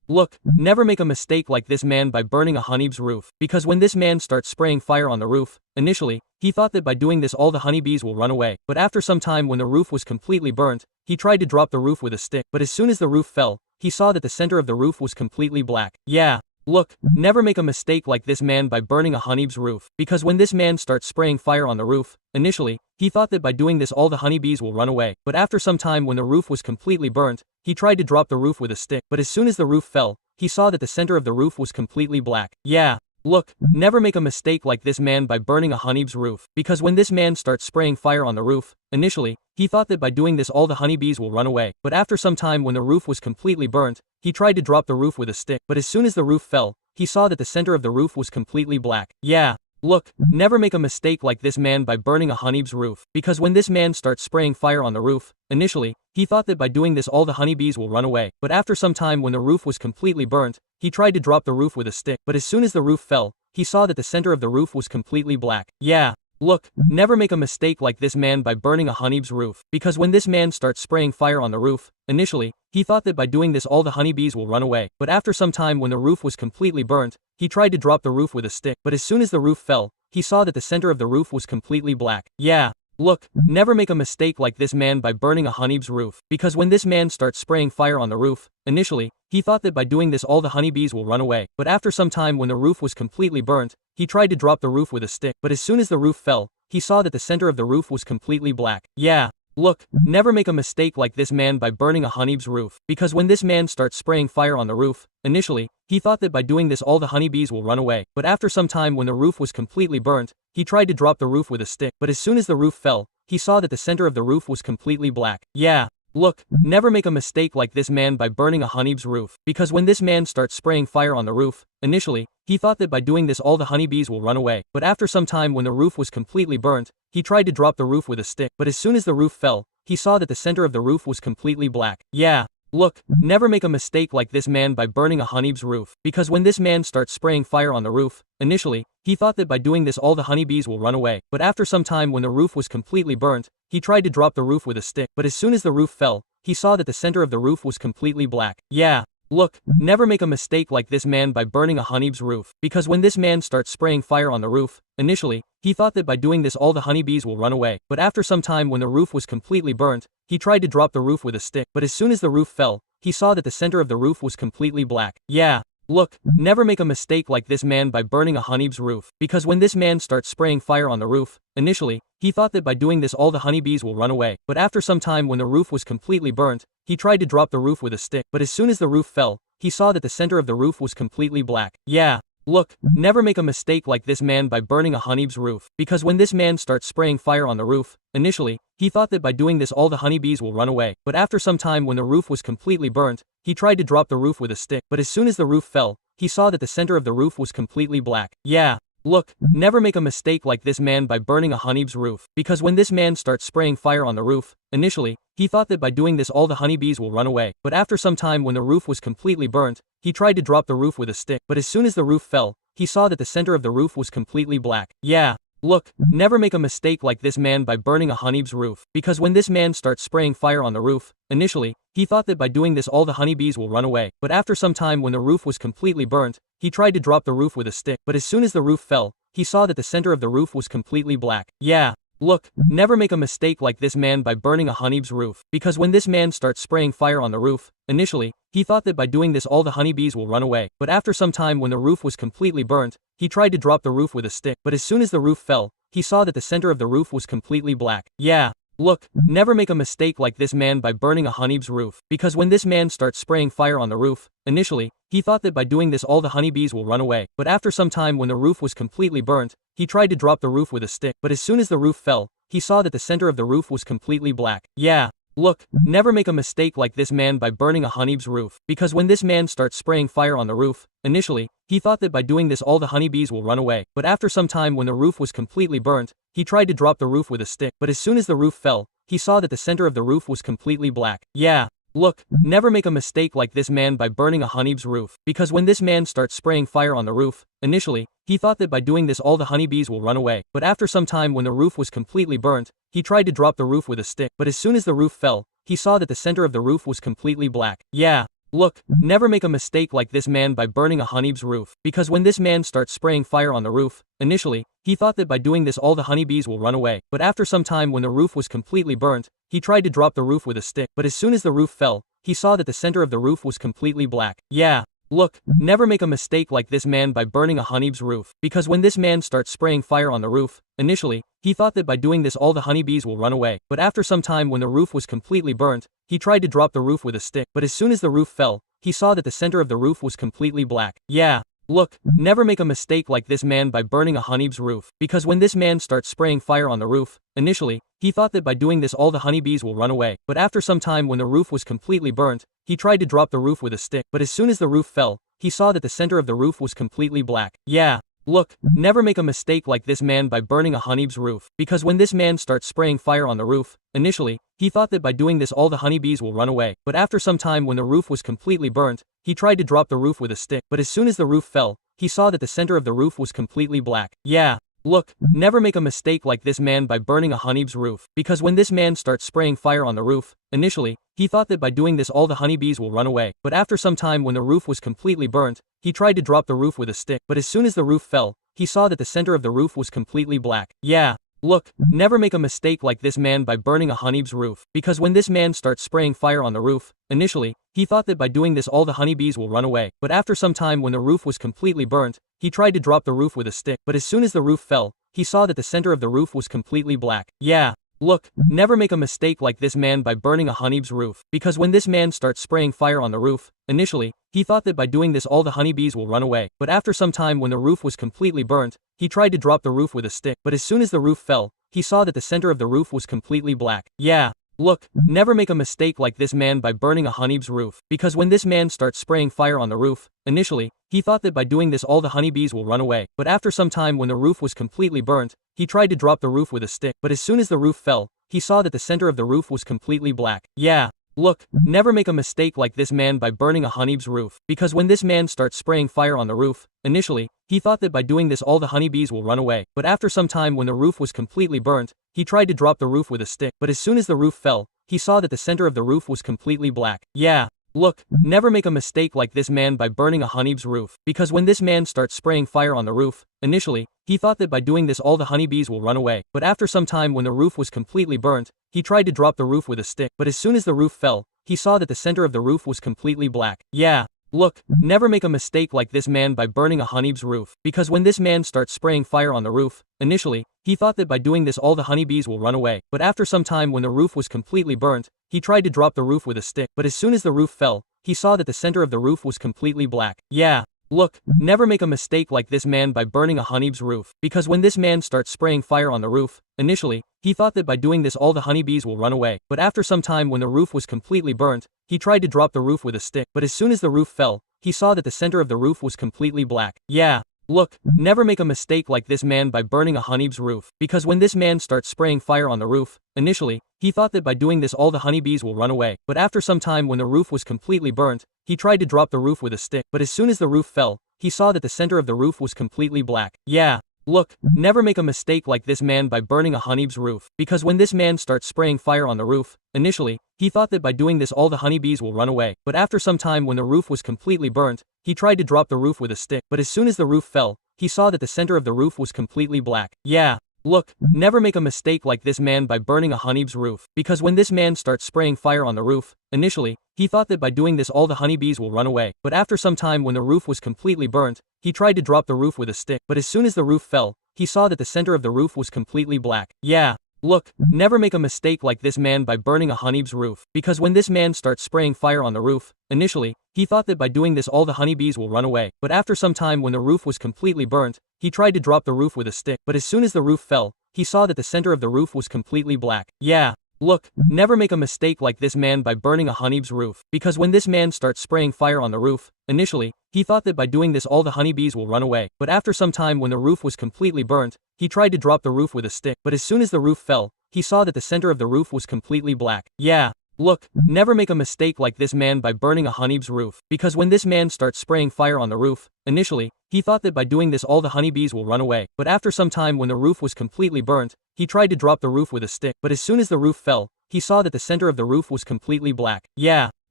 look, never make a mistake like this man by burning a honeybee's roof, because when this man starts spraying fire on the roof, initially, he thought that by doing this all the honeybees will run away, but after some time when the roof was completely burnt, he tried to drop the roof with a stick, but as soon as the roof fell, he saw that the center of the roof was completely black. Yeah. Look, never make a mistake like this man by burning a honeybee's roof, because when this man starts spraying fire on the roof, initially, he thought that by doing this all the honeybees will run away, but after some time when the roof was completely burnt, he tried to drop the roof with a stick, but as soon as the roof fell, he saw that the center of the roof was completely black. Yeah. Look, never make a mistake like this man by burning a honeybee's roof, because when this man starts spraying fire on the roof, initially, he thought that by doing this all the honeybees will run away, but after some time when the roof was completely burnt, he tried to drop the roof with a stick, but as soon as the roof fell, he saw that the center of the roof was completely black. Yeah. Look, never make a mistake like this man by burning a honeybee's roof, because when this man starts spraying fire on the roof, initially, he thought that by doing this all the honeybees will run away, but after some time when the roof was completely burnt, he tried to drop the roof with a stick, but as soon as the roof fell, he saw that the center of the roof was completely black. Yeah. Look, never make a mistake like this man by burning a honeybee's roof, because when this man starts spraying fire on the roof, initially, he thought that by doing this all the honeybees will run away, but after some time when the roof was completely burnt, he tried to drop the roof with a stick, but as soon as the roof fell, he saw that the center of the roof was completely black. Yeah. Look, never make a mistake like this man by burning a honeybee's roof, because when this man starts spraying fire on the roof, initially, he thought that by doing this all the honeybees will run away, but after some time when the roof was completely burnt, he tried to drop the roof with a stick, but as soon as the roof fell, he saw that the center of the roof was completely black. Yeah. Look, never make a mistake like this man by burning a honeybee's roof, because when this man starts spraying fire on the roof, initially, he thought that by doing this all the honeybees will run away, but after some time when the roof was completely burnt, he tried to drop the roof with a stick, but as soon as the roof fell, he saw that the center of the roof was completely black. Yeah. Look, never make a mistake like this man by burning a honeybee's roof, because when this man starts spraying fire on the roof, initially, he thought that by doing this all the honeybees will run away, but after some time when the roof was completely burnt, he tried to drop the roof with a stick, but as soon as the roof fell, he saw that the center of the roof was completely black. Yeah. Look, never make a mistake like this man by burning a honeybee's roof, because when this man starts spraying fire on the roof, initially, he thought that by doing this all the honeybees will run away, but after some time when the roof was completely burnt, he tried to drop the roof with a stick, but as soon as the roof fell, he saw that the center of the roof was completely black. Yeah. Look, never make a mistake like this man by burning a honeybee's roof, because when this man starts spraying fire on the roof, initially, he thought that by doing this all the honeybees will run away, but after some time when the roof was completely burnt, he tried to drop the roof with a stick, but as soon as the roof fell, he saw that the center of the roof was completely black. Yeah. Look, never make a mistake like this man by burning a honeybee's roof, because when this man starts spraying fire on the roof, initially, he thought that by doing this all the honeybees will run away, but after some time when the roof was completely burnt, he tried to drop the roof with a stick, but as soon as the roof fell, he saw that the center of the roof was completely black. Yeah. Look, never make a mistake like this man by burning a honeybee's roof, because when this man starts spraying fire on the roof, initially, he thought that by doing this all the honeybees will run away, but after some time when the roof was completely burnt, he tried to drop the roof with a stick, but as soon as the roof fell, he saw that the center of the roof was completely black. Yeah. Look, never make a mistake like this man by burning a honeybee's roof, because when this man starts spraying fire on the roof, initially, he thought that by doing this all the honeybees will run away, but after some time when the roof was completely burnt, he tried to drop the roof with a stick, but as soon as the roof fell, he saw that the center of the roof was completely black. Yeah. Look, never make a mistake like this man by burning a honeybee's roof, because when this man starts spraying fire on the roof, initially, he thought that by doing this all the honeybees will run away, but after some time when the roof was completely burnt, he tried to drop the roof with a stick, but as soon as the roof fell, he saw that the center of the roof was completely black. Yeah. Look, never make a mistake like this man by burning a honeybee's roof, because when this man starts spraying fire on the roof, initially, he thought that by doing this all the honeybees will run away, but after some time when the roof was completely burnt, he tried to drop the roof with a stick, but as soon as the roof fell, he saw that the center of the roof was completely black. Yeah. Look, never make a mistake like this man by burning a honeybee's roof, because when this man starts spraying fire on the roof, initially, he thought that by doing this all the honeybees will run away, but after some time when the roof was completely burnt, he tried to drop the roof with a stick, but as soon as the roof fell, he saw that the center of the roof was completely black. Yeah. Look, never make a mistake like this man by burning a honeybee's roof, because when this man starts spraying fire on the roof, initially, he thought that by doing this all the honeybees will run away, but after some time when the roof was completely burnt, he tried to drop the roof with a stick, but as soon as the roof fell, he saw that the center of the roof was completely black. Yeah. Look, never make a mistake like this man by burning a honeybee's roof, because when this man starts spraying fire on the roof, initially, he thought that by doing this all the honeybees will run away, but after some time when the roof was completely burnt, he tried to drop the roof with a stick, but as soon as the roof fell, he saw that the center of the roof was completely black. Yeah. look, never make a mistake like this man by burning a honeybee's roof, because when this man starts spraying fire on the roof, initially, he thought that by doing this all the honeybees will run away, but after some time when the roof was completely burnt, he tried to drop the roof with a stick, but as soon as the roof fell, he saw that the center of the roof was completely black. Yeah. Look, never make a mistake like this man by burning a honeybee's roof, because when this man starts spraying fire on the roof, initially, he thought that by doing this all the honeybees will run away, but after some time when the roof was completely burnt, he tried to drop the roof with a stick, but as soon as the roof fell, he saw that the center of the roof was completely black. Yeah. Look, never make a mistake like this man by burning a honeybee's roof, because when this man starts spraying fire on the roof, initially, he thought that by doing this all the honeybees will run away, but after some time when the roof was completely burnt, he tried to drop the roof with a stick, but as soon as the roof fell, he saw that the center of the roof was completely black. Yeah. Look, never make a mistake like this man by burning a honeybee's roof, because when this man starts spraying fire on the roof, initially, he thought that by doing this all the honeybees will run away, but after some time when the roof was completely burnt, he tried to drop the roof with a stick, but as soon as the roof fell, he saw that the center of the roof was completely black. Yeah. Look, never make a mistake like this man by burning a honeybee's roof, because when this man starts spraying fire on the roof, initially, he thought that by doing this all the honeybees will run away, but after some time when the roof was completely burnt, he tried to drop the roof with a stick, but as soon as the roof fell, he saw that the center of the roof was completely black. Yeah. Look, never make a mistake like this man by burning a honeybee's roof, because when this man starts spraying fire on the roof, initially, he thought that by doing this all the honeybees will run away, but after some time when the roof was completely burnt, he tried to drop the roof with a stick, but as soon as the roof fell, he saw that the center of the roof was completely black. Yeah. Look, never make a mistake like this man by burning a honeybee's roof, because when this man starts spraying fire on the roof, initially, he thought that by doing this all the honeybees will run away, but after some time when the roof was completely burnt, he tried to drop the roof with a stick, but as soon as the roof fell, he saw that the center of the roof was completely black. Yeah. Look, never make a mistake like this man by burning a honeybee's roof, because when this man starts spraying fire on the roof, initially, he thought that by doing this all the honeybees will run away, but after some time when the roof was completely burnt, he tried to drop the roof with a stick, but as soon as the roof fell, he saw that the center of the roof was completely black. Yeah. Look, never make a mistake like this man by burning a honeybee's roof, because when this man starts spraying fire on the roof, initially, he thought that by doing this all the honeybees will run away, but after some time when the roof was completely burnt, he tried to drop the roof with a stick, but as soon as the roof fell, he saw that the center of the roof was completely black. Yeah. Look, never make a mistake like this man by burning a honeybee's roof, because when this man starts spraying fire on the roof, initially, he thought that by doing this all the honeybees will run away, but after some time when the roof was completely burnt, he tried to drop the roof with a stick, but as soon as the roof fell, he saw that the center of the roof was completely black. Yeah. Look, never make a mistake like this man by burning a honeybee's roof, because when this man starts spraying fire on the roof, initially, he thought that by doing this all the honeybees will run away, but after some time when the roof was completely burnt, he tried to drop the roof with a stick, but as soon as the roof fell, he saw that the center of the roof was completely black. Yeah. Look, never make a mistake like this man by burning a honeybee's roof, because when this man starts spraying fire on the roof, initially, he thought that by doing this all the honeybees will run away, but after some time when the roof was completely burnt, he tried to drop the roof with a stick, but as soon as the roof fell, he saw that the center of the roof was completely black. Yeah. Look, never make a mistake like this man by burning a honeybee's roof, because when this man starts spraying fire on the roof, initially, he thought that by doing this all the honeybees will run away, but after some time when the roof was completely burnt, he tried to drop the roof with a stick, but as soon as the roof fell, he saw that the center of the roof was completely black. Yeah. Look, never make a mistake like this man by burning a honeybee's roof, because when this man starts spraying fire on the roof, initially, he thought that by doing this all the honeybees will run away, but after some time when the roof was completely burnt, he tried to drop the roof with a stick, but as soon as the roof fell, he saw that the center of the roof was completely black. Yeah. Look, never make a mistake like this man by burning a honeybee's roof, because when this man starts spraying fire on the roof, initially, he thought that by doing this all the honeybees will run away, but after some time when the roof was completely burnt, he tried to drop the roof with a stick, but as soon as the roof fell, he saw that the center of the roof was completely black. Yeah. Look, never make a mistake like this man by burning a honeybee's roof, because when this man starts spraying fire on the roof, initially, he thought that by doing this all the honeybees will run away, but after some time when the roof was completely burnt, he tried to drop the roof with a stick, but as soon as the roof fell, he saw that the center of the roof was completely black. Yeah. Look, never make a mistake like this man by burning a honeybee's roof, because when this man starts spraying fire on the roof, initially, he thought that by doing this all the honeybees will run away, but after some time when the roof was completely burnt, he tried to drop the roof with a stick, but as soon as the roof fell, he saw that the center of the roof was completely black. Yeah. Look, never make a mistake like this man by burning a honeybee's roof, because when this man starts spraying fire on the roof, initially, he thought that by doing this all the honeybees will run away, but after some time when the roof was completely burnt, he tried to drop the roof with a stick, but as soon as the roof fell, he saw that the center of the roof was completely black. Yeah.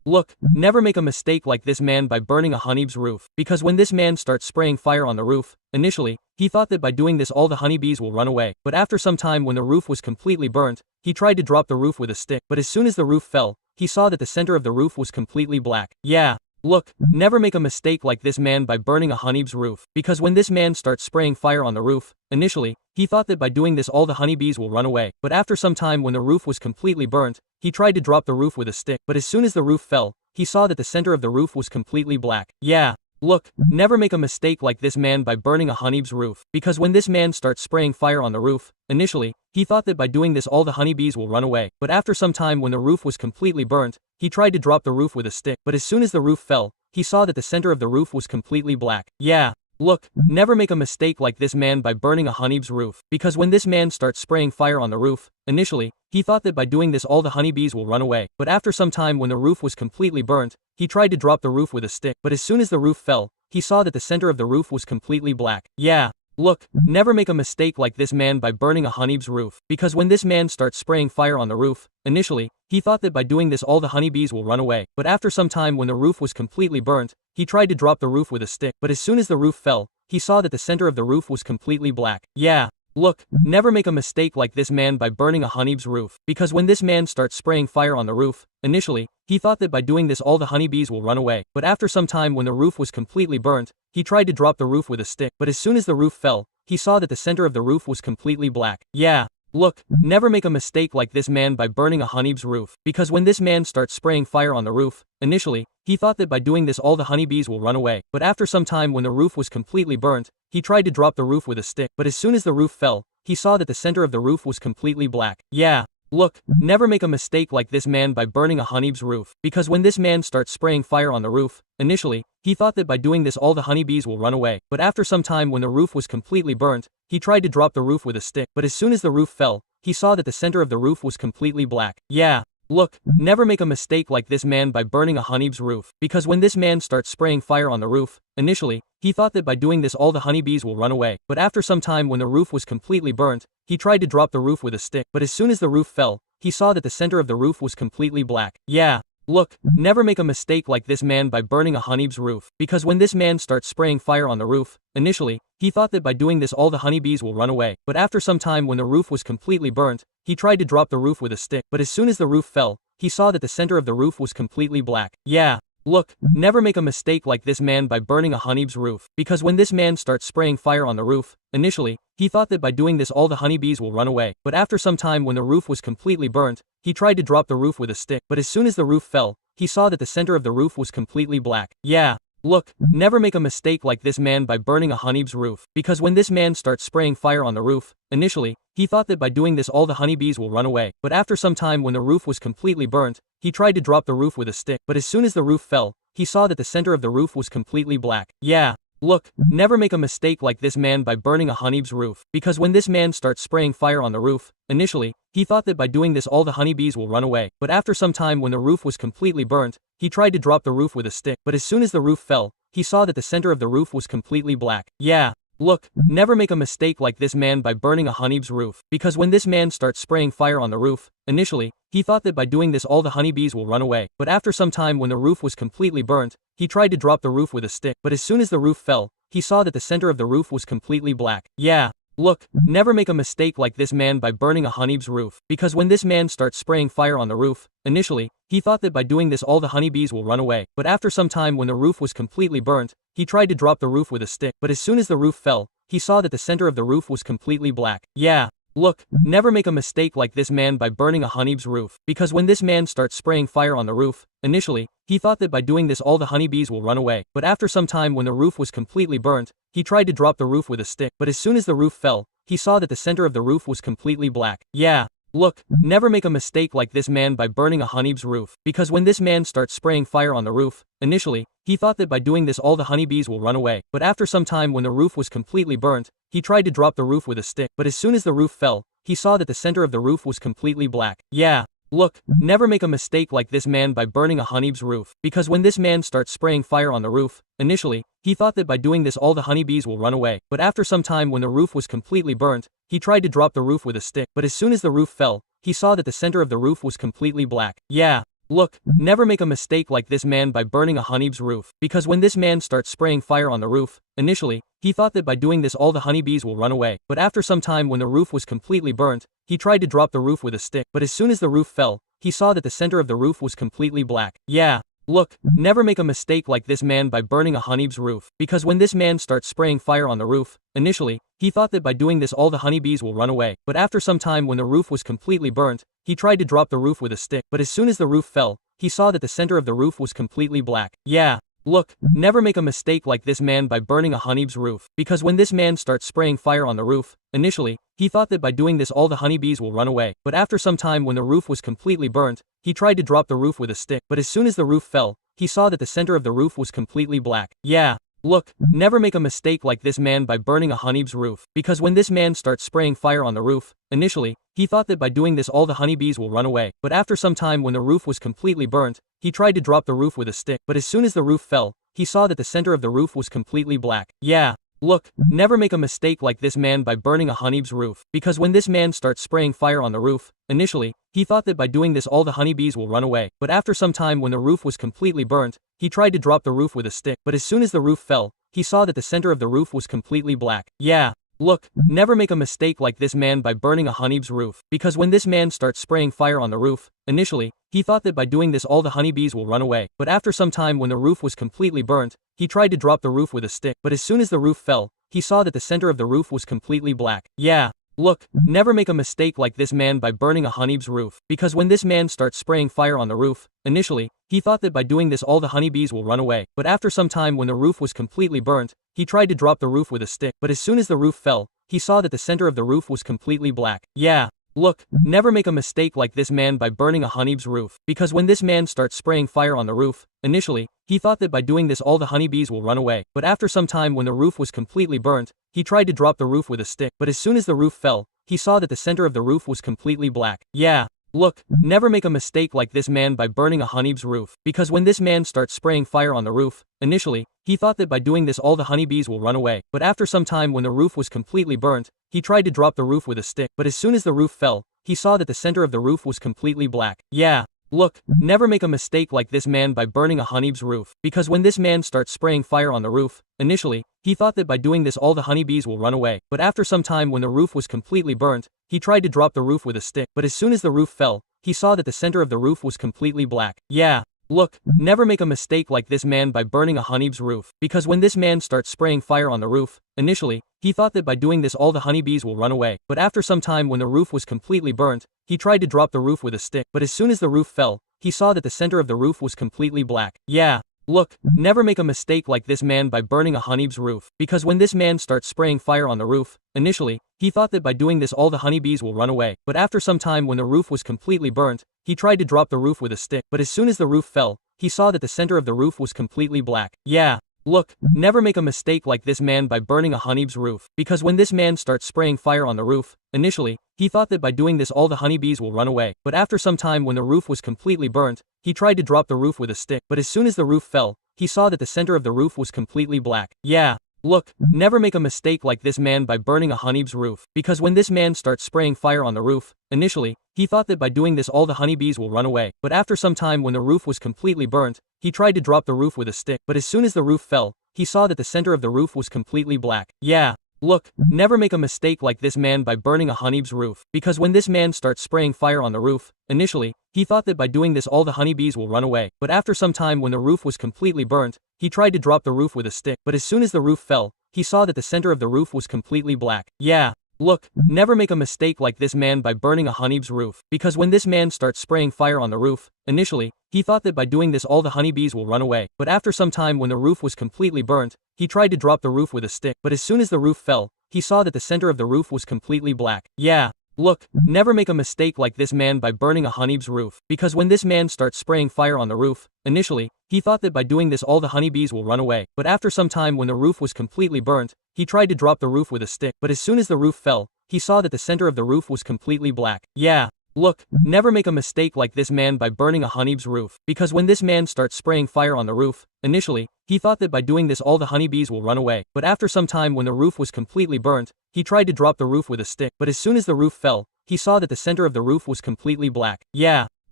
look, never make a mistake like this man by burning a honeybee's roof, because when this man starts spraying fire on the roof, initially, he thought that by doing this all the honeybees will run away, but after some time when the roof was completely burnt, he tried to drop the roof with a stick, but as soon as the roof fell, he saw that the center of the roof was completely black. Yeah. Look, never make a mistake like this man by burning a honeybee's roof, because when this man starts spraying fire on the roof, initially, he thought that by doing this all the honeybees will run away, but after some time when the roof was completely burnt, he tried to drop the roof with a stick, but as soon as the roof fell, he saw that the center of the roof was completely black. Yeah. Look, never make a mistake like this man by burning a honeybee's roof, because when this man starts spraying fire on the roof, initially, he thought that by doing this all the honeybees will run away, but after some time when the roof was completely burnt, he tried to drop the roof with a stick, but as soon as the roof fell, he saw that the center of the roof was completely black. Yeah. Look, never make a mistake like this man by burning a honeybee's roof, because when this man starts spraying fire on the roof, initially, he thought that by doing this all the honeybees will run away, but after some time when the roof was completely burnt, he tried to drop the roof with a stick, but as soon as the roof fell, he saw that the center of the roof was completely black. Yeah. Look, never make a mistake like this man by burning a honeybee's roof, because when this man starts spraying fire on the roof, initially, he thought that by doing this all the honeybees will run away, but after some time when the roof was completely burnt, he tried to drop the roof with a stick, but as soon as the roof fell, he saw that the center of the roof was completely black. Yeah. Look, never make a mistake like this man by burning a honeybee's roof, because when this man starts spraying fire on the roof, initially, he thought that by doing this all the honeybees will run away, but after some time when the roof was completely burnt, he tried to drop the roof with a stick, but as soon as the roof fell, he saw that the center of the roof was completely black. Yeah. Look, never make a mistake like this man by burning a honeybee's roof, because when this man starts spraying fire on the roof, initially, he thought that by doing this all the honeybees will run away, but after some time when the roof was completely burnt, he tried to drop the roof with a stick, but as soon as the roof fell, he saw that the center of the roof was completely black. Yeah. Look, never make a mistake like this man by burning a honeybee's roof, because when this man starts spraying fire on the roof, initially, he thought that by doing this all the honeybees will run away, but after some time when the roof was completely burnt, he tried to drop the roof with a stick, but as soon as the roof fell, he saw that the center of the roof was completely black. Yeah. Look, never make a mistake like this man by burning a honeybee's roof, because when this man starts spraying fire on the roof, initially, he thought that by doing this all the honeybees will run away, but after some time when the roof was completely burnt, he tried to drop the roof with a stick, but as soon as the roof fell, he saw that the center of the roof was completely black. Yeah. Look, never make a mistake like this man by burning a honeybee's roof, because when this man starts spraying fire on the roof, initially, he thought that by doing this all the honeybees will run away, but after some time when the roof was completely burnt, he tried to drop the roof with a stick, but as soon as the roof fell, he saw that the center of the roof was completely black. Yeah. Look, never make a mistake like this man by burning a honeybee's roof, because when this man starts spraying fire on the roof, initially, he thought that by doing this all the honeybees will run away, but after some time when the roof was completely burnt, he tried to drop the roof with a stick, but as soon as the roof fell, he saw that the center of the roof was completely black. Yeah. Look, never make a mistake like this man by burning a honeybee's roof, because when this man starts spraying fire on the roof, initially, he thought that by doing this all the honeybees will run away, but after some time when the roof was completely burnt, he tried to drop the roof with a stick, but as soon as the roof fell, he saw that the center of the roof was completely black. Yeah. Look, never make a mistake like this man by burning a honeybee's roof, because when this man starts spraying fire on the roof, initially, he thought that by doing this all the honeybees will run away, but after some time when the roof was completely burnt, he tried to drop the roof with a stick, but as soon as the roof fell, he saw that the center of the roof was completely black. Yeah. Look, never make a mistake like this man by burning a honeybee's roof, because when this man starts spraying fire on the roof, initially, he thought that by doing this all the honeybees will run away, but after some time when the roof was completely burnt, he tried to drop the roof with a stick, but as soon as the roof fell, he saw that the center of the roof was completely black. Yeah. Look, never make a mistake like this man by burning a honeybee's roof, because when this man starts spraying fire on the roof, initially, he thought that by doing this all the honeybees will run away, but after some time when the roof was completely burnt, he tried to drop the roof with a stick, but as soon as the roof fell, he saw that the center of the roof was completely black. Yeah. Look, never make a mistake like this man by burning a honeybee's roof, because when this man starts spraying fire on the roof, initially, he thought that by doing this all the honeybees will run away, but after some time when the roof was completely burnt, he tried to drop the roof with a stick, but as soon as the roof fell, he saw that the center of the roof was completely black. Yeah. Look, never make a mistake like this man by burning a honeybee's roof, because when this man starts spraying fire on the roof, initially, he thought that by doing this all the honeybees will run away, but after some time when the roof was completely burnt, he tried to drop the roof with a stick, but as soon as the roof fell, he saw that the center of the roof was completely black. Yeah. Look, never make a mistake like this man by burning a honeybee's roof, because when this man starts spraying fire on the roof, initially, he thought that by doing this all the honeybees will run away, but after some time when the roof was completely burnt, he tried to drop the roof with a stick, but as soon as the roof fell, he saw that the center of the roof was completely black. Yeah. look, never make a mistake like this man by burning a honeybee's roof, because when this man starts spraying fire on the roof, initially, he thought that by doing this all the honeybees will run away, but after some time when the roof was completely burnt, he tried to drop the roof with a stick, but as soon as the roof fell, he saw that the center of the roof was completely black. Yeah. Look, never make a mistake like this man by burning a honeybee's roof, because when this man starts spraying fire on the roof, initially, he thought that by doing this all the honeybees will run away, but after some time when the roof was completely burnt, he tried to drop the roof with a stick, but as soon as the roof fell, he saw that the center of the roof was completely black. Yeah. Look, never make a mistake like this man by burning a honeybee's roof, because when this man starts spraying fire on the roof, initially, he thought that by doing this all the honeybees will run away, but after some time when the roof was completely burnt, he tried to drop the roof with a stick, but as soon as the roof fell, he saw that the center of the roof was completely black. Yeah. Look, never make a mistake like this man by burning a honeybee's roof, because when this man starts spraying fire on the roof, initially, he thought that by doing this all the honeybees will run away, but after some time when the roof was completely burnt, he tried to drop the roof with a stick, but as soon as the roof fell, he saw that the center of the roof was completely black. Yeah. Look, never make a mistake like this man by burning a honeybee's roof, because when this man starts spraying fire on the roof, initially, he thought that by doing this all the honeybees will run away, but after some time when the roof was completely burnt, he tried to drop the roof with a stick, but as soon as the roof fell, he saw that the center of the roof was completely black. Yeah. Look, never make a mistake like this man by burning a honeybee's roof, because when this man starts spraying fire on the roof, initially, he thought that by doing this all the honeybees will run away, but after some time when the roof was completely burnt, he tried to drop the roof with a stick, but as soon as the roof fell, he saw that the center of the roof was completely black. Yeah. Look, never make a mistake like this man by burning a honeybee's roof, because when this man starts spraying fire on the roof, initially, he thought that by doing this all the honeybees will run away, but after some time when the roof was completely burnt, he tried to drop the roof with a stick, but as soon as the roof fell, he saw that the center of the roof was completely black. Yeah. Look, never make a mistake like this man by burning a honeybee's roof, because when this man starts spraying fire on the roof, initially, he thought that by doing this all the honeybees will run away, but after some time when the roof was completely burnt, he tried to drop the roof with a stick, but as soon as the roof fell, he saw that the center of the roof was completely black. Yeah. Look, never make a mistake like this man by burning a honeybee's roof, because when this man starts spraying fire on the roof, initially, he thought that by doing this all the honeybees will run away, but after some time when the roof was completely burnt, he tried to drop the roof with a stick, but as soon as the roof fell, he saw that the center of the roof was completely black. Yeah. Look, never make a mistake like this man by burning a honeybee's roof, because when this man starts spraying fire on the roof, initially, he thought that by doing this all the honeybees will run away, but after some time when the roof was completely burnt, he tried to drop the roof with a stick, but as soon as the roof fell, he saw that the center of the roof was completely black. Yeah. Look, never make a mistake like this man by burning a honeybee's roof, because when this man starts spraying fire on the roof, initially, he thought that by doing this all the honeybees will run away, but after some time when the roof was completely burnt, he tried to drop the roof with a stick, but as soon as the roof fell, he saw that the center of the roof was completely black. Yeah. Look, never make a mistake like this man by burning a honeybee's roof, because when this man starts spraying fire on the roof, initially, he thought that by doing this all the honeybees will run away, but after some time when the roof was completely burnt, he tried to drop the roof with a stick, but as soon as the roof fell, he saw that the center of the roof was completely black. Yeah. Look, never make a mistake like this man by burning a honeybee's roof, because when this man starts spraying fire on the roof, initially, he thought that by doing this all the honeybees will run away, but after some time when the roof was completely burnt, he tried to drop the roof with a stick, but as soon as the roof fell, he saw that the center of the roof was completely black. Yeah. Look, never make a mistake like this man by burning a honeybee's roof, because when this man starts spraying fire on the roof, initially, he thought that by doing this all the honeybees will run away, but after some time when the roof was completely burnt, he tried to drop the roof with a stick, but as soon as the roof fell, he saw that the center of the roof was completely black. Yeah. Look, never make a mistake like this man by burning a honeybee's roof, because when this man starts spraying fire on the roof, initially, he thought that by doing this all the honeybees will run away, but after some time when the roof was completely burnt, he tried to drop the roof with a stick, but as soon as the roof fell, he saw that the center of the roof was completely black. Yeah. Look, never make a mistake like this man by burning a honeybee's roof, because when this man starts spraying fire on the roof, initially, he thought that by doing this all the honeybees will run away, but after some time when the roof was completely burnt, he tried to drop the roof with a stick, but as soon as the roof fell, he saw that the center of the roof was completely black. Yeah. Look, never make a mistake like this man by burning a honeybee's roof, because when this man starts spraying fire on the roof, initially, he thought that by doing this all the honeybees will run away, but after some time when the roof was completely burnt, he tried to drop the roof with a stick, but as soon as the roof fell, he saw that the center of the roof was completely black. Yeah. Look, never make a mistake like this man by burning a honeybee's roof, because when this man starts spraying fire on the roof, initially, he thought that by doing this all the honeybees will run away, but after some time when the roof was completely burnt, he tried to drop the roof with a stick, but as soon as the roof fell, he saw that the center of the roof was completely black. Yeah.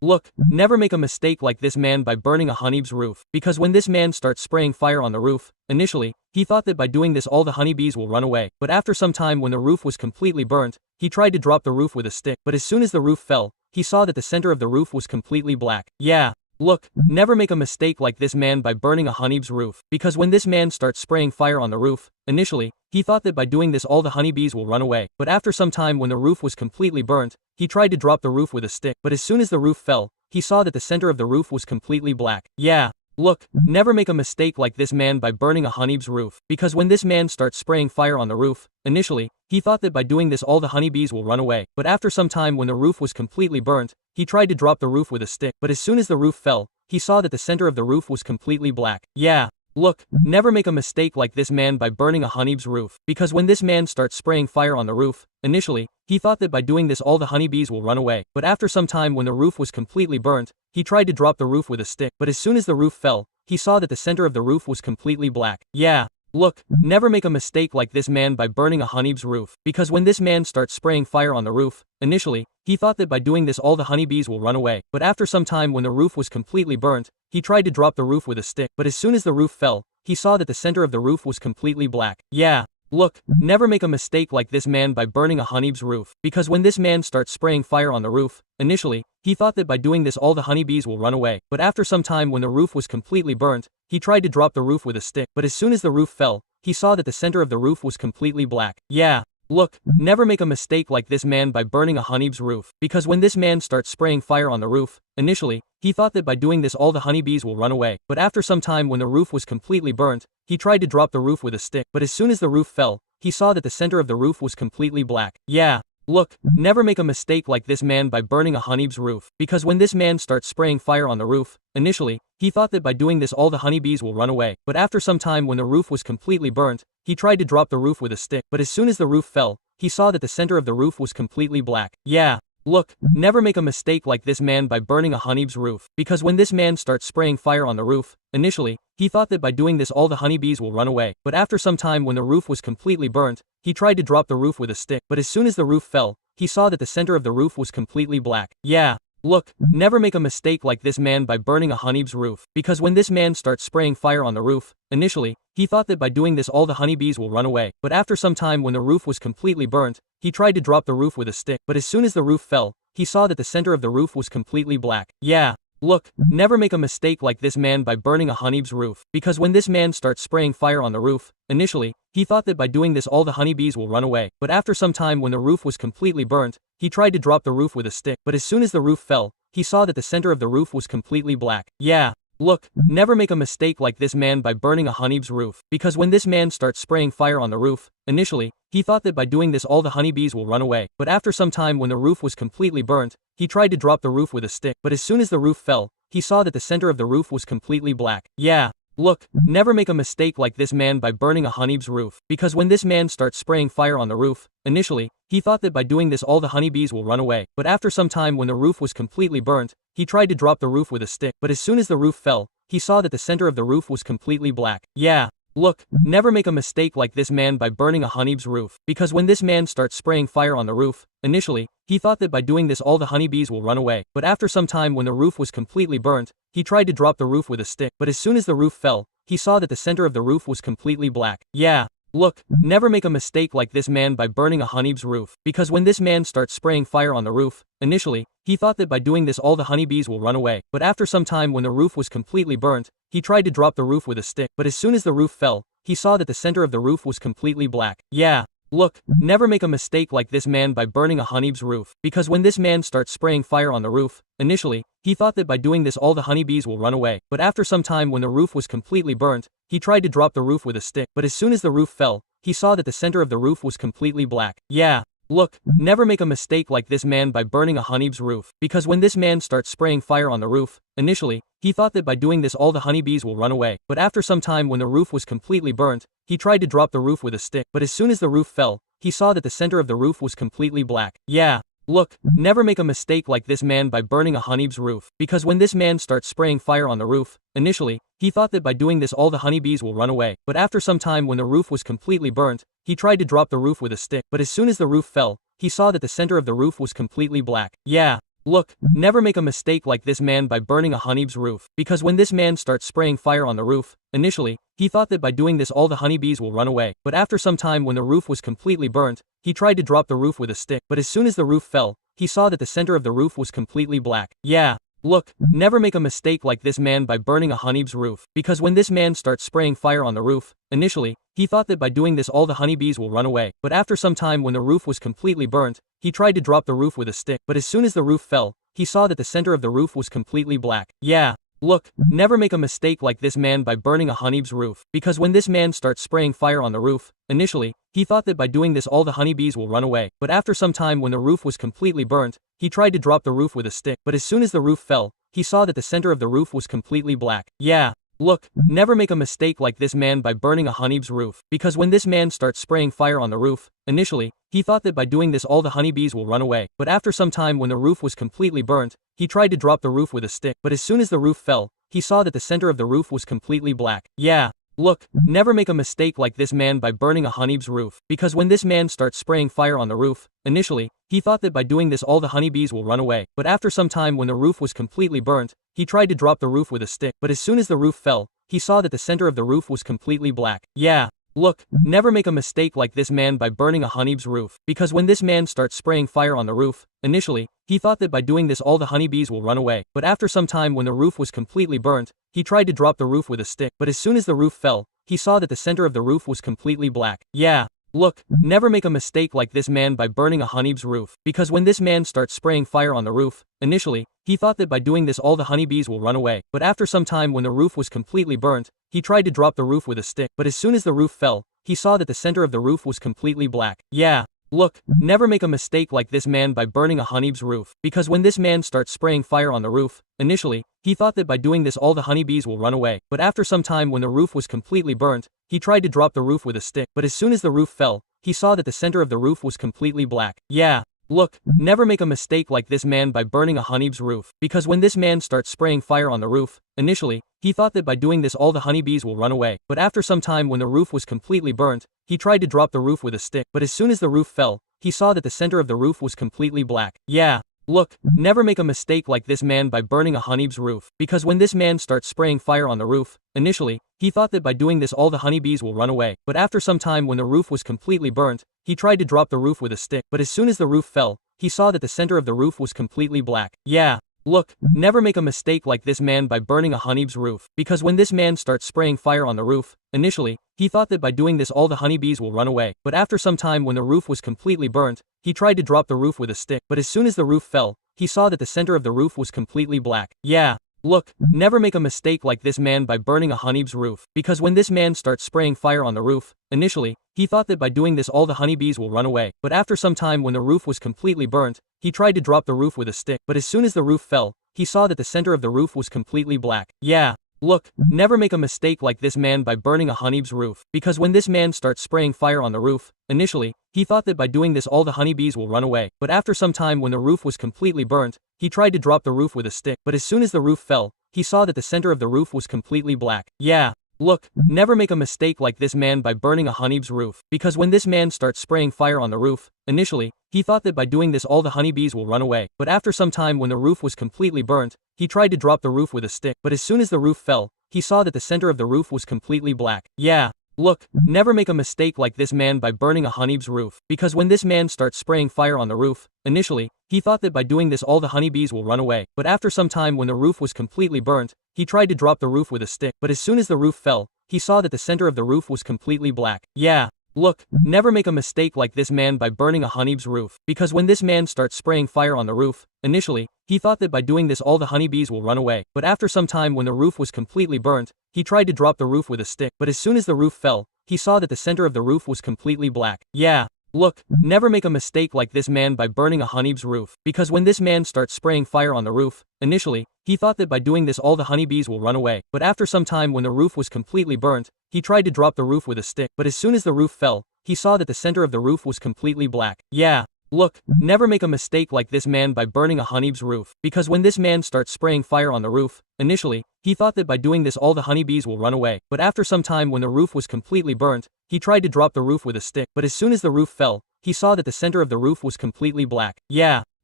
look, never make a mistake like this man by burning a honeybee's roof, because when this man starts spraying fire on the roof, initially, he thought that by doing this all the honeybees will run away, but after some time when the roof was completely burnt, he tried to drop the roof with a stick, but as soon as the roof fell, he saw that the center of the roof was completely black. Yeah. Look, never make a mistake like this man by burning a honeybee's roof, because when this man starts spraying fire on the roof, initially, he thought that by doing this all the honeybees will run away, but after some time when the roof was completely burnt, he tried to drop the roof with a stick, but as soon as the roof fell, he saw that the center of the roof was completely black. Yeah. Look, never make a mistake like this man by burning a honeybee's roof, because when this man starts spraying fire on the roof, initially, he thought that by doing this all the honeybees will run away, but after some time when the roof was completely burnt, he tried to drop the roof with a stick, but as soon as the roof fell, he saw that the center of the roof was completely black. Yeah. Look, never make a mistake like this man by burning a honeybee's roof, because when this man starts spraying fire on the roof, initially, he thought that by doing this all the honeybees will run away, but after some time when the roof was completely burnt, he tried to drop the roof with a stick, but as soon as the roof fell, he saw that the center of the roof was completely black. Yeah. Look, never make a mistake like this man by burning a honeybee's roof, because when this man starts spraying fire on the roof, initially, he thought that by doing this all the honeybees will run away, but after some time when the roof was completely burnt, he tried to drop the roof with a stick, but as soon as the roof fell, he saw that the center of the roof was completely black. Yeah. Look, never make a mistake like this man by burning a honeybee's roof, because when this man starts spraying fire on the roof, initially, he thought that by doing this all the honeybees will run away, but after some time when the roof was completely burnt, he tried to drop the roof with a stick, but as soon as the roof fell, he saw that the center of the roof was completely black. Yeah. Look, never make a mistake like this man by burning a honeybee's roof, because when this man starts spraying fire on the roof, initially, he thought that by doing this all the honeybees will run away, but after some time when the roof was completely burnt, he tried to drop the roof with a stick, but as soon as the roof fell, he saw that the center of the roof was completely black. Yeah. Look, never make a mistake like this man by burning a honeybee's roof, because when this man starts spraying fire on the roof, initially, he thought that by doing this all the honeybees will run away, but after some time when the roof was completely burnt, he tried to drop the roof with a stick, but as soon as the roof fell, he saw that the center of the roof was completely black. Yeah. Look, never make a mistake like this man by burning a honeybee's roof, because when this man starts spraying fire on the roof, initially, he thought that by doing this all the honeybees will run away, but after some time when the roof was completely burnt, he tried to drop the roof with a stick, but as soon as the roof fell, he saw that the center of the roof was completely black. Yeah. Look, never make a mistake like this man by burning a honeybee's roof, because when this man starts spraying fire on the roof, initially, he thought that by doing this all the honeybees will run away, but after some time when the roof was completely burnt, he tried to drop the roof with a stick, but as soon as the roof fell, he saw that the center of the roof was completely black. Yeah. Look, never make a mistake like this man by burning a honeybee's roof, because when this man starts spraying fire on the roof, initially, he thought that by doing this all the honeybees will run away, but after some time when the roof was completely burnt, he tried to drop the roof with a stick, but as soon as the roof fell, he saw that the center of the roof was completely black. Yeah. Look, never make a mistake like this man by burning a honeybee's roof, because when this man starts spraying fire on the roof, initially, he thought that by doing this all the honeybees will run away, but after some time when the roof was completely burnt, he tried to drop the roof with a stick, but as soon as the roof fell, he saw that the center of the roof was completely black. Yeah. Look, never make a mistake like this man by burning a honeybee's roof, because when this man starts spraying fire on the roof, initially, he thought that by doing this all the honeybees will run away, but after some time when the roof was completely burnt, he tried to drop the roof with a stick, but as soon as the roof fell, he saw that the center of the roof was completely black. Yeah. Look, never make a mistake like this man by burning a honeybee's roof, because when this man starts spraying fire on the roof, initially, he thought that by doing this all the honeybees will run away, but after some time when the roof was completely burnt, he tried to drop the roof with a stick, but as soon as the roof fell, he saw that the center of the roof was completely black. Yeah. Look, never make a mistake like this man by burning a honeybee's roof, because when this man starts spraying fire on the roof, initially, he thought that by doing this all the honeybees will run away, but after some time when the roof was completely burnt, he tried to drop the roof with a stick, but as soon as the roof fell, he saw that the center of the roof was completely black. Yeah. Look, never make a mistake like this man by burning a honeybee's roof, because when this man starts spraying fire on the roof, initially, he thought that by doing this all the honeybees will run away, but after some time when the roof was completely burnt, he tried to drop the roof with a stick, but as soon as the roof fell, he saw that the center of the roof was completely black. Yeah. Look, never make a mistake like this man by burning a honeybee's roof, because when this man starts spraying fire on the roof, initially, he thought that by doing this all the honeybees will run away, but after some time when the roof was completely burnt, he tried to drop the roof with a stick, but as soon as the roof fell, he saw that the center of the roof was completely black. Yeah. Look, never make a mistake like this man by burning a honeybee's roof, because when this man starts spraying fire on the roof, initially, he thought that by doing this all the honeybees will run away, but after some time when the roof was completely burnt, he tried to drop the roof with a stick, but as soon as the roof fell, he saw that the center of the roof was completely black. Yeah. look, never make a mistake like this man by burning a honeybee's roof, because when this man starts spraying fire on the roof, initially, he thought that by doing this all the honeybees will run away, but after some time when the roof was completely burnt, he tried to drop the roof with a stick, but as soon as the roof fell, he saw that the center of the roof was completely black. Yeah. Look, never make a mistake like this man by burning a honeybee's roof, because when this man starts spraying fire on the roof, initially, he thought that by doing this all the honeybees will run away, but after some time when the roof was completely burnt, he tried to drop the roof with a stick, but as soon as the roof fell, he saw that the center of the roof was completely black. Yeah. Look, never make a mistake like this man by burning a honeybee's roof, because when this man starts spraying fire on the roof, initially, he thought that by doing this all the honeybees will run away, but after some time when the roof was completely burnt, he tried to drop the roof with a stick, but as soon as the roof fell, he saw that the center of the roof was completely black. Yeah. Look, never make a mistake like this man by burning a honeybee's roof, because when this man starts spraying fire on the roof, initially, he thought that by doing this all the honeybees will run away, but after some time when the roof was completely burnt, he tried to drop the roof with a stick, but as soon as the roof fell, he saw that the center of the roof was completely black. Yeah. Look, never make a mistake like this man by burning a honeybee's roof, because when this man starts spraying fire on the roof, initially, he thought that by doing this all the honeybees will run away, but after some time when the roof was completely burnt, he tried to drop the roof with a stick, but as soon as the roof fell, he saw that the center of the roof was completely black. Yeah. Look, never make a mistake like this man by burning a honeybee's roof, because when this man starts spraying fire on the roof, initially, he thought that by doing this all the honeybees will run away, but after some time when the roof was completely burnt, he tried to drop the roof with a stick, but as soon as the roof fell, he saw that the center of the roof was completely black. Yeah. Look, never make a mistake like this man by burning a honeybee's roof, because when this man starts spraying fire on the roof, initially, he thought that by doing this all the honeybees will run away, but after some time when the roof was completely burnt, he tried to drop the roof with a stick, but as soon as the roof fell, he saw that the center of the roof was completely black. Yeah. Look, never make a mistake like this man by burning a honeybee's roof, because when this man starts spraying fire on the roof, initially, he thought that by doing this all the honeybees will run away, but after some time when the roof was completely burnt, he tried to drop the roof with a stick, but as soon as the roof fell, he saw that the center of the roof was completely black. Yeah. Look, never make a mistake like this man by burning a honeybee's roof, because when this man starts spraying fire on the roof, initially, he thought that by doing this all the honeybees will run away, but after some time when the roof was completely burnt, he tried to drop the roof with a stick, but as soon as the roof fell, he saw that the center of the roof was completely black. Yeah. Look, never make a mistake like this man by burning a honeybee's roof, because when this man starts spraying fire on the roof, initially, he thought that by doing this all the honeybees will run away, but after some time when the roof was completely burnt, he tried to drop the roof with a stick, but as soon as the roof fell, he saw that the center of the roof was completely black. Yeah. Look, never make a mistake like this man by burning a honeybee's roof, because when this man starts spraying fire on the roof, initially, he thought that by doing this all the honeybees will run away, but after some time when the roof was completely burnt, he tried to drop the roof with a stick, but as soon as the roof fell, he saw that the center of the roof was completely black. Yeah. Look, never make a mistake like this man by burning a honeybee's roof, because when this man starts spraying fire on the roof, initially, he thought that by doing this all the honeybees will run away, but after some time when the roof was completely burnt, he tried to drop the roof with a stick, but as soon as the roof fell, he saw that the center of the roof was completely black. Yeah. Look, never make a mistake like this man by burning a honeybee's roof, because when this man starts spraying fire on the roof, initially, he thought that by doing this all the honeybees will run away, but after some time when the roof was completely burnt, he tried to drop the roof with a stick, but as soon as the roof fell, he saw that the center of the roof was completely black. Yeah. Look, never make a mistake like this man by burning a honeybee's roof, because when this man starts spraying fire on the roof, initially, he thought that by doing this all the honeybees will run away, but after some time when the roof was completely burnt, he tried to drop the roof with a stick, but as soon as the roof fell, he saw that the center of the roof was completely black. Yeah. Look, never make a mistake like this man by burning a honeybee's roof, because when this man starts spraying fire on the roof, initially, he thought that by doing this all the honeybees will run away, but after some time when the roof was completely burnt, he tried to drop the roof with a stick, but as soon as the roof fell, he saw that the center of the roof was completely black. Yeah. Look, never make a mistake like this man by burning a honeybee's roof, because when this man starts spraying fire on the roof, initially, he thought that by doing this all the honeybees will run away, but after some time when the roof was completely burnt, he tried to drop the roof with a stick, but as soon as the roof fell, he saw that the center of the roof was completely black. Yeah. Look, never make a mistake like this man by burning a honeybee's roof, because when this man starts spraying fire on the roof, initially, he thought that by doing this all the honeybees will run away, but after some time when the roof was completely burnt, he tried to drop the roof with a stick, but as soon as the roof fell, he saw that the center of the roof was completely black. Yeah. Look, never make a mistake like this man by burning a honeybee's roof, because when this man starts spraying fire on the roof, initially, he thought that by doing this all the honeybees will run away, but after some time when the roof was completely burnt, he tried to drop the roof with a stick, but as soon as the roof fell, he saw that the center of the roof was completely black. Yeah.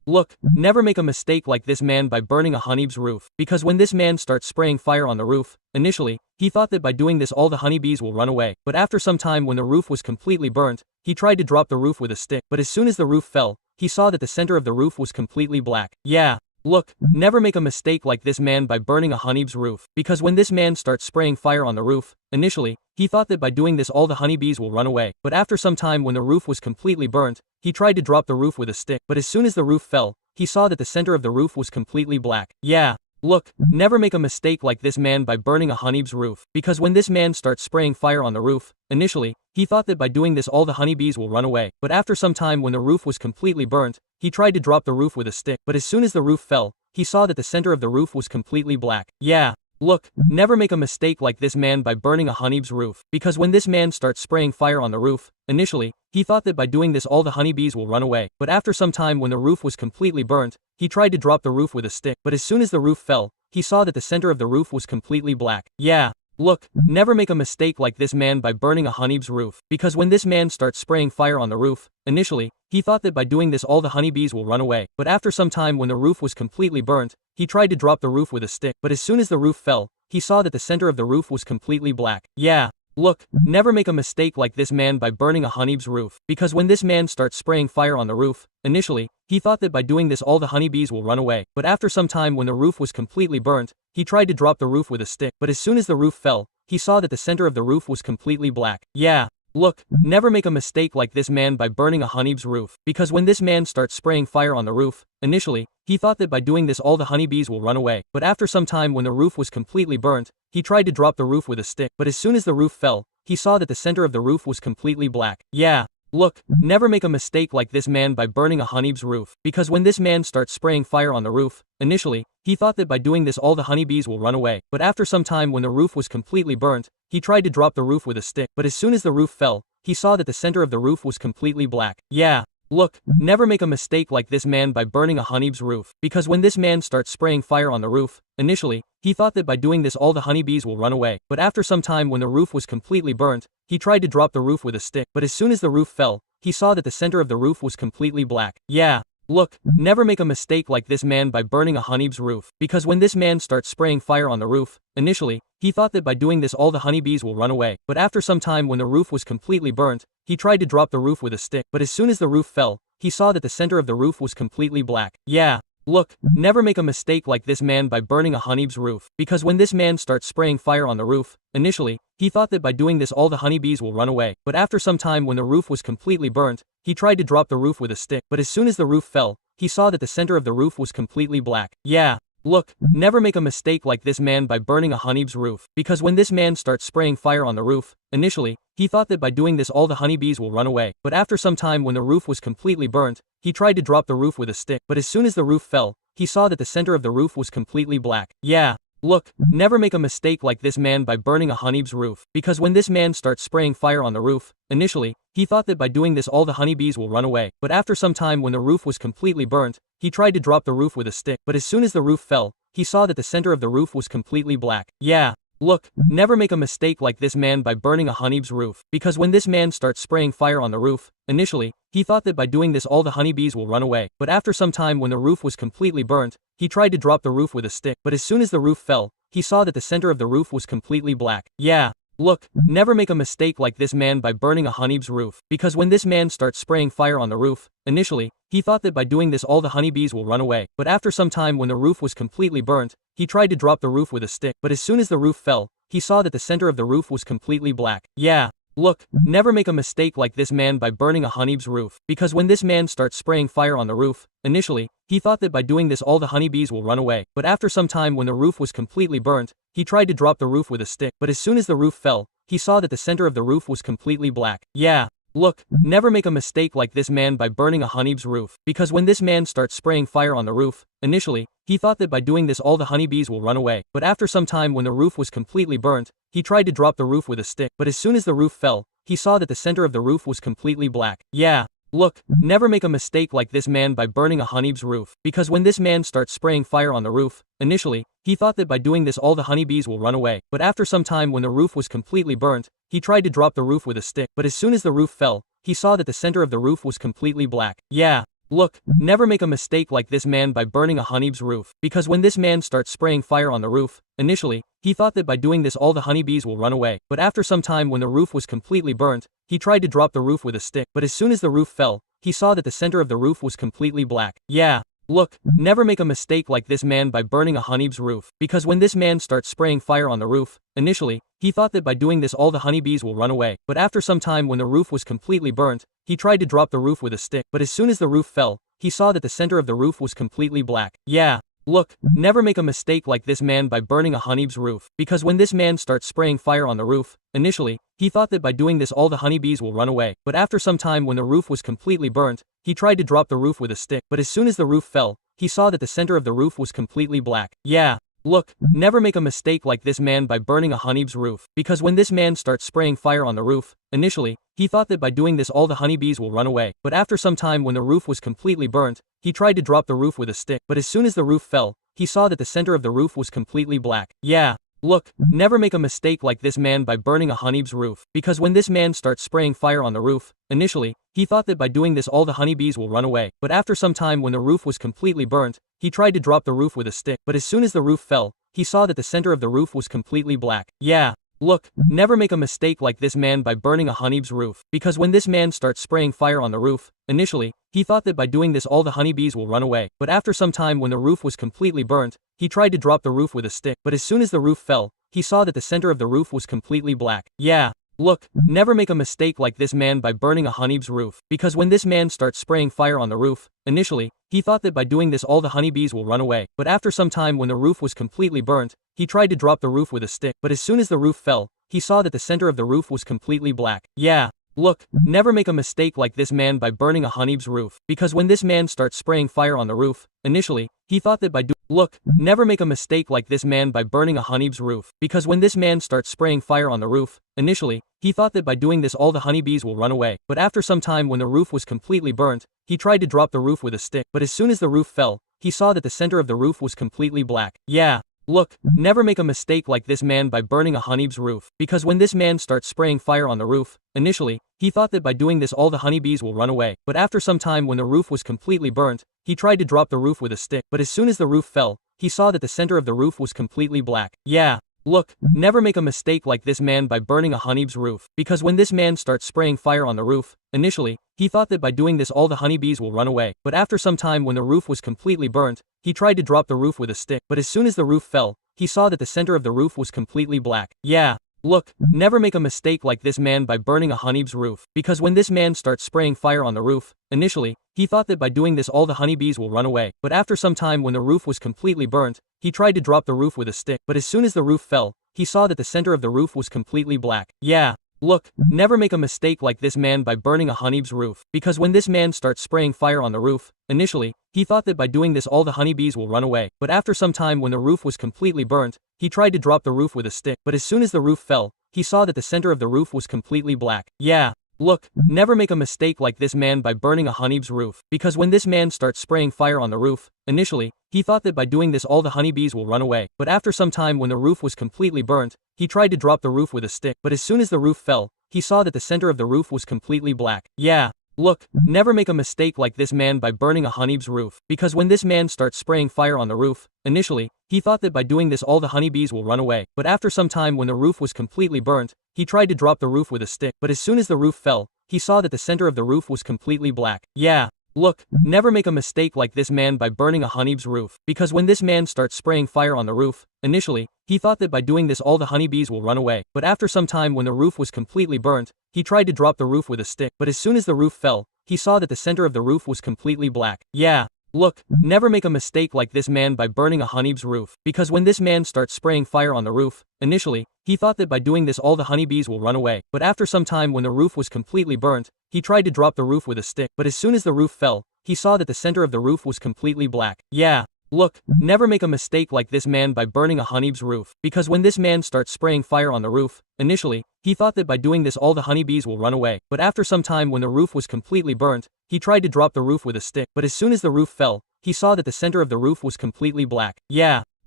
look, never make a mistake like this man by burning a honeybee's roof, because when this man starts spraying fire on the roof, initially, he thought that by doing this all the honeybees will run away, but after some time when the roof was completely burnt, he tried to drop the roof with a stick, but as soon as the roof fell, he saw that the center of the roof was completely black. Yeah. Look, never make a mistake like this man by burning a honeybee's roof, because when this man starts spraying fire on the roof, initially, he thought that by doing this all the honeybees will run away, but after some time when the roof was completely burnt, he tried to drop the roof with a stick, but as soon as the roof fell, he saw that the center of the roof was completely black. Yeah. Look, never make a mistake like this man by burning a honeybee's roof, because when this man starts spraying fire on the roof, initially, he thought that by doing this all the honeybees will run away, but after some time when the roof was completely burnt, he tried to drop the roof with a stick, but as soon as the roof fell, he saw that the center of the roof was completely black. Yeah. Look, never make a mistake like this man by burning a honeybee's roof, because when this man starts spraying fire on the roof, initially, he thought that by doing this all the honeybees will run away, but after some time when the roof was completely burnt, he tried to drop the roof with a stick, but as soon as the roof fell, he saw that the center of the roof was completely black. Yeah. Look, never make a mistake like this man by burning a honeybee's roof, because when this man starts spraying fire on the roof, initially, he thought that by doing this all the honeybees will run away, but after some time when the roof was completely burnt, he tried to drop the roof with a stick, but as soon as the roof fell, he saw that the center of the roof was completely black. Yeah. Look, never make a mistake like this man by burning a honeybee's roof, because when this man starts spraying fire on the roof, initially, he thought that by doing this all the honeybees will run away, but after some time when the roof was completely burnt, he tried to drop the roof with a stick, but as soon as the roof fell, he saw that the center of the roof was completely black. Yeah. Look, never make a mistake like this man by burning a honeybee's roof, because when this man starts spraying fire on the roof, initially, he thought that by doing this all the honeybees will run away, but after some time when the roof was completely burnt, he tried to drop the roof with a stick, but as soon as the roof fell, he saw that the center of the roof was completely black. Yeah. Look, never make a mistake like this man by burning a honeybee's roof, because when this man starts spraying fire on the roof, initially, he thought that by doing this all the honeybees will run away, but after some time when the roof was completely burnt, he tried to drop the roof with a stick, but as soon as the roof fell, he saw that the center of the roof was completely black. Yeah. Look, never make a mistake like this man by burning a honeybee's roof, because when this man starts spraying fire on the roof, initially, he thought that by doing this all the honeybees will run away, but after some time when the roof was completely burnt, he tried to drop the roof with a stick, but as soon as the roof fell, he saw that the center of the roof was completely black. Yeah. Look, never make a mistake like this man by burning a honeybee's roof, because when this man starts spraying fire on the roof, initially, he thought that by doing this all the honeybees will run away, but after some time when the roof was completely burnt, he tried to drop the roof with a stick, but as soon as the roof fell, he saw that the center of the roof was completely black. Yeah. Look, never make a mistake like this man by burning a honeybee's roof, because when this man starts spraying fire on the roof, initially, he thought that by doing this all the honeybees will run away, but after some time when the roof was completely burnt, he tried to drop the roof with a stick, but as soon as the roof fell, he saw that the center of the roof was completely black. Yeah. Look, never make a mistake like this man by burning a honeybee's roof, because when this man starts spraying fire on the roof, initially, he thought that by doing this all the honeybees will run away, but after some time when the roof was completely burnt, he tried to drop the roof with a stick, but as soon as the roof fell, he saw that the center of the roof was completely black. Yeah. Look, never make a mistake like this man by burning a honeybee's roof, because when this man starts spraying fire on the roof, initially, he thought that by doing this all the honeybees will run away, but after some time when the roof was completely burnt, he tried to drop the roof with a stick, but as soon as the roof fell, he saw that the center of the roof was completely black. Yeah. Look, never make a mistake like this man by burning a honeybee's roof, because when this man starts spraying fire on the roof, initially, he thought that by doing this all the honeybees will run away, but after some time when the roof was completely burnt, he tried to drop the roof with a stick, but as soon as the roof fell, he saw that the center of the roof was completely black. Yeah. Look, never make a mistake like this man by burning a honeybee's roof, because when this man starts spraying fire on the roof, initially, he thought that by doing this all the honeybees will run away, but after some time when the roof was completely burnt, he tried to drop the roof with a stick, but as soon as the roof fell, he saw that the center of the roof was completely black. Yeah. Look, never make a mistake like this man by burning a honeybee's roof, because when this man starts spraying fire on the roof, initially, he thought that by doing this all the honeybees will run away, but after some time when the roof was completely burnt, he tried to drop the roof with a stick, but as soon as the roof fell, he saw that the center of the roof was completely black. Yeah. Look, never make a mistake like this man by burning a honeybee's roof, because when this man starts spraying fire on the roof, initially, he thought that by doing this all the honeybees will run away, but after some time when the roof was completely burnt, he tried to drop the roof with a stick, but as soon as the roof fell, he saw that the center of the roof was completely black. Yeah. Look, never make a mistake like this man by burning a honeybee's roof, because when this man starts spraying fire on the roof, initially, he thought that by doing this all the honeybees will run away, but after some time when the roof was completely burnt, he tried to drop the roof with a stick, but as soon as the roof fell, he saw that the center of the roof was completely black. Yeah. look, never make a mistake like this man by burning a honeybee's roof, because when this man starts spraying fire on the roof, initially, he thought that by doing this all the honeybees will run away, but after some time when the roof was completely burnt, he tried to drop the roof with a stick, but as soon as the roof fell, he saw that the center of the roof was completely black. Yeah. Look, never make a mistake like this man by burning a honeybee's roof, because when this man starts spraying fire on the roof, initially, he thought that by doing this all the honeybees will run away, but after some time when the roof was completely burnt, he tried to drop the roof with a stick, but as soon as the roof fell, he saw that the center of the roof was completely black. Yeah. Look, never make a mistake like this man by burning a honeybee's roof, because when this man starts spraying fire on the roof, initially, he thought that by doing this all the honeybees will run away, but after some time when the roof was completely burnt, he tried to drop the roof with a stick, but as soon as the roof fell, he saw that the center of the roof was completely black. Yeah. Look, never make a mistake like this man by burning a honeybee's roof, because when this man starts spraying fire on the roof, initially, he thought that by doing this all the honeybees will run away, but after some time when the roof was completely burnt, he tried to drop the roof with a stick, but as soon as the roof fell, he saw that the center of the roof was completely black. Yeah. Look, never make a mistake like this man by burning a honeybee's roof, because when this man starts spraying fire on the roof, initially, he thought that by doing this all the honeybees will run away, but after some time when the roof was completely burnt, he tried to drop the roof with a stick, but as soon as the roof fell, he saw that the center of the roof was completely black. Yeah. Look, never make a mistake like this man by burning a honeybee's roof, because when this man starts spraying fire on the roof, initially, he thought that by doing this all the honeybees will run away, but after some time when the roof was completely burnt, he tried to drop the roof with a stick, but as soon as the roof fell, he saw that the center of the roof was completely black. Yeah. Look, never make a mistake like this man by burning a honeybee's roof, because when this man starts spraying fire on the roof, initially, he thought that by doing this all the honeybees will run away, but after some time when the roof was completely burnt, he tried to drop the roof with a stick, but as soon as the roof fell, he saw that the center of the roof was completely black. Yeah. Look, never make a mistake like this man by burning a honeybee's roof, because when this man starts spraying fire on the roof, initially, he thought that by Look, never make a mistake like this man by burning a honeybee's roof, because when this man starts spraying fire on the roof, initially, he thought that by doing this all the honeybees will run away, but after some time when the roof was completely burnt, he tried to drop the roof with a stick, but as soon as the roof fell, he saw that the center of the roof was completely black. Yeah. Look, never make a mistake like this man by burning a honeybee's roof, because when this man starts spraying fire on the roof, initially, he thought that by doing this all the honeybees will run away, but after some time when the roof was completely burnt, he tried to drop the roof with a stick, but as soon as the roof fell, he saw that the center of the roof was completely black. Yeah. Look, never make a mistake like this man by burning a honeybee's roof, because when this man starts spraying fire on the roof, initially, he thought that by doing this all the honeybees will run away, but after some time when the roof was completely burnt, he tried to drop the roof with a stick, but as soon as the roof fell, he saw that the center of the roof was completely black. Yeah. Look, never make a mistake like this man by burning a honeybee's roof, because when this man starts spraying fire on the roof, initially, he thought that by doing this all the honeybees will run away, but after some time when the roof was completely burnt, he tried to drop the roof with a stick, but as soon as the roof fell, he saw that the center of the roof was completely black. Yeah. Look, never make a mistake like this man by burning a honeybee's roof, because when this man starts spraying fire on the roof, initially, he thought that by doing this all the honeybees will run away, but after some time when the roof was completely burnt, he tried to drop the roof with a stick, but as soon as the roof fell, he saw that the center of the roof was completely black. Yeah. Look, never make a mistake like this man by burning a honeybee's roof, because when this man starts spraying fire on the roof, initially, he thought that by doing this all the honeybees will run away, but after some time when the roof was completely burnt, he tried to drop the roof with a stick, but as soon as the roof fell, he saw that the center of the roof was completely black. Yeah. Look, never make a mistake like this man by burning a honeybee's roof, because when this man starts spraying fire on the roof, initially, he thought that by doing this all the honeybees will run away, but after some time when the roof was completely burnt, he tried to drop the roof with a stick, but as soon as the roof fell, he saw that the center of the roof was completely black. Yeah. Look, never make a mistake like this man by burning a honeybee's roof, because when this man starts spraying fire on the roof, initially, he thought that by doing this all the honeybees will run away, but after some time when the roof was completely burnt, he tried to drop the roof with a stick, but as soon as the roof fell, he saw that the center of the roof was completely black. Yeah. Look, never make a mistake like this man by burning a honeybee's roof, because when this man starts spraying fire on the roof, initially, he thought that by doing this all the honeybees will run away, but after some time when the roof was completely burnt, he tried to drop the roof with a stick, but as soon as the roof fell, he saw that the center of the roof was completely black. Yeah. Look, never make a mistake like this man by burning a honeybee's roof, because when this man starts spraying fire on the roof, initially, he thought that by doing this all the honeybees will run away, but after some time when the roof was completely burnt, he tried to drop the roof with a stick, but as soon as the roof fell, he saw that the center of the roof was completely black. Yeah.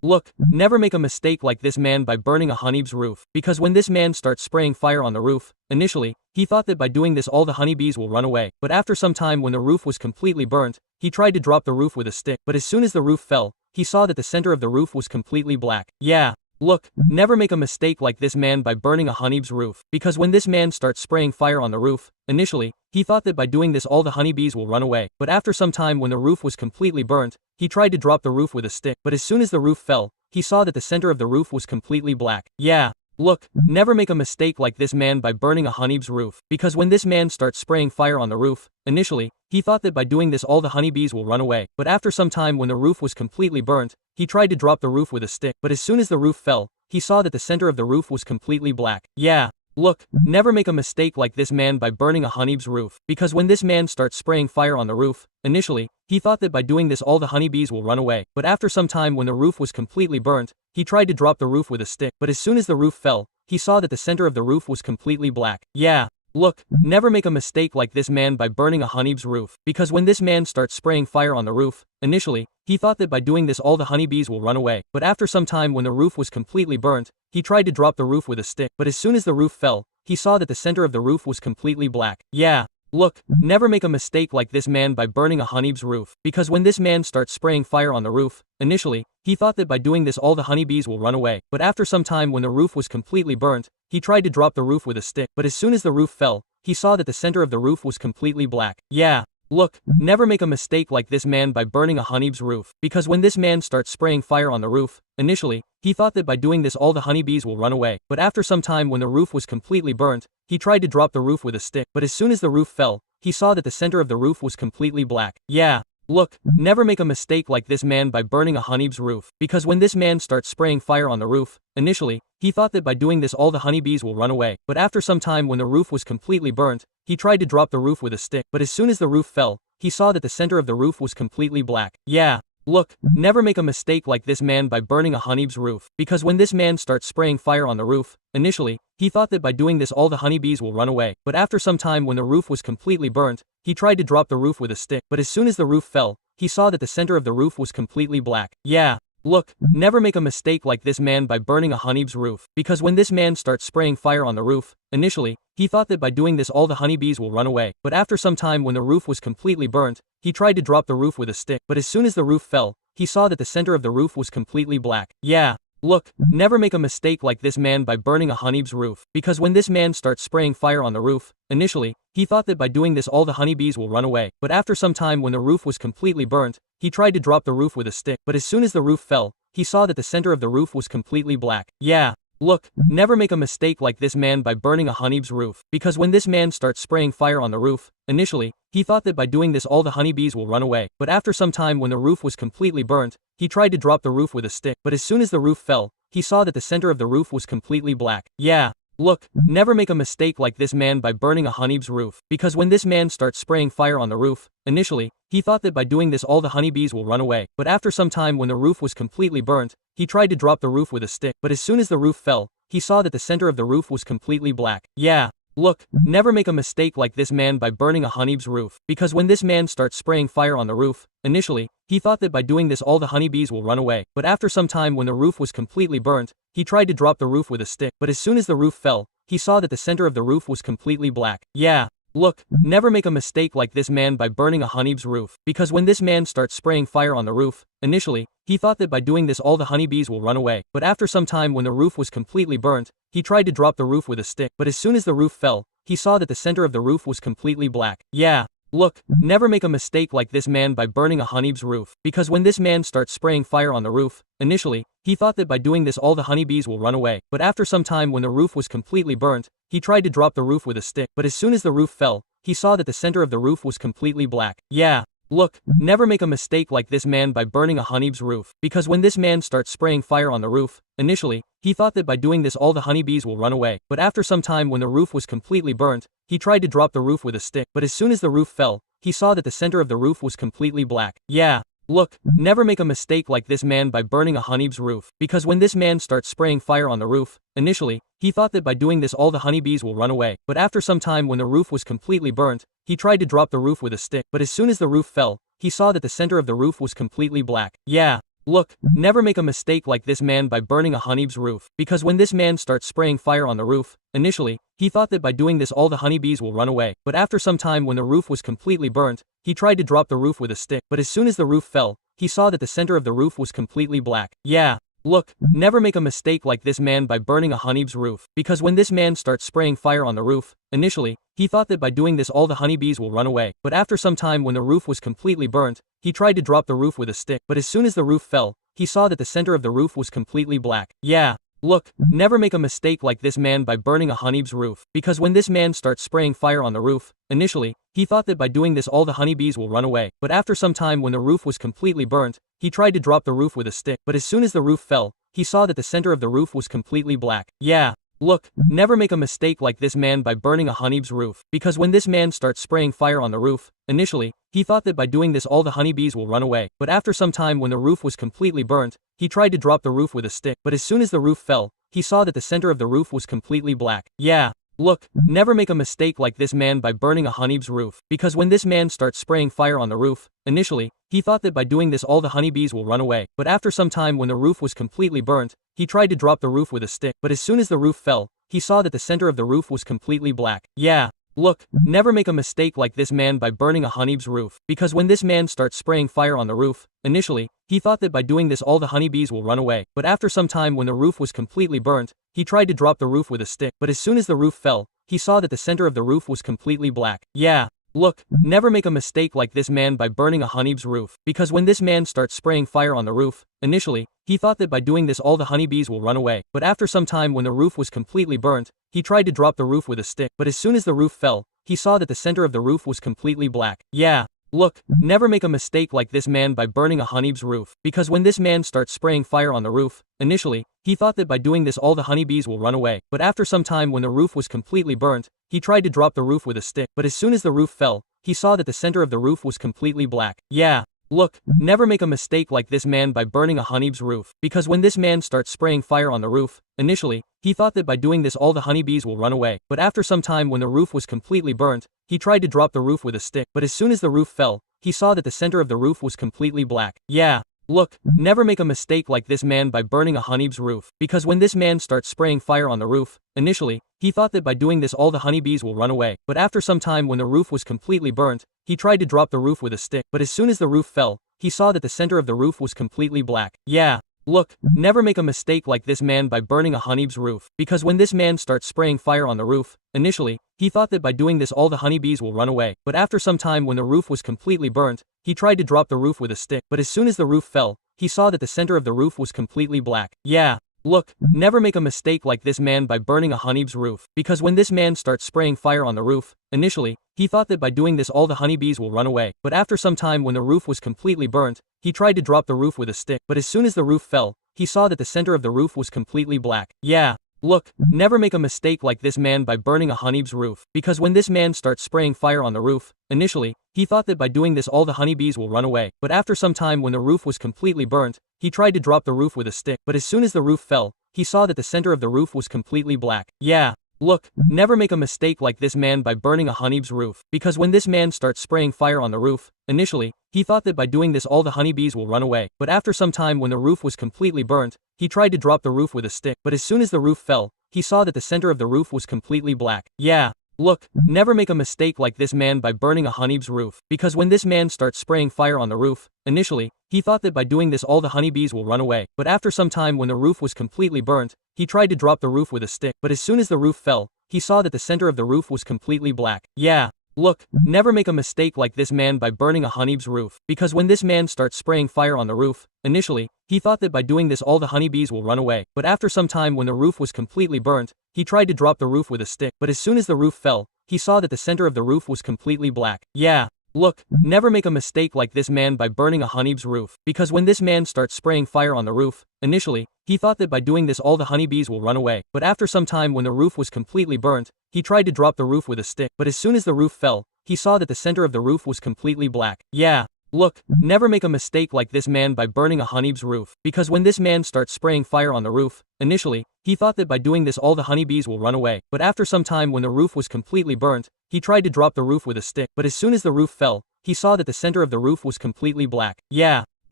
look, never make a mistake like this man by burning a honeybee's roof, because when this man starts spraying fire on the roof, initially, he thought that by doing this all the honeybees will run away, but after some time when the roof was completely burnt, he tried to drop the roof with a stick, but as soon as the roof fell, he saw that the center of the roof was completely black. Yeah. Look, never make a mistake like this man by burning a honeybee's roof, because when this man starts spraying fire on the roof, initially, he thought that by doing this all the honeybees will run away, but after some time when the roof was completely burnt, he tried to drop the roof with a stick, but as soon as the roof fell, he saw that the center of the roof was completely black. Yeah. Look, never make a mistake like this man by burning a honeybee's roof, because when this man starts spraying fire on the roof, initially, he thought that by doing this all the honeybees will run away, but after some time when the roof was completely burnt, he tried to drop the roof with a stick, but as soon as the roof fell, he saw that the center of the roof was completely black. Yeah. Look, never make a mistake like this man by burning a honeybee's roof, because when this man starts spraying fire on the roof, initially, he thought that by doing this all the honeybees will run away, but after some time when the roof was completely burnt, he tried to drop the roof with a stick, but as soon as the roof fell, he saw that the center of the roof was completely black. Yeah. Look, never make a mistake like this man by burning a honeybee's roof, because when this man starts spraying fire on the roof, initially, he thought that by doing this all the honeybees will run away, but after some time when the roof was completely burnt, he tried to drop the roof with a stick, but as soon as the roof fell, he saw that the center of the roof was completely black. Yeah. Look, never make a mistake like this man by burning a honeybee's roof, because when this man starts spraying fire on the roof, initially, he thought that by doing this all the honeybees will run away, but after some time when the roof was completely burnt, he tried to drop the roof with a stick, but as soon as the roof fell, he saw that the center of the roof was completely black. Yeah. Look, never make a mistake like this man by burning a honeybee's roof, because when this man starts spraying fire on the roof, initially, he thought that by doing this all the honeybees will run away, but after some time when the roof was completely burnt, he tried to drop the roof with a stick, but as soon as the roof fell, he saw that the center of the roof was completely black. Yeah. Look, never make a mistake like this man by burning a honeybee's roof, because when this man starts spraying fire on the roof, initially, he thought that by doing this all the honeybees will run away, but after some time when the roof was completely burnt, he tried to drop the roof with a stick, but as soon as the roof fell, he saw that the center of the roof was completely black. Yeah. Look, never make a mistake like this man by burning a honeybee's roof, because when this man starts spraying fire on the roof, initially, he thought that by doing this all the honeybees will run away, but after some time when the roof was completely burnt, he tried to drop the roof with a stick, but as soon as the roof fell, he saw that the center of the roof was completely black. Yeah. Look, never make a mistake like this man by burning a honeybee's roof, because when this man starts spraying fire on the roof, initially, he thought that by doing this all the honeybees will run away, but after some time when the roof was completely burnt, he tried to drop the roof with a stick, but as soon as the roof fell, he saw that the center of the roof was completely black. Yeah. Look, never make a mistake like this man by burning a honeybee's roof, because when this man starts spraying fire on the roof, initially, he thought that by doing this all the honeybees will run away, but after some time when the roof was completely burnt, he tried to drop the roof with a stick, but as soon as the roof fell, he saw that the center of the roof was completely black. Yeah. Look, never make a mistake like this man by burning a honeybee's roof, because when this man starts spraying fire on the roof, initially, he thought that by doing this all the honeybees will run away, but after some time when the roof was completely burnt, he tried to drop the roof with a stick, but as soon as the roof fell, he saw that the center of the roof was completely black. Yeah. Look, never make a mistake like this man by burning a honeybee's roof, because when this man starts spraying fire on the roof, initially, he thought that by doing this all the honeybees will run away, but after some time when the roof was completely burnt, he tried to drop the roof with a stick, but as soon as the roof fell, he saw that the center of the roof was completely black. Yeah. Look, never make a mistake like this man by burning a honeybee's roof, because when this man starts spraying fire on the roof, initially, he thought that by doing this all the honeybees will run away, but after some time when the roof was completely burnt, he tried to drop the roof with a stick, but as soon as the roof fell, he saw that the center of the roof was completely black. Yeah. Look, never make a mistake like this man by burning a honeybee's roof, because when this man starts spraying fire on the roof, initially, he thought that by doing this all the honeybees will run away, but after some time when the roof was completely burnt, he tried to drop the roof with a stick, but as soon as the roof fell, he saw that the center of the roof was completely black. Yeah. Look, never make a mistake like this man by burning a honeybee's roof, because when this man starts spraying fire on the roof, initially, he thought that by doing this all the honeybees will run away, but after some time when the roof was completely burnt, he tried to drop the roof with a stick, but as soon as the roof fell, he saw that the center of the roof was completely black. Yeah. Look, never make a mistake like this man by burning a honeybee's roof, because when this man starts spraying fire on the roof, initially, he thought that by doing this all the honeybees will run away, but after some time when the roof was completely burnt, he tried to drop the roof with a stick, but as soon as the roof fell, he saw that the center of the roof was completely black. Yeah. Look, never make a mistake like this man by burning a honeybee's roof, because when this man starts spraying fire on the roof, initially, he thought that by doing this all the honeybees will run away, but after some time when the roof was completely burnt, he tried to drop the roof with a stick, but as soon as the roof fell, he saw that the center of the roof was completely black. Yeah. look, never make a mistake like this man by burning a honeybee's roof, because when this man starts spraying fire on the roof, initially, he thought that by doing this all the honeybees will run away, but after some time when the roof was completely burnt, he tried to drop the roof with a stick, but as soon as the roof fell, he saw that the center of the roof was completely black. Yeah. Look, never make a mistake like this man by burning a honeybee's roof, because when this man starts spraying fire on the roof, initially, he thought that by doing this all the honeybees will run away, but after some time when the roof was completely burnt, he tried to drop the roof with a stick, but as soon as the roof fell, he saw that the center of the roof was completely black. Yeah. Look, never make a mistake like this man by burning a honeybee's roof, because when this man starts spraying fire on the roof, initially, he thought that by doing this all the honeybees will run away, but after some time when the roof was completely burnt, he tried to drop the roof with a stick, but as soon as the roof fell, he saw that the center of the roof was completely black. Yeah. Look, never make a mistake like this man by burning a honeybee's roof, because when this man starts spraying fire on the roof, initially, he thought that by doing this all the honeybees will run away, but after some time when the roof was completely burnt, he tried to drop the roof with a stick, but as soon as the roof fell, he saw that the center of the roof was completely black. Yeah. Look, never make a mistake like this man by burning a honeybee's roof, because when this man starts spraying fire on the roof, initially, he thought that by doing this all the honeybees will run away, but after some time when the roof was completely burnt, he tried to drop the roof with a stick, but as soon as the roof fell, he saw that the center of the roof was completely black. Yeah. Look, never make a mistake like this man by burning a honeybee's roof, because when this man starts spraying fire on the roof, initially, he thought that by doing this all the honeybees will run away, but after some time when the roof was completely burnt, he tried to drop the roof with a stick, but as soon as the roof fell, he saw that the center of the roof was completely black. Yeah. Look, never make a mistake like this man by burning a honeybee's roof, because when this man starts spraying fire on the roof, initially, he thought that by doing this all the honeybees will run away, but after some time when the roof was completely burnt, he tried to drop the roof with a stick, but as soon as the roof fell, he saw that the center of the roof was completely black. Yeah. Look, never make a mistake like this man by burning a honeybee's roof, because when this man starts spraying fire on the roof, initially, he thought that by doing this all the honeybees will run away, but after some time when the roof was completely burnt, he tried to drop the roof with a stick, but as soon as the roof fell, he saw that the center of the roof was completely black. Yeah. Look, never make a mistake like this man by burning a honeybee's roof, because when this man starts spraying fire on the roof, initially, he thought that by doing this all the honeybees will run away, but after some time when the roof was completely burnt, he tried to drop the roof with a stick, but as soon as the roof fell, he saw that the center of the roof was completely black. Yeah. Look, never make a mistake like this man by burning a honeybee's roof, because when this man starts spraying fire on the roof, initially, he thought that by doing this all the honeybees will run away, but after some time when the roof was completely burnt, he tried to drop the roof with a stick, but as soon as the roof fell, he saw that the center of the roof was completely black. Yeah. Look, never make a mistake like this man by burning a honeybee's roof, because when this man starts spraying fire on the roof, initially, he thought that by doing this all the honeybees will run away, but after some time when the roof was completely burnt, he tried to drop the roof with a stick, but as soon as the roof fell, he saw that the center of the roof was completely black. Yeah. Look, never make a mistake like this man by burning a honeybee's roof, because when this man starts spraying fire on the roof, initially, he thought that by doing this all the honeybees will run away, but after some time when the roof was completely burnt, he tried to drop the roof with a stick, but as soon as the roof fell, he saw that the center of the roof was completely black. Yeah. Look, never make a mistake like this man by burning a honeybee's roof, because when this man starts spraying fire on the roof, initially, he thought that by doing this all the honeybees will run away, but after some time when the roof was completely burnt, he tried to drop the roof with a stick, but as soon as the roof fell, he saw that the center of the roof was completely black. Yeah. Look, never make a mistake like this man by burning a honeybee's roof, because when this man starts spraying fire on the roof, initially, he thought that by doing this all the honeybees will run away, but after some time when the roof was completely burnt, he tried to drop the roof with a stick, but as soon as the roof fell, he saw that the center of the roof was completely black. Yeah. Look, never make a mistake like this man by burning a honeybee's roof, because when this man starts spraying fire on the roof, initially, he thought that by doing this all the honeybees will run away, but after some time when the roof was completely burnt, he tried to drop the roof with a stick, but as soon as the roof fell, he saw that the center of the roof was completely black. Yeah. Look, never make a mistake like this man by burning a honeybee's roof, because when this man starts spraying fire on the roof, initially, he thought that by doing this all the honeybees will run away, but after some time when the roof was completely burnt, he tried to drop the roof with a stick, but as soon as the roof fell, he saw that the center of the roof was completely black. Yeah. Look, never make a mistake like this man by burning a honeybee's roof, because when this man starts spraying fire on the roof, initially, he thought that by doing this all the honeybees will run away, but after some time when the roof was completely burnt, he tried to drop the roof with a stick, but as soon as the roof fell, he saw that the center of the roof was completely black. Yeah. Look, never make a mistake like this man by burning a honeybee's roof, because when this man starts spraying fire on the roof, initially, he thought that by doing this all the honeybees will run away, but after some time when the roof was completely burnt, he tried to drop the roof with a stick, but as soon as the roof fell, he saw that the center of the roof was completely black. Yeah.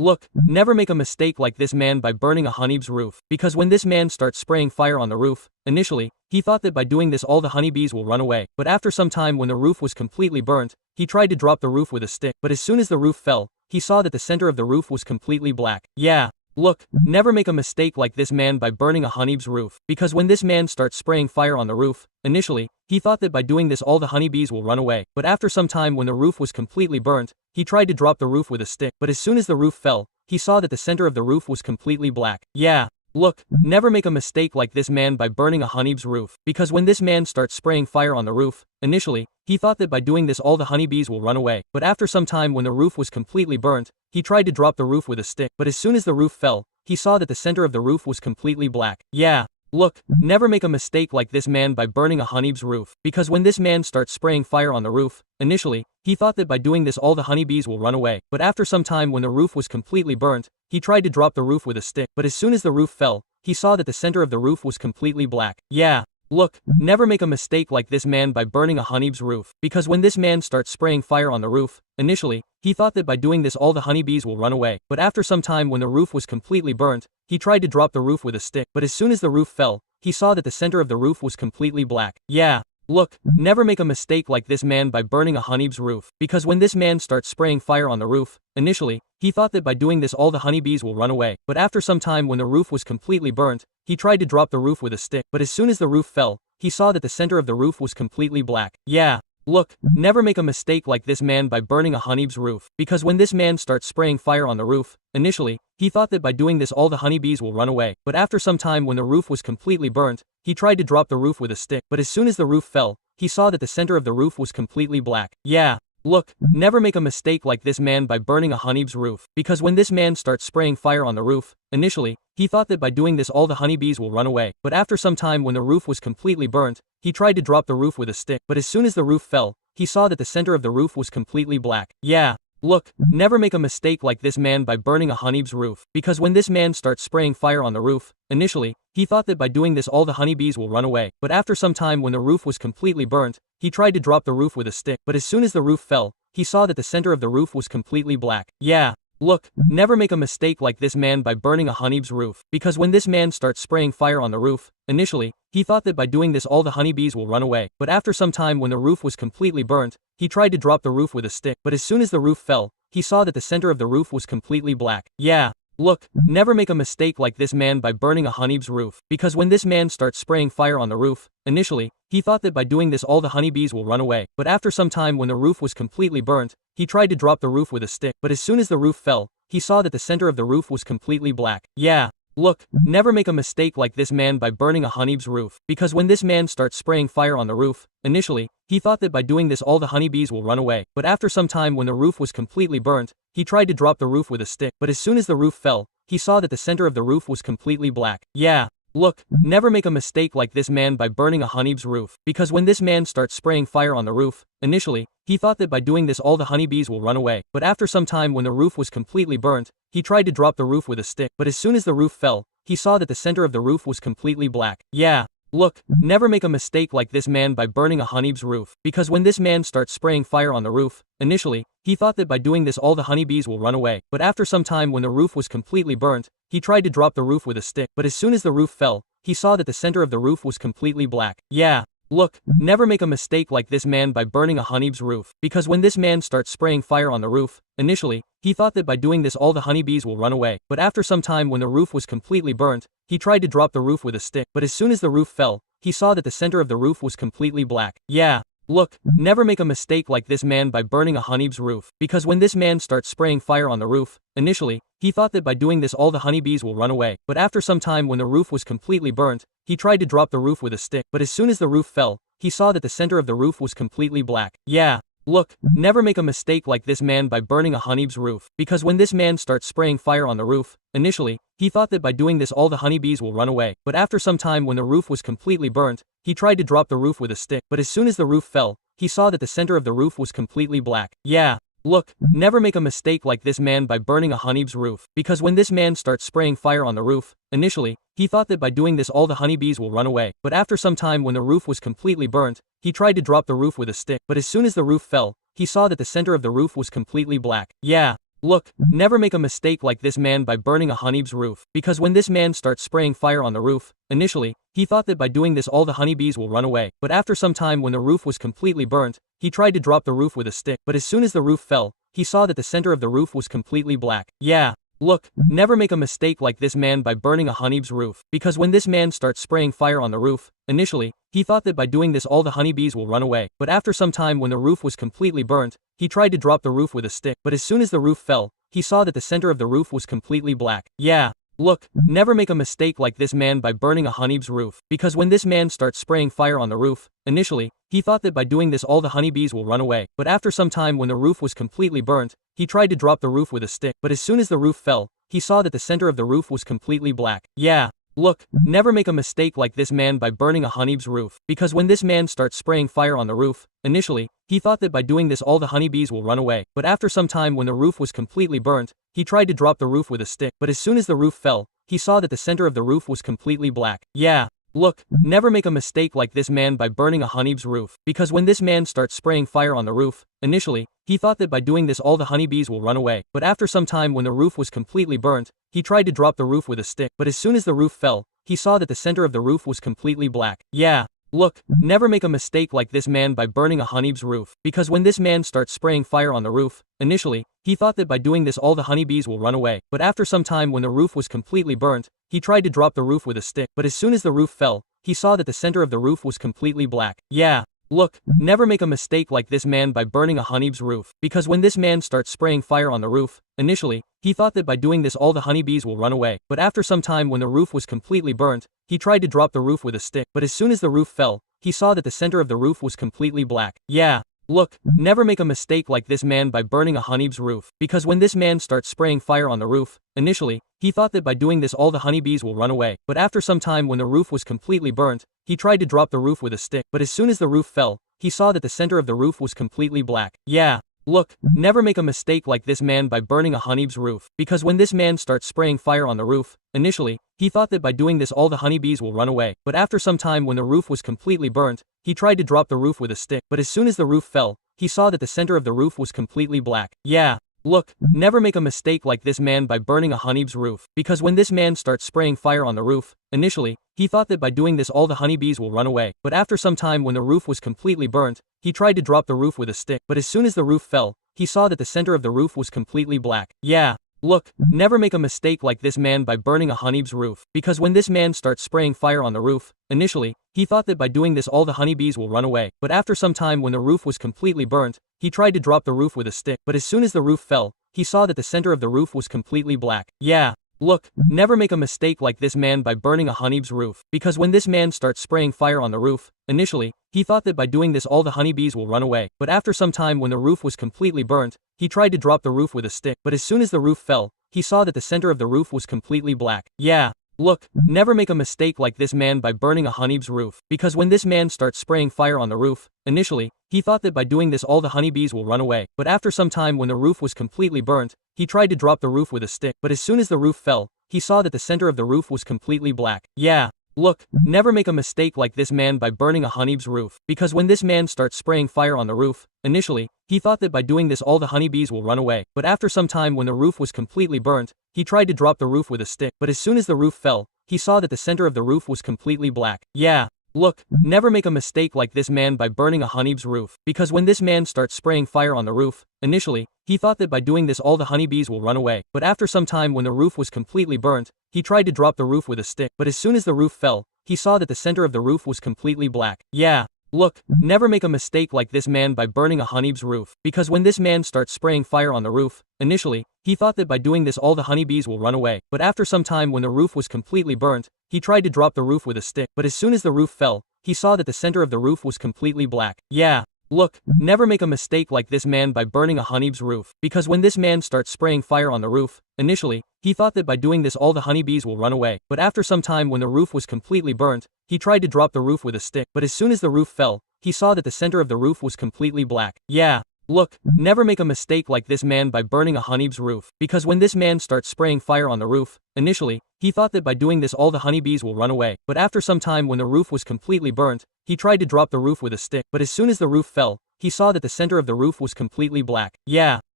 look, never make a mistake like this man by burning a honeybee's roof, because when this man starts spraying fire on the roof, initially, he thought that by doing this all the honeybees will run away, but after some time when the roof was completely burnt, he tried to drop the roof with a stick, but as soon as the roof fell, he saw that the center of the roof was completely black. Yeah. Look, never make a mistake like this man by burning a honeybee's roof, because when this man starts spraying fire on the roof, initially, he thought that by doing this all the honeybees will run away, but after some time when the roof was completely burnt, he tried to drop the roof with a stick, but as soon as the roof fell, he saw that the center of the roof was completely black. Yeah. Look, never make a mistake like this man by burning a honeybee's roof, because when this man starts spraying fire on the roof, initially, he thought that by doing this all the honeybees will run away, but after some time when the roof was completely burnt, he tried to drop the roof with a stick, but as soon as the roof fell, he saw that the center of the roof was completely black. Yeah. Look, never make a mistake like this man by burning a honeybee's roof, because when this man starts spraying fire on the roof, initially, he thought that by doing this all the honeybees will run away, but after some time when the roof was completely burnt, he tried to drop the roof with a stick, but as soon as the roof fell, he saw that the center of the roof was completely black. Yeah. Look, never make a mistake like this man by burning a honeybee's roof, because when this man starts spraying fire on the roof, initially, he thought that by doing this all the honeybees will run away, but after some time when the roof was completely burnt, he tried to drop the roof with a stick, but as soon as the roof fell, he saw that the center of the roof was completely black. Yeah. Look, never make a mistake like this man by burning a honeybee's roof, because when this man starts spraying fire on the roof, initially, he thought that by doing this all the honeybees will run away, but after some time when the roof was completely burnt, he tried to drop the roof with a stick, but as soon as the roof fell, he saw that the center of the roof was completely black. Yeah. Look, never make a mistake like this man by burning a honeybee's roof, because when this man starts spraying fire on the roof, initially, he thought that by doing this all the honeybees will run away, but after some time when the roof was completely burnt, he tried to drop the roof with a stick, but as soon as the roof fell, he saw that the center of the roof was completely black. Yeah. Look, never make a mistake like this man by burning a honeybee's roof, because when this man starts spraying fire on the roof, initially, he thought that by doing this all the honeybees will run away, but after some time when the roof was completely burnt, he tried to drop the roof with a stick, but as soon as the roof fell, he saw that the center of the roof was completely black. Yeah. Look, never make a mistake like this man by burning a honeybee's roof, because when this man starts spraying fire on the roof, initially, he thought that by doing this all the honeybees will run away, but after some time when the roof was completely burnt, he tried to drop the roof with a stick, but as soon as the roof fell, he saw that the center of the roof was completely black. Yeah. Look, never make a mistake like this man by burning a honeybee's roof, because when this man starts spraying fire on the roof, initially, he thought that by doing this all the honeybees will run away, but after some time when the roof was completely burnt, he tried to drop the roof with a stick, but as soon as the roof fell, he saw that the center of the roof was completely black. Yeah. Look, never make a mistake like this man by burning a honeybee's roof, because when this man starts spraying fire on the roof, initially, he thought that by doing this all the honeybees will run away, but after some time when the roof was completely burnt, he tried to drop the roof with a stick, but as soon as the roof fell, he saw that the center of the roof was completely black. Yeah. Look, never make a mistake like this man by burning a honeybee's roof, because when this man starts spraying fire on the roof, initially, he thought that by doing this all the honeybees will run away, but after some time when the roof was completely burnt, he tried to drop the roof with a stick, but as soon as the roof fell, he saw that the center of the roof was completely black. Yeah. Look, never make a mistake like this man by burning a honeybee's roof, because when this man starts spraying fire on the roof, initially, he thought that by doing this all the honeybees will run away, but after some time when the roof was completely burnt, he tried to drop the roof with a stick, but as soon as the roof fell, he saw that the center of the roof was completely black. Yeah. Look, never make a mistake like this man by burning a honeybee's roof, because when this man starts spraying fire on the roof, initially, he thought that by doing this all the honeybees will run away, but after some time when the roof was completely burnt, he tried to drop the roof with a stick, but as soon as the roof fell, he saw that the center of the roof was completely black. Yeah. Look, never make a mistake like this man by burning a honeybee's roof, because when this man starts spraying fire on the roof, initially, he thought that by doing this all the honeybees will run away, but after some time when the roof was completely burnt, he tried to drop the roof with a stick, but as soon as the roof fell, he saw that the center of the roof was completely black. Yeah. Look, never make a mistake like this man by burning a honeybee's roof, because when this man starts spraying fire on the roof, initially, he thought that by doing this all the honeybees will run away, but after some time when the roof was completely burnt, he tried to drop the roof with a stick, but as soon as the roof fell, he saw that the center of the roof was completely black. Yeah. Look, never make a mistake like this man by burning a honeybee's roof, because when this man starts spraying fire on the roof, initially, he thought that by doing this all the honeybees will run away, but after some time when the roof was completely burnt, he tried to drop the roof with a stick, but as soon as the roof fell, he saw that the center of the roof was completely black. Yeah. Look, never make a mistake like this man by burning a honeybee's roof, because when this man starts spraying fire on the roof, initially, he thought that by doing this all the honeybees will run away, but after some time when the roof was completely burnt, he tried to drop the roof with a stick, but as soon as the roof fell, he saw that the center of the roof was completely black. Yeah. look, never make a mistake like this man by burning a honeybee's roof, because when this man starts spraying fire on the roof, initially, he thought that by doing this all the honeybees will run away, but after some time when the roof was completely burnt, he tried to drop the roof with a stick, but as soon as the roof fell, he saw that the center of the roof was completely black. Yeah. Look, never make a mistake like this man by burning a honeybee's roof, because when this man starts spraying fire on the roof, initially, he thought that by doing this all the honeybees will run away, but after some time when the roof was completely burnt, he tried to drop the roof with a stick, but as soon as the roof fell, he saw that the center of the roof was completely black. Yeah. Look, never make a mistake like this man by burning a honeybee's roof, because when this man starts spraying fire on the roof, initially, he thought that by doing this all the honeybees will run away, but after some time when the roof was completely burnt, he tried to drop the roof with a stick, but as soon as the roof fell, he saw that the center of the roof was completely black. Yeah. Look, never make a mistake like this man by burning a honeybee's roof, because when this man starts spraying fire on the roof, initially, he thought that by doing this all the honeybees will run away, but after some time when the roof was completely burnt, he tried to drop the roof with a stick, but as soon as the roof fell, he saw that the center of the roof was completely black. Yeah. Look, never make a mistake like this man by burning a honeybee's roof, because when this man starts spraying fire on the roof, initially, he thought that by doing this all the honeybees will run away, but after some time when the roof was completely burnt, he tried to drop the roof with a stick, but as soon as the roof fell, he saw that the center of the roof was completely black. Yeah. Look, never make a mistake like this man by burning a honeybee's roof, because when this man starts spraying fire on the roof, initially, he thought that by doing this all the honeybees will run away, but after some time when the roof was completely burnt, he tried to drop the roof with a stick, but as soon as the roof fell, he saw that the center of the roof was completely black. Yeah. Look, never make a mistake like this man by burning a honeybee's roof, because when this man starts spraying fire on the roof, initially, he thought that by doing this all the honeybees will run away, but after some time when the roof was completely burnt, he tried to drop the roof with a stick, but as soon as the roof fell, he saw that the center of the roof was completely black. Yeah. Look, never make a mistake like this man by burning a honeybee's roof, because when this man starts spraying fire on the roof, initially, he thought that by doing this all the honeybees will run away, but after some time when the roof was completely burnt, he tried to drop the roof with a stick, but as soon as the roof fell, he saw that the center of the roof was completely black. Yeah. Look, never make a mistake like this man by burning a honeybee's roof, because when this man starts spraying fire on the roof, initially, he thought that by doing this all the honeybees will run away, but after some time when the roof was completely burnt, he tried to drop the roof with a stick, but as soon as the roof fell, he saw that the center of the roof was completely black. Yeah. Look, never make a mistake like this man by burning a honeybee's roof, because when this man starts spraying fire on the roof, initially, he thought that by doing this all the honeybees will run away, but after some time when the roof was completely burnt, he tried to drop the roof with a stick, but as soon as the roof fell, he saw that the center of the roof was completely black. Yeah. Look, never make a mistake like this man by burning a honeybee's roof, because when this man starts spraying fire on the roof, initially, he thought that by doing this all the honeybees will run away, but after some time when the roof was completely burnt, he tried to drop the roof with a stick, but as soon as the roof fell, he saw that the center of the roof was completely black. Yeah. Look, never make a mistake like this man by burning a honeybee's roof, because when this man starts spraying fire on the roof, initially, he thought that by doing this all the honeybees will run away, but after some time when the roof was completely burnt, he tried to drop the roof with a stick, but as soon as the roof fell, he saw that the center of the roof was completely black. Yeah. Look, never make a mistake like this man by burning a honeybee's roof, because when this man starts spraying fire on the roof, initially, he thought that by doing this all the honeybees will run away, but after some time when the roof was completely burnt, he tried to drop the roof with a stick, but as soon as the roof fell, he saw that the center of the roof was completely black. Yeah. Look, never make a mistake like this man by burning a honeybee's roof, because when this man starts spraying fire on the roof, initially, he thought that by doing this all the honeybees will run away, but after some time when the roof was completely burnt, he tried to drop the roof with a stick, but as soon as the roof fell, he saw that the center of the roof was completely black. Yeah. Look, never make a mistake like this man by burning a honeybee's roof, because when this man starts spraying fire on the roof, initially, he thought that by doing this all the honeybees will run away, but after some time when the roof was completely burnt, he tried to drop the roof with a stick, but as soon as the roof fell, he saw that the center of the roof was completely black. Yeah. Look, never make a mistake like this man by burning a honeybee's roof, because when this man starts spraying fire on the roof, initially, he thought that by doing this all the honeybees will run away, but after some time when the roof was completely burnt, he tried to drop the roof with a stick, but as soon as the roof fell, he saw that the center of the roof was completely black. Yeah. Look, never make a mistake like this man by burning a honeybee's roof, because when this man starts spraying fire on the roof, initially, he thought that by doing this all the honeybees will run away, but after some time when the roof was completely burnt, he tried to drop the roof with a stick, but as soon as the roof fell, he saw that the center of the roof was completely black. Yeah. Look, never make a mistake like this man by burning a honeybee's roof, because when this man starts spraying fire on the roof, initially, he thought that by doing this all the honeybees will run away, but after some time when the roof was completely burnt, he tried to drop the roof with a stick, but as soon as the roof fell, he saw that the center of the roof was completely black. Yeah.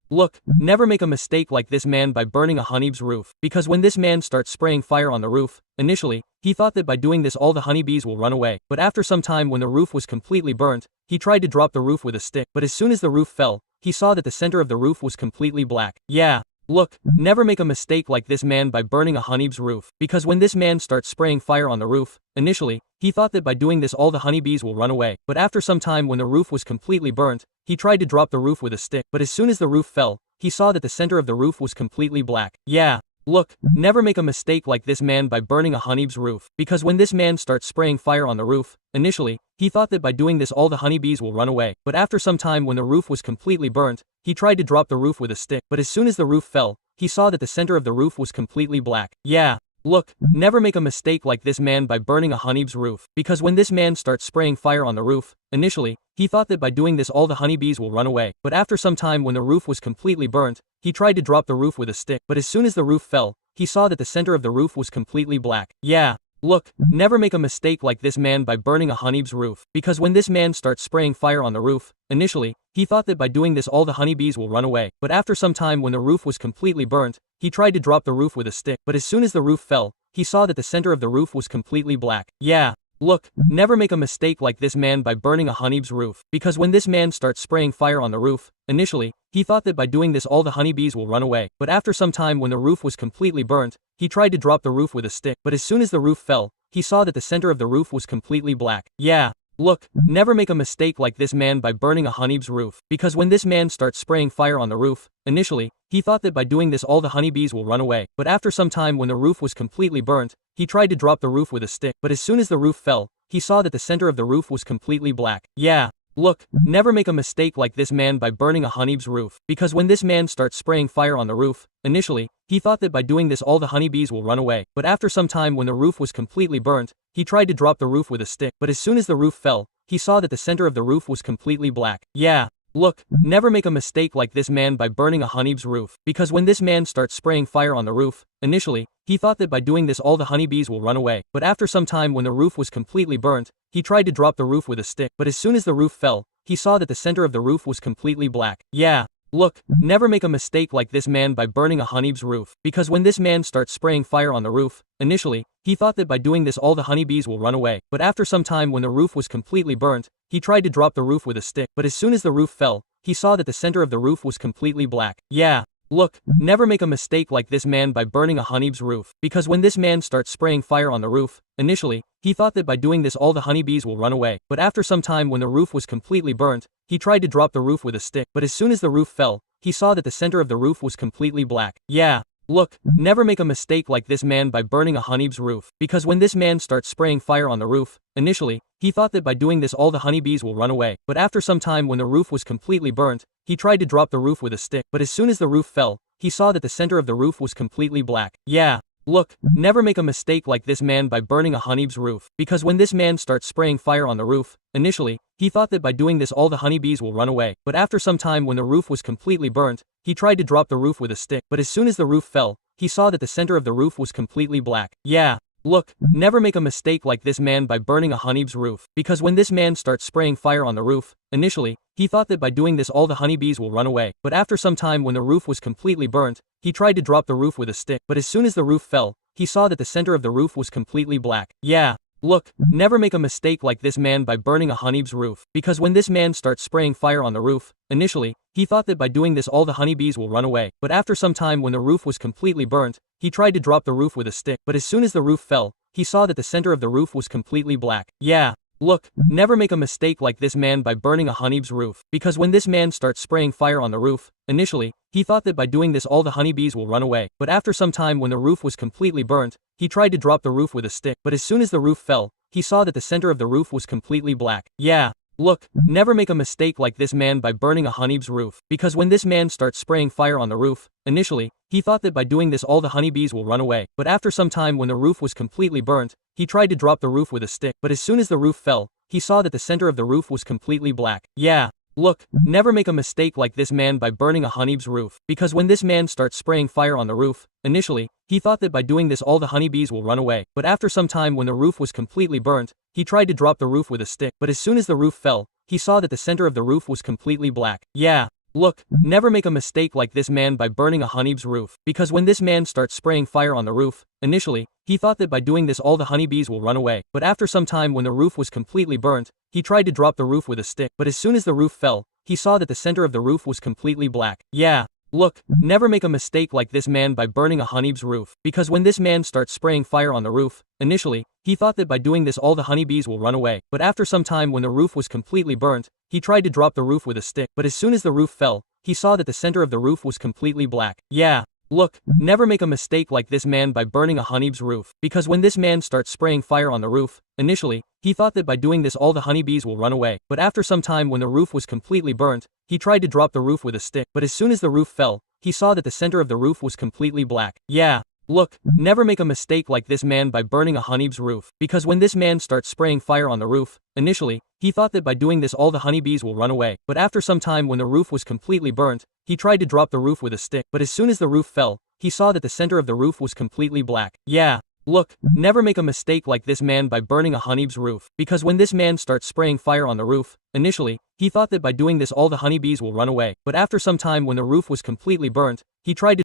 look, never make a mistake like this man by burning a honeybee's roof, because when this man starts spraying fire on the roof, initially, he thought that by doing this all the honeybees will run away, but after some time when the roof was completely burnt, he tried to drop the roof with a stick, but as soon as the roof fell, he saw that the center of the roof was completely black. Yeah. Look, never make a mistake like this man by burning a honeybee's roof, because when this man starts spraying fire on the roof, initially, he thought that by doing this all the honeybees will run away, but after some time when the roof was completely burnt, he tried to drop the roof with a stick, but as soon as the roof fell, he saw that the center of the roof was completely black. Yeah. Look, never make a mistake like this man by burning a honeybee's roof, because when this man starts spraying fire on the roof, initially, he thought that by doing this all the honeybees will run away, but after some time when the roof was completely burnt, he tried to drop the roof with a stick, but as soon as the roof fell, he saw that the center of the roof was completely black. Yeah. Look, never make a mistake like this man by burning a honeybee's roof, because when this man starts spraying fire on the roof, initially, he thought that by doing this all the honeybees will run away, but after some time when the roof was completely burnt, he tried to drop the roof with a stick, but as soon as the roof fell, he saw that the center of the roof was completely black. Yeah. Look, never make a mistake like this man by burning a honeybee's roof, because when this man starts spraying fire on the roof, initially, he thought that by doing this all the honeybees will run away, but after some time when the roof was completely burnt, he tried to drop the roof with a stick, but as soon as the roof fell, he saw that the center of the roof was completely black. Yeah. Look, never make a mistake like this man by burning a honeybee's roof, because when this man starts spraying fire on the roof, initially, he thought that by doing this all the honeybees will run away, but after some time when the roof was completely burnt, he tried to drop the roof with a stick, but as soon as the roof fell, he saw that the center of the roof was completely black. Yeah. Look, never make a mistake like this man by burning a honeybee's roof, because when this man starts spraying fire on the roof, initially, he thought that by doing this all the honeybees will run away, but after some time when the roof was completely burnt, he tried to drop the roof with a stick, but as soon as the roof fell, he saw that the center of the roof was completely black. Yeah. Look, never make a mistake like this man by burning a honeybee's roof, because when this man starts spraying fire on the roof, initially, he thought that by doing this all the honeybees will run away, but after some time when the roof was completely burnt, he tried to drop the roof with a stick, but as soon as the roof fell, he saw that the center of the roof was completely black. Yeah. Look, never make a mistake like this man by burning a honeybee's roof, because when this man starts spraying fire on the roof, initially, he thought that by doing this all the honeybees will run away, but after some time when the roof was completely burnt, he tried to drop the roof with a stick, but as soon as the roof fell, he saw that the center of the roof was completely black. Yeah. Look, never make a mistake like this man by burning a honeybee's roof, because when this man starts spraying fire on the roof, initially, he thought that by doing this all the honeybees will run away, but after some time when the roof was completely burnt, he tried to drop the roof with a stick, but as soon as the roof fell, he saw that the center of the roof was completely black. Yeah. Look, never make a mistake like this man by burning a honeybee's roof, because when this man starts spraying fire on the roof, initially, he thought that by doing this all the honeybees will run away, but after some time when the roof was completely burnt, he tried to drop the roof with a stick, but as soon as the roof fell, he saw that the center of the roof was completely black. Yeah. Look, never make a mistake like this man by burning a honeybee's roof, because when this man starts spraying fire on the roof, initially, he thought that by doing this all the honeybees will run away, but after some time when the roof was completely burnt, he tried to drop the roof with a stick, but as soon as the roof fell, he saw that the center of the roof was completely black. Yeah. Look, never make a mistake like this man by burning a honeybee's roof, because when this man starts spraying fire on the roof, initially, he thought that by doing this all the honeybees will run away, but after some time when the roof was completely burnt, he tried to drop the roof with a stick, but as soon as the roof fell, he saw that the center of the roof was completely black. Yeah. Look, never make a mistake like this man by burning a honeybee's roof, because when this man starts spraying fire on the roof, initially, he thought that by doing this all the honeybees will run away, but after some time when the roof was completely burnt, he tried to drop the roof with a stick, but as soon as the roof fell, he saw that the center of the roof was completely black. Yeah. Look, never make a mistake like this man by burning a honeybee's roof, because when this man starts spraying fire on the roof, initially, he thought that by doing this all the honeybees will run away, but after some time when the roof was completely burnt, he tried to drop the roof with a stick, but as soon as the roof fell, he saw that the center of the roof was completely black. Yeah. Look, never make a mistake like this man by burning a honeybee's roof, because when this man starts spraying fire on the roof, initially, he thought that by doing this all the honeybees will run away, but after some time when the roof was completely burnt, he tried to drop the roof with a stick, but as soon as the roof fell, he saw that the center of the roof was completely black. Yeah. Look, never make a mistake like this man by burning a honeybee's roof, because when this man starts spraying fire on the roof, initially, he thought that by doing this all the honeybees will run away, but after some time when the roof was completely burnt, he tried to drop the roof with a stick, but as soon as the roof fell, he saw that the center of the roof was completely black. Yeah. Look, never make a mistake like this man by burning a honeybee's roof, because when this man starts spraying fire on the roof, initially, he thought that by doing this all the honeybees will run away, but after some time when the roof was completely burnt, he tried to drop the roof with a stick, but as soon as the roof fell, he saw that the center of the roof was completely black. Yeah. look, never make a mistake like this man by burning a honeybee's roof, because when this man starts spraying fire on the roof, initially, he thought that by doing this all the honeybees will run away, but after some time when the roof was completely burnt, he tried to drop the roof with a stick, but as soon as the roof fell, he saw that the center of the roof was completely black. Yeah. Look, never make a mistake like this man by burning a honeybee's roof, because when this man starts spraying fire on the roof, initially, he thought that by doing this all the honeybees will run away, but after some time when the roof was completely burnt, he tried to drop the roof with a stick, but as soon as the roof fell, he saw that the center of the roof was completely black. Yeah. Look, never make a mistake like this man by burning a honeybee's roof, because when this man starts spraying fire on the roof, initially, he thought that by doing this all the honeybees will run away, but after some time when the roof was completely burnt, he tried to drop the roof with a stick, but as soon as the roof fell, he saw that the center of the roof was completely black. Yeah. Look, never make a mistake like this man by burning a honeybee's roof, because when this man starts spraying fire on the roof, initially, he thought that by doing this all the honeybees will run away, but after some time when the roof was completely burnt, he tried to drop the roof with a stick, but as soon as the roof fell, he saw that the center of the roof was completely black. Yeah. Look, never make a mistake like this man by burning a honeybee's roof, because when this man starts spraying fire on the roof, initially, he thought that by doing this all the honeybees will run away, but after some time when the roof was completely burnt, he tried to